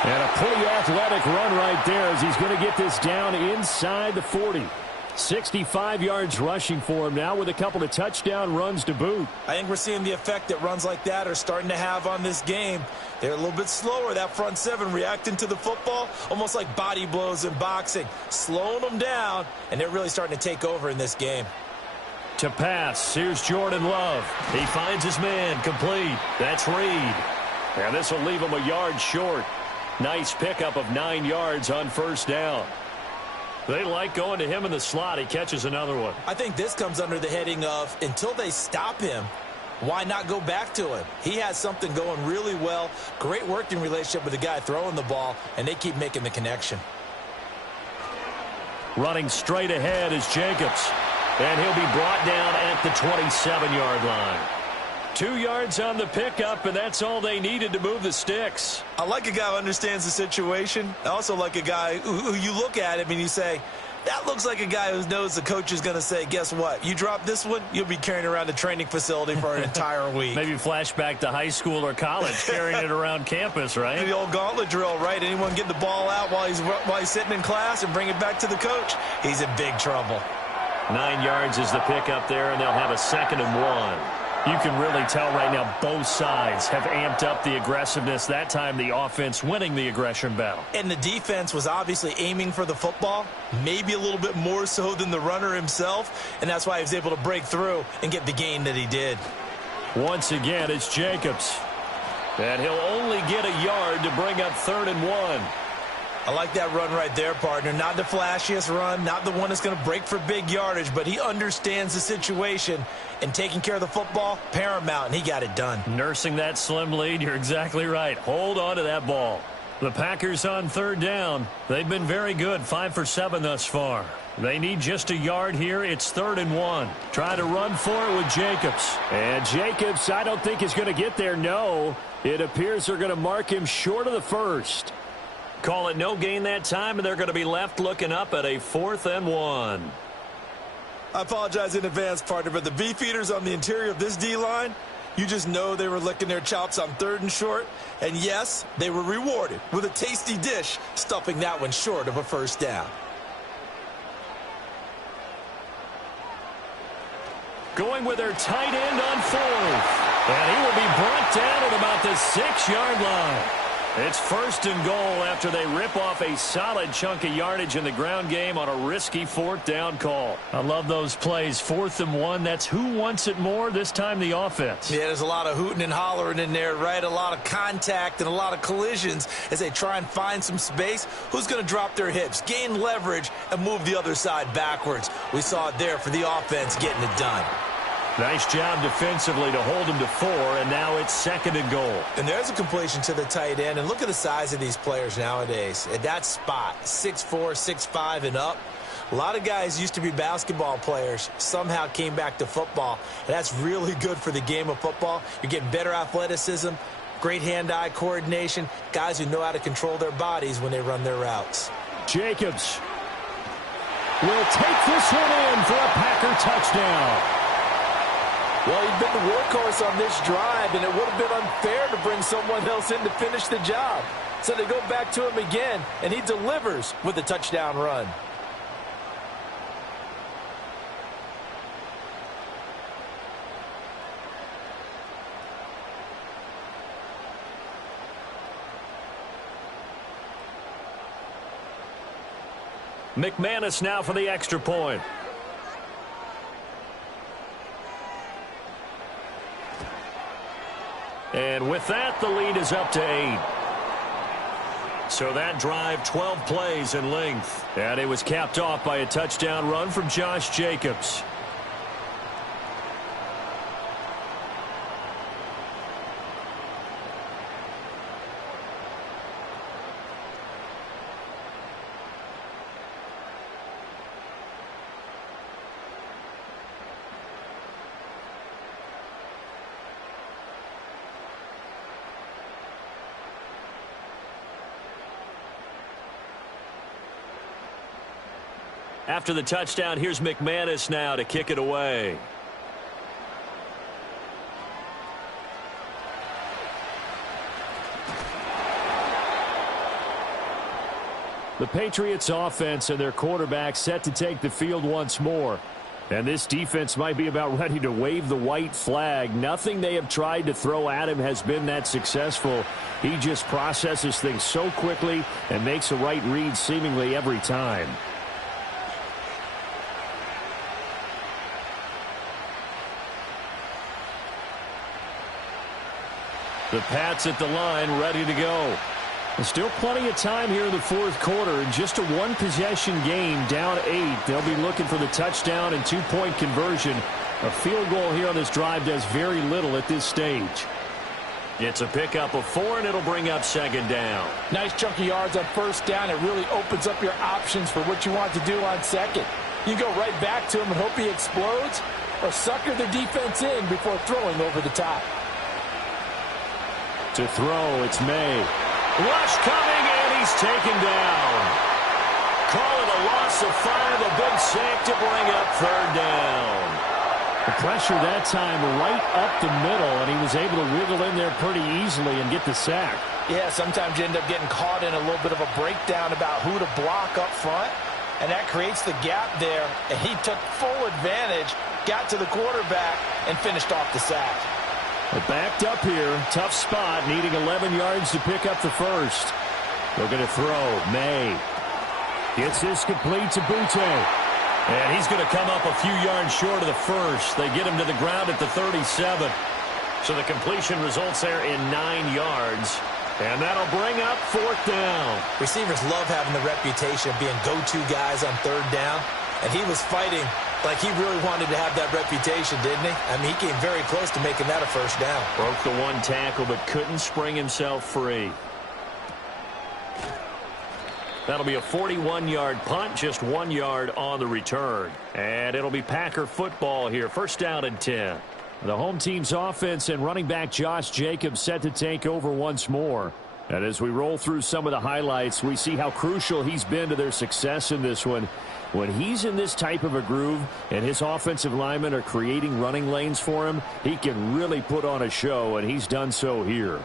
And a pretty athletic run right there as he's going to get this down inside the 40. 65 yards rushing for him now with a couple of touchdown runs to boot. I think we're seeing the effect that runs like that are starting to have on this game. They're a little bit slower, that front 7, reacting to the football, almost like body blows in boxing, slowing them down, and they're really starting to take over in this game. To pass, here's Jordan Love. He finds his man, complete. That's Reed. And this will leave him a yard short. Nice pickup of 9 yards on 1st down. They like going to him in the slot. He catches another one. I think this comes under the heading of until they stop him, why not go back to him? He has something going really well. Great working relationship with the guy throwing the ball, and they keep making the connection. Running straight ahead is Jacobs. And he'll be brought down at the 27-yard line. 2 yards on the pickup, and that's all they needed to move the sticks. I like a guy who understands the situation. I also like a guy who you look at him and you say, that looks like a guy who knows the coach is going to say, guess what? You drop this one, you'll be carrying around the training facility for an entire week. Maybe flashback to high school or college, carrying it around campus, right? The old gauntlet drill, right? Anyone get the ball out while he's sitting in class and bring it back to the coach, he's in big trouble. 9 yards is the pickup there, and they'll have a 2nd and 1. You can really tell right now both sides have amped up the aggressiveness. That time the offense winning the aggression battle. And the defense was obviously aiming for the football, maybe a little bit more so than the runner himself, and that's why he was able to break through and get the gain that he did. Once again, it's Jacobs. And he'll only get a yard to bring up 3rd and 1. I like that run right there, partner. Not the flashiest run, not the one that's going to break for big yardage, but he understands the situation, and taking care of the football, paramount, and he got it done. Nursing that slim lead, you're exactly right. Hold on to that ball. The Packers on 3rd down. They've been very good, 5 for 7 thus far. They need just a yard here. It's 3rd and 1. Try to run for it with Jacobs. And Jacobs, I don't think is going to get there. No, it appears they're going to mark him short of the first. Call it no gain that time, and they're going to be left looking up at a 4th and 1. I apologize in advance, partner, but the beefeaters on the interior of this D-line, you just know they were licking their chops on 3rd and short. And yes, they were rewarded with a tasty dish, stuffing that one short of a first down. Going with their tight end on 4th. And he will be brought down at about the 6-yard line. It's 1st and goal after they rip off a solid chunk of yardage in the ground game on a risky 4th down call. I love those plays. 4th and 1. That's who wants it more, this time the offense. Yeah, there's a lot of hooting and hollering in there, right? A lot of contact and a lot of collisions as they try and find some space. Who's going to drop their hips, gain leverage, and move the other side backwards? We saw it there for the offense getting it done. Nice job defensively to hold him to 4, and now it's 2nd and goal. And there's a completion to the tight end, and look at the size of these players nowadays. At that spot, 6'4", 6'5", and up. A lot of guys used to be basketball players, somehow came back to football, and that's really good for the game of football. You're getting better athleticism, great hand-eye coordination, guys who know how to control their bodies when they run their routes. Jacobs will take this one in for a Packer touchdown. Well, he's been the workhorse on this drive, and it would have been unfair to bring someone else in to finish the job. So they go back to him again, and he delivers with a touchdown run. McManus now for the extra point. And with that, the lead is up to 8. So that drive, 12 plays in length. And it was capped off by a touchdown run from Josh Jacobs. After the touchdown, here's McManus now to kick it away. The Patriots offense and their quarterback set to take the field once more. And this defense might be about ready to wave the white flag. Nothing they have tried to throw at him has been that successful. He just processes things so quickly and makes a right read seemingly every time. The Pats at the line, ready to go. There's still plenty of time here in the fourth quarter. Just a one-possession game, down 8. They'll be looking for the touchdown and two-point conversion. A field goal here on this drive does very little at this stage. It's a pickup of 4, and it'll bring up 2nd down. Nice chunk of yards on first down. It really opens up your options for what you want to do on second. You go right back to him and hope he explodes, or sucker the defense in before throwing over the top. To throw, it's May. Rush coming, and he's taken down. Call it a loss of 5, a big sack to bring up third down. The pressure that time right up the middle, and he was able to wiggle in there pretty easily and get the sack. Yeah, sometimes you end up getting caught in a little bit of a breakdown about who to block up front, and that creates the gap there, and he took full advantage, got to the quarterback, and finished off the sack. But backed up here, tough spot, needing 11 yards to pick up the first. They're going to throw. May gets this complete to Butte. And he's going to come up a few yards short of the first. They get him to the ground at the 37. So the completion results there in 9 yards. And that'll bring up fourth down. Receivers love having the reputation of being go-to guys on third down. And he was fighting like he really wanted to have that reputation, didn't he? I mean, he came very close to making that a first down. Broke the one tackle, but couldn't spring himself free. That'll be a 41-yard punt, just 1 yard on the return. And it'll be Packer football here, first down and 10. The home team's offense and running back Josh Jacobs set to take over once more. And as we roll through some of the highlights, we see how crucial he's been to their success in this one. When he's in this type of a groove and his offensive linemen are creating running lanes for him, he can really put on a show, and he's done so here.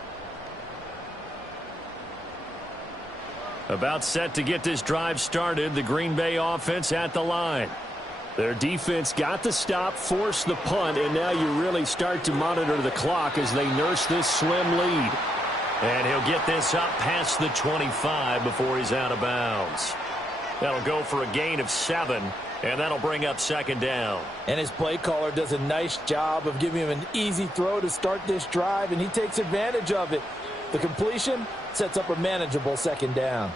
About set to get this drive started, the Green Bay offense at the line. Their defense got the stop, forced the punt, and now you really start to monitor the clock as they nurse this slim lead. And he'll get this up past the 25 before he's out of bounds. That'll go for a gain of 7, and that'll bring up second down. And his play caller does a nice job of giving him an easy throw to start this drive, and he takes advantage of it. The completion sets up a manageable second down.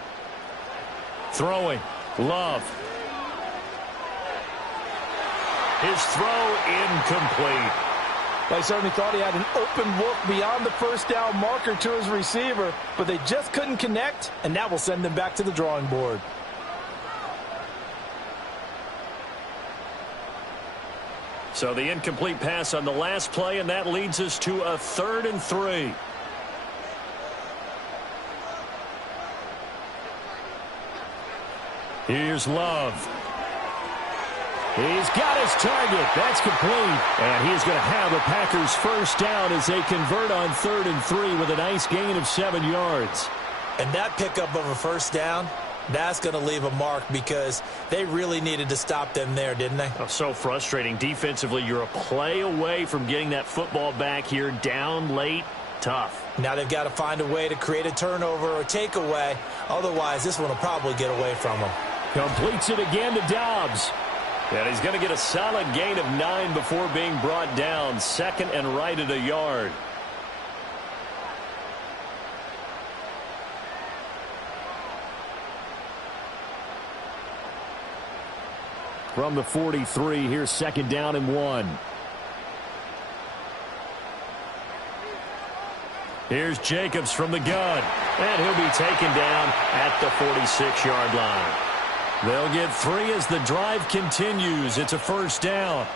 Throwing, Love. His throw incomplete. I certainly thought he had an open look beyond the first down marker to his receiver, but they just couldn't connect, and that will send them back to the drawing board. So the incomplete pass on the last play, and that leads us to a 3rd and 3. Here's Love. He's got his target. That's complete. And he's going to have the Packers first down as they convert on 3rd and 3 with a nice gain of 7 yards. And that pickup of a first down, that's going to leave a mark because they really needed to stop them there, didn't they? Oh, so frustrating. Defensively, you're a play away from getting that football back here down late. Tough. Now they've got to find a way to create a turnover or takeaway. Otherwise, this one will probably get away from them. Completes it again to Dobbs. And he's going to get a solid gain of 9 before being brought down. 2nd and right at a yard. From the 43, here's 2nd down and 1. Here's Jacobs from the gun. And he'll be taken down at the 46-yard line. They'll get 3 as the drive continues. It's a first down.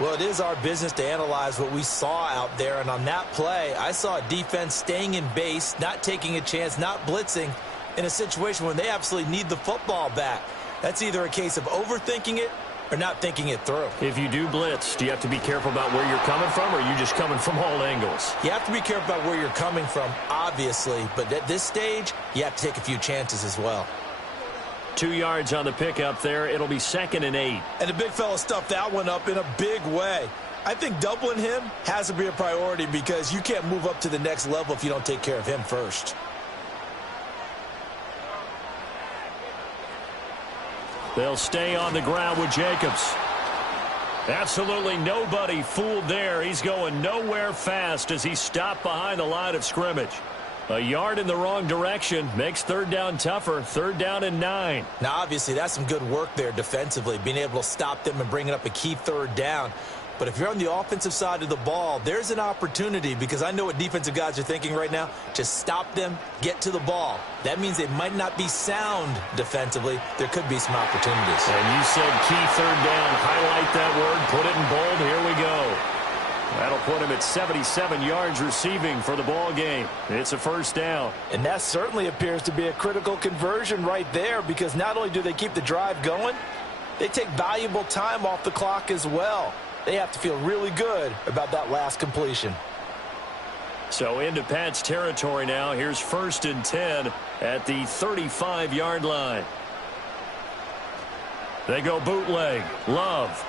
Well, it is our business to analyze what we saw out there. And on that play, I saw a defense staying in base, not taking a chance, not blitzing in a situation when they absolutely need the football back. That's either a case of overthinking it or not thinking it through. If you do blitz, do you have to be careful about where you're coming from, or are you just coming from all angles? You have to be careful about where you're coming from, obviously. But at this stage, you have to take a few chances as well. 2 yards on the pickup there. It'll be 2nd and 8. And the big fella stuffed that one up in a big way. I think doubling him has to be a priority because you can't move up to the next level if you don't take care of him first. They'll stay on the ground with Jacobs. Absolutely nobody fooled there. He's going nowhere fast as he stopped behind the line of scrimmage. A yard in the wrong direction makes 3rd down tougher. 3rd down and 9. Now, obviously, that's some good work there defensively, being able to stop them and bringing up a key 3rd down. But if you're on the offensive side of the ball, there's an opportunity, because I know what defensive guys are thinking right now. Just stop them, get to the ball. That means they might not be sound defensively. There could be some opportunities. And you said key third down. Highlight that word. Put it in bold. Here we go. That'll put him at 77 yards receiving for the ball game. It's a first down. And that certainly appears to be a critical conversion right there, because not only do they keep the drive going, they take valuable time off the clock as well. They have to feel really good about that last completion. So into Pat's territory now. Here's 1st and 10 at the 35-yard line. They go bootleg. Love.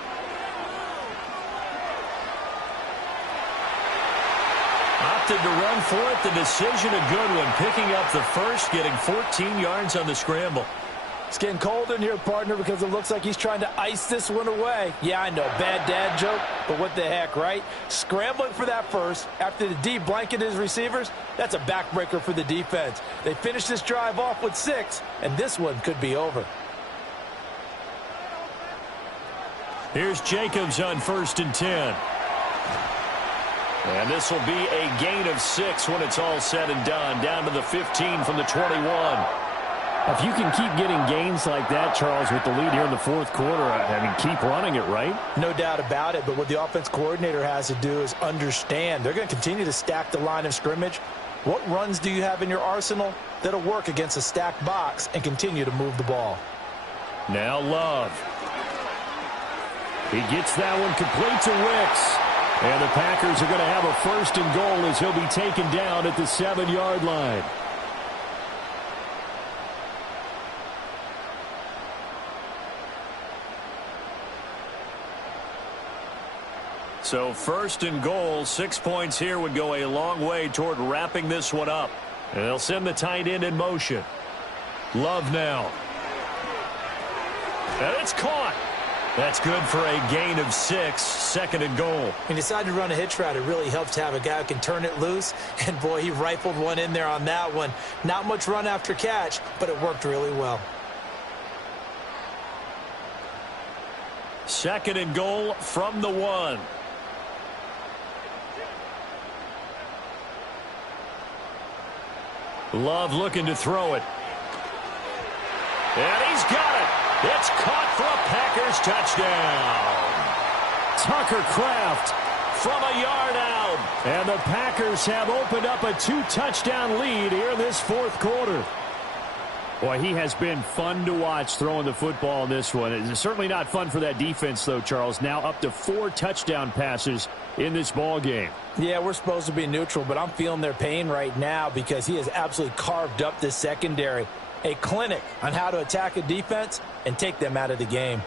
Opted to run for it. The decision a good one. Picking up the first, getting 14 yards on the scramble. It's getting cold in here, partner, because it looks like he's trying to ice this one away. Yeah, I know, bad dad joke, but what the heck, right? Scrambling for that first after the D blanketed his receivers, that's a backbreaker for the defense. They finished this drive off with 6, and this one could be over. Here's Jacobs on 1st and 10. And this will be a gain of 6 when it's all said and done. Down to the 15 from the 21. If you can keep getting gains like that, Charles, with the lead here in the fourth quarter, I mean, keep running it, right? No doubt about it, but what the offense coordinator has to do is understand they're going to continue to stack the line of scrimmage. What runs do you have in your arsenal that'll work against a stacked box and continue to move the ball? Now Love. He gets that one complete to Wicks. And the Packers are going to have a 1st and goal as he'll be taken down at the 7-yard line. So 1st and goal, 6 points here would go a long way toward wrapping this one up. And they'll send the tight end in motion. Love now. And it's caught. That's good for a gain of 6, 2nd and goal. He decided to run a hitch route. It really helps to have a guy who can turn it loose. And, boy, he rifled one in there on that one. Not much run after catch, but it worked really well. 2nd and goal from the 1. Love looking to throw it. And he's got it. It's caught for a Packers touchdown. Tucker Kraft from a yard out. And the Packers have opened up a 2-touchdown lead here in this fourth quarter. Boy, he has been fun to watch throwing the football in this one. It's certainly not fun for that defense, though, Charles. Now up to 4 touchdown passes in this ball game. Yeah, we're supposed to be neutral, but I'm feeling their pain right now because he has absolutely carved up this secondary. A clinic on how to attack a defense and take them out of the game.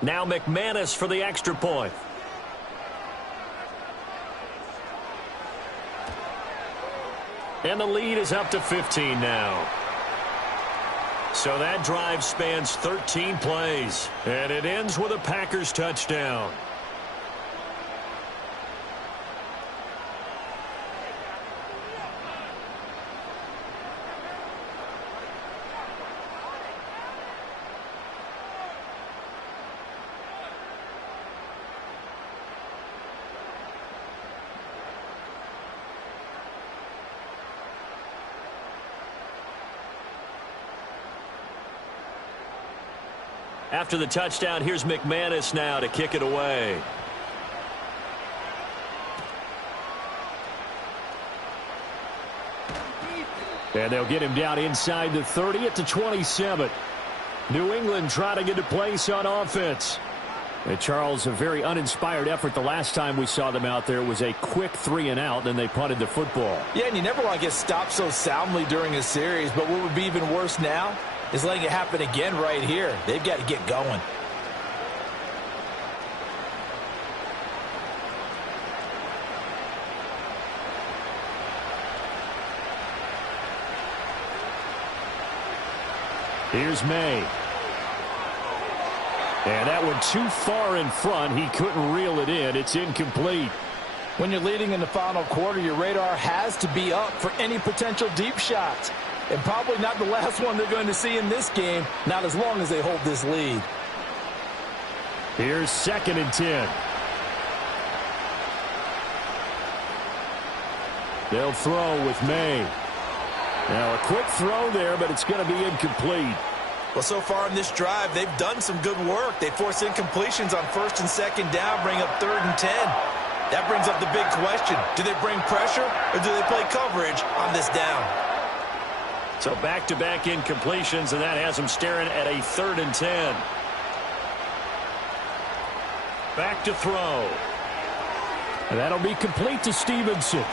Now McManus for the extra point. And the lead is up to 15 now. So that drive spans 13 plays. And it ends with a Packers touchdown. After the touchdown, here's McManus now to kick it away. And they'll get him down inside the 30 at the 27. New England trying to get a place on offense. And Charles, a very uninspired effort the last time we saw them out there. It was a quick 3-and-out, and they punted the football. Yeah, and you never want to get stopped so soundly during a series, but what would be even worse now is letting it happen again right here. They've got to get going. Here's May. And that one too far in front. He couldn't reel it in. It's incomplete. When you're leading in the final quarter, your radar has to be up for any potential deep shots. And probably not the last one they're going to see in this game, not as long as they hold this lead. Here's 2nd and 10. They'll throw with May. Now a quick throw there, but it's going to be incomplete. Well, so far in this drive, they've done some good work. They force incompletions on 1st and 2nd down, bring up 3rd and 10. That brings up the big question. Do they bring pressure or do they play coverage on this down? So back-to-back incompletions, and that has them staring at a 3rd and 10. Back to throw. And that'll be complete to Stevenson.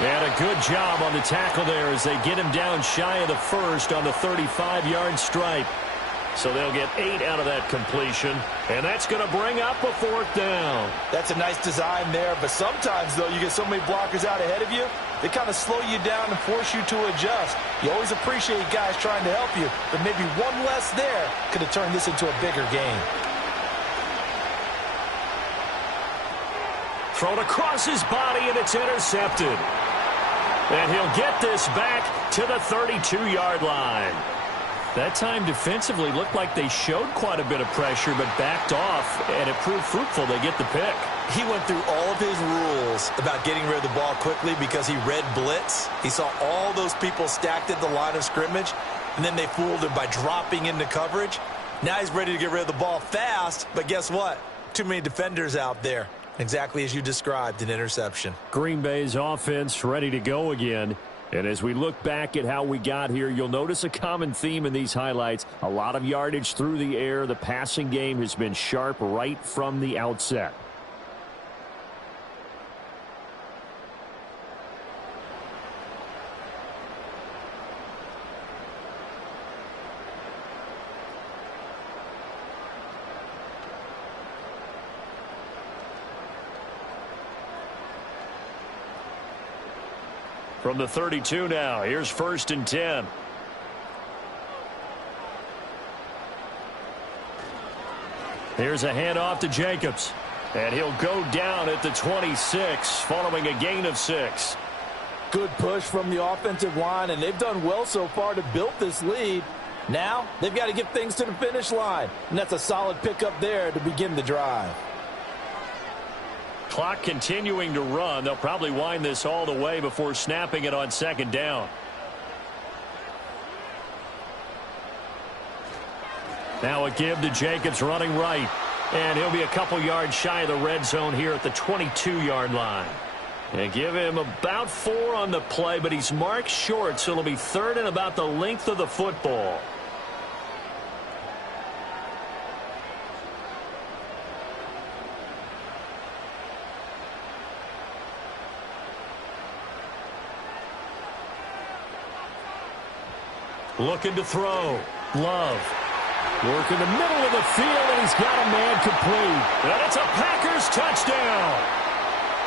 And a good job on the tackle there as they get him down shy of the 1st on the 35-yard stripe. So they'll get 8 out of that completion, and that's going to bring up a 4th down. That's a nice design there, but sometimes, though, you get so many blockers out ahead of you, they kind of slow you down and force you to adjust. You always appreciate guys trying to help you, but maybe one less there could have turned this into a bigger game. Thrown across his body, and it's intercepted. And he'll get this back to the 32-yard line. That time defensively looked like they showed quite a bit of pressure but backed off, and it proved fruitful. They get the pick. He went through all of his rules about getting rid of the ball quickly because he read blitz. He saw all those people stacked at the line of scrimmage, and then they fooled him by dropping into coverage. Now he's ready to get rid of the ball fast, but guess what? Too many defenders out there. Exactly as you described, an interception. Green Bay's offense ready to go again. And as we look back at how we got here, you'll notice a common theme in these highlights. A lot of yardage through the air. The passing game has been sharp right from the outset. From the 32 now, here's 1st and 10. Here's a handoff to Jacobs. And he'll go down at the 26 following a gain of 6. Good push from the offensive line, and they've done well so far to build this lead. Now they've got to get things to the finish line, and that's a solid pickup there to begin the drive. Clock continuing to run. They'll probably wind this all the way before snapping it on 2nd down. Now a give to Jacobs running right. And he'll be a couple yards shy of the red zone here at the 22-yard line. And give him about 4 on the play, but he's marked short, so it'll be 3rd and about the length of the football. Looking to throw. Love. Work in the middle of the field, and he's got a man complete. And it's a Packers touchdown.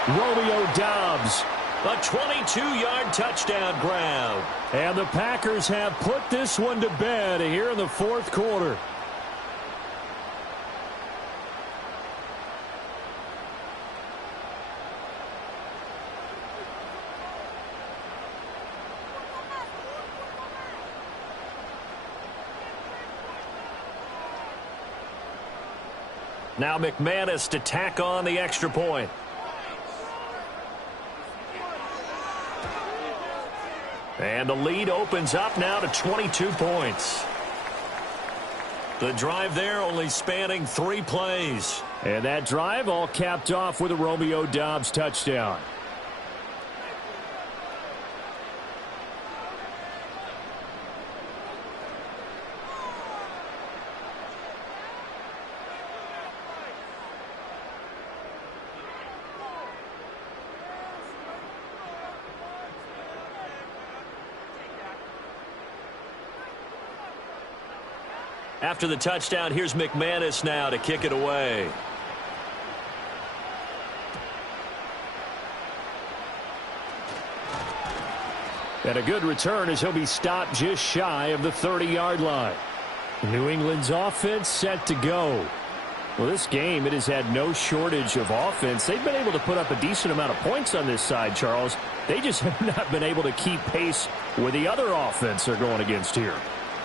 Romeo Doubs. A 22-yard touchdown grab. And the Packers have put this one to bed here in the 4th quarter. Now McManus to tack on the extra point. And the lead opens up now to 22 points. The drive there only spanning 3 plays. And that drive all capped off with a Romeo Doubs touchdown. After the touchdown, here's McManus now to kick it away. And a good return as he'll be stopped just shy of the 30-yard line. New England's offense set to go. Well, this game, it has had no shortage of offense. They've been able to put up a decent amount of points on this side, Charles. They just have not been able to keep pace with the other offense they're going against here.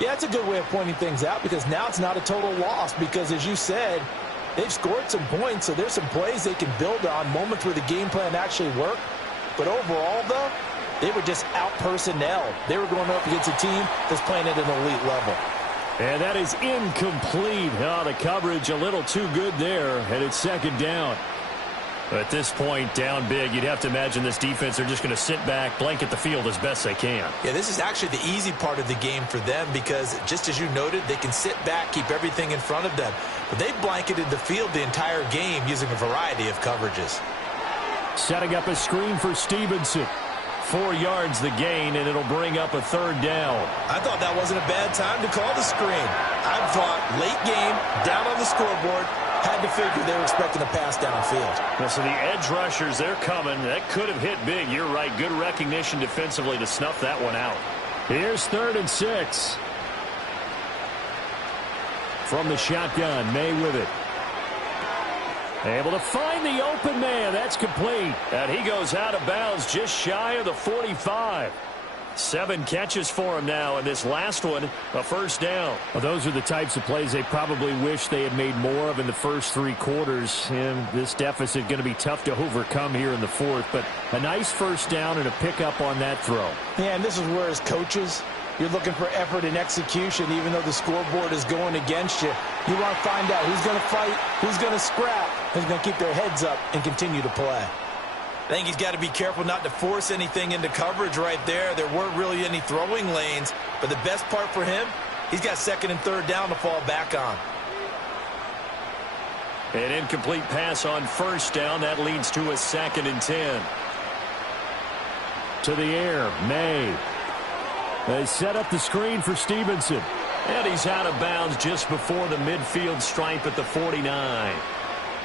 Yeah, it's a good way of pointing things out because now it's not a total loss because, as you said, They've scored some points, so there's some plays they can build on, moments where the game plan actually worked. But overall, though, they were just out-personnel. They were going up against a team that's playing at an elite level. And that is incomplete. Oh, the coverage a little too good there, and it's second down. At this point, down big, you'd have to imagine this defense, they're just going to sit back, blanket the field as best they can. Yeah, this is actually the easy part of the game for them because, just as you noted, they can sit back, keep everything in front of them. But they blanketed the field the entire game using a variety of coverages. Setting up a screen for Stevenson. 4 yards the gain, and it'll bring up a third down. I thought that wasn't a bad time to call the screen. I thought late game, down on the scoreboard, had to figure they were expecting a pass downfield. So the edge rushers, they're coming. That could have hit big. You're right. Good recognition defensively to snuff that one out. Here's 3rd and 6. From the shotgun, May with it. Able to find the open man. That's complete. And he goes out of bounds just shy of the 45. 7 catches for him now, and this last one, a first down. Well, those are the types of plays they probably wish they had made more of in the first 3 quarters. And this deficit going to be tough to overcome here in the 4th. But a nice first down and a pickup on that throw. Yeah, and this is where, as coaches, you're looking for effort and execution, even though the scoreboard is going against you. You want to find out who's going to fight, who's going to scrap, who's going to keep their heads up and continue to play. I think he's got to be careful not to force anything into coverage right there. There weren't really any throwing lanes, but the best part for him, he's got 2nd and 3rd down to fall back on. An incomplete pass on first down. That leads to a 2nd and 10. To the air, May. They set up the screen for Stevenson. And he's out of bounds just before the midfield stripe at the 49.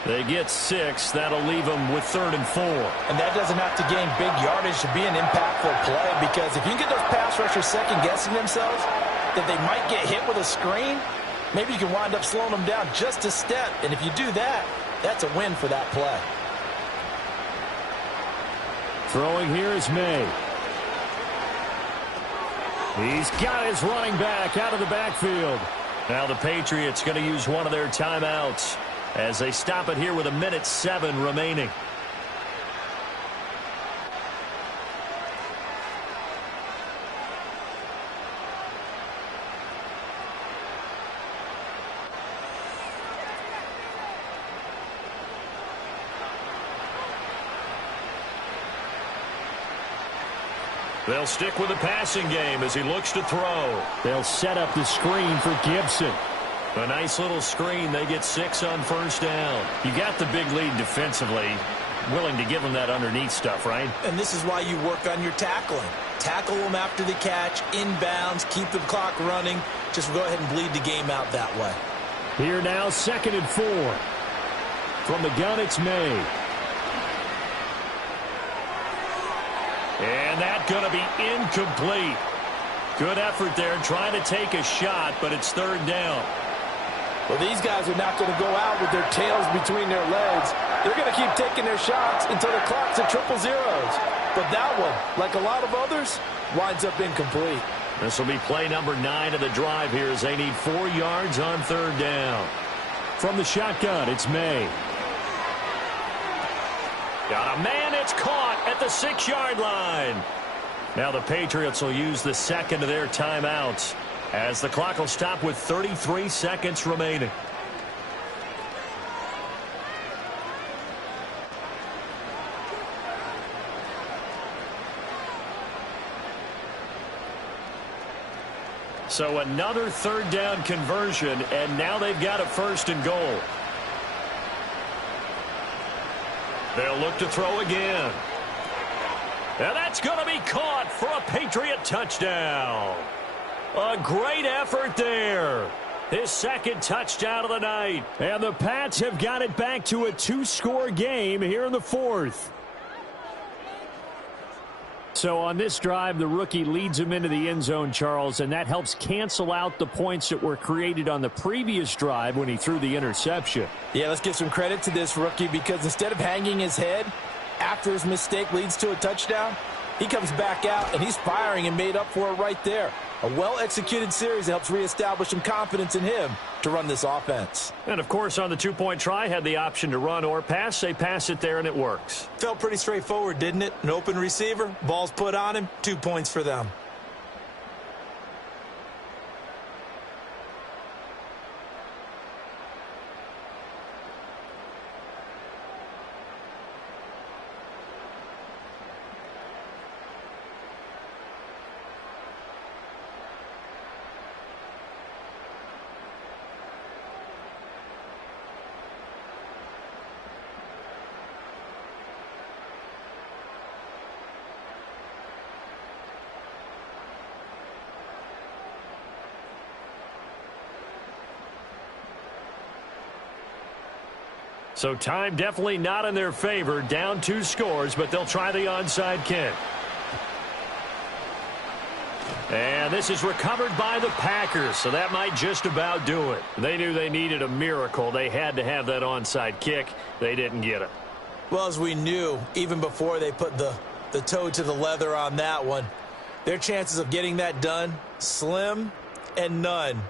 They get 6. That'll leave them with 3rd and 4. And that doesn't have to gain big yardage to be an impactful play, because if you can get those pass rushers second-guessing themselves, that they might get hit with a screen, maybe you can wind up slowing them down just a step. And if you do that, that's a win for that play. Throwing here is May. He's got his running back out of the backfield. Now the Patriots going to use one of their timeouts as they stop it here with 1:07 remaining. They'll stick with the passing game as he looks to throw. They'll set up the screen for Gibson. A nice little screen. They get 6 on first down. You got the big lead defensively. Willing to give them that underneath stuff, right? And this is why you work on your tackling. Tackle them after the catch, inbounds, keep the clock running. Just go ahead and bleed the game out that way. Here now, 2nd and 4. From the gun, it's May. And that's going to be incomplete. Good effort there trying to take a shot, but it's 3rd down. Well, these guys are not going to go out with their tails between their legs. They're going to keep taking their shots until the clock's at 000. But that one, like a lot of others, winds up incomplete. This will be play number 9 of the drive here as they need 4 yards on 3rd down. From the shotgun, it's May. Got a man, it's caught at the 6-yard line. Now the Patriots will use the 2nd of their timeouts as the clock will stop with 33 seconds remaining. So another 3rd down conversion, and now they've got a 1st and goal. They'll look to throw again. And that's going to be caught for a Patriot touchdown. A great effort there. His 2nd touchdown of the night. And the Pats have got it back to a 2-score game here in the 4th. So on this drive, the rookie leads him into the end zone, Charles, and that helps cancel out the points that were created on the previous drive when he threw the interception. Yeah, let's give some credit to this rookie, because instead of hanging his head after his mistake leads to a touchdown, He comes back out, and he's firing and made up for it right there. A well-executed series that helps reestablish some confidence in him to run this offense. And, of course, on the two-point try, had the option to run or pass. They pass it there, and it works. Felt pretty straightforward, didn't it? An open receiver, ball's put on him, 2 points for them. So time definitely not in their favor. Down 2 scores, but they'll try the onside kick. And this is recovered by the Packers, so that might just about do it. They knew they needed a miracle. They had to have that onside kick. They didn't get it. Well, as we knew, even before they put the toe to the leather on that one, their chances of getting that done, slim and none.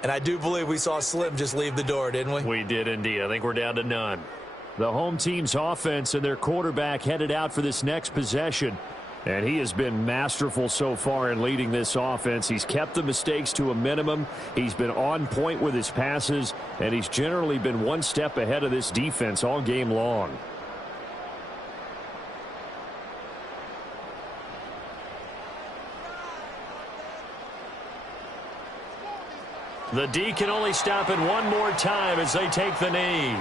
And I do believe we saw Slim just leave the door, didn't we? We did indeed. I think we're down to none. The home team's offense and their quarterback headed out for this next possession. And he has been masterful so far in leading this offense. He's kept the mistakes to a minimum. He's been on point with his passes. And he's generally been one step ahead of this defense all game long. The D can only stop it one more time as they take the knee.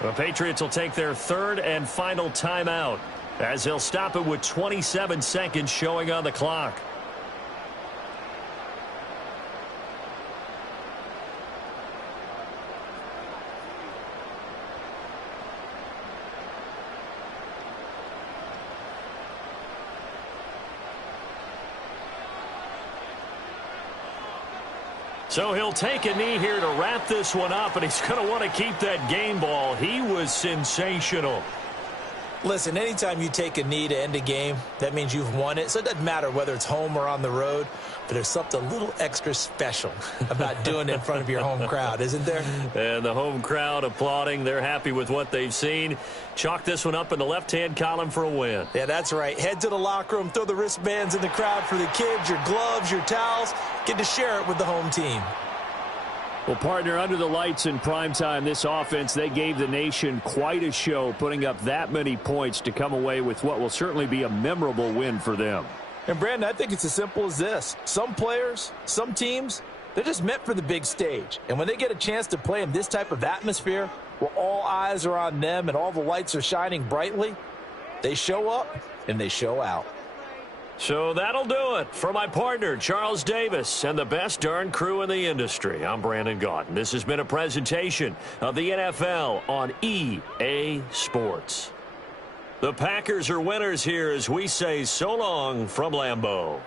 The Patriots will take their third and final timeout as they'll stop it with 27 seconds showing on the clock. So he'll take a knee here to wrap this one up, and he's going to want to keep that game ball. He was sensational. Listen, anytime you take a knee to end a game, that means you've won it. So it doesn't matter whether it's home or on the road, but there's something a little extra special about doing it in front of your home crowd, isn't there? And the home crowd applauding. They're happy with what they've seen. Chalk this one up in the left-hand column for a win. Yeah, that's right. Head to the locker room, throw the wristbands in the crowd for the kids, your gloves, your towels. Get to share it with the home team. Well, partner, under the lights in primetime, this offense, they gave the nation quite a show, putting up that many points to come away with what will certainly be a memorable win for them. And, Brandon, I think it's as simple as this. Some players, some teams, they're just meant for the big stage. And when they get a chance to play in this type of atmosphere, where all eyes are on them and all the lights are shining brightly, they show up and they show out. So that'll do it for my partner, Charles Davis, and the best darn crew in the industry. I'm Brandon Gaudin. This has been a presentation of the NFL on EA Sports. The Packers are winners here as we say so long from Lambeau.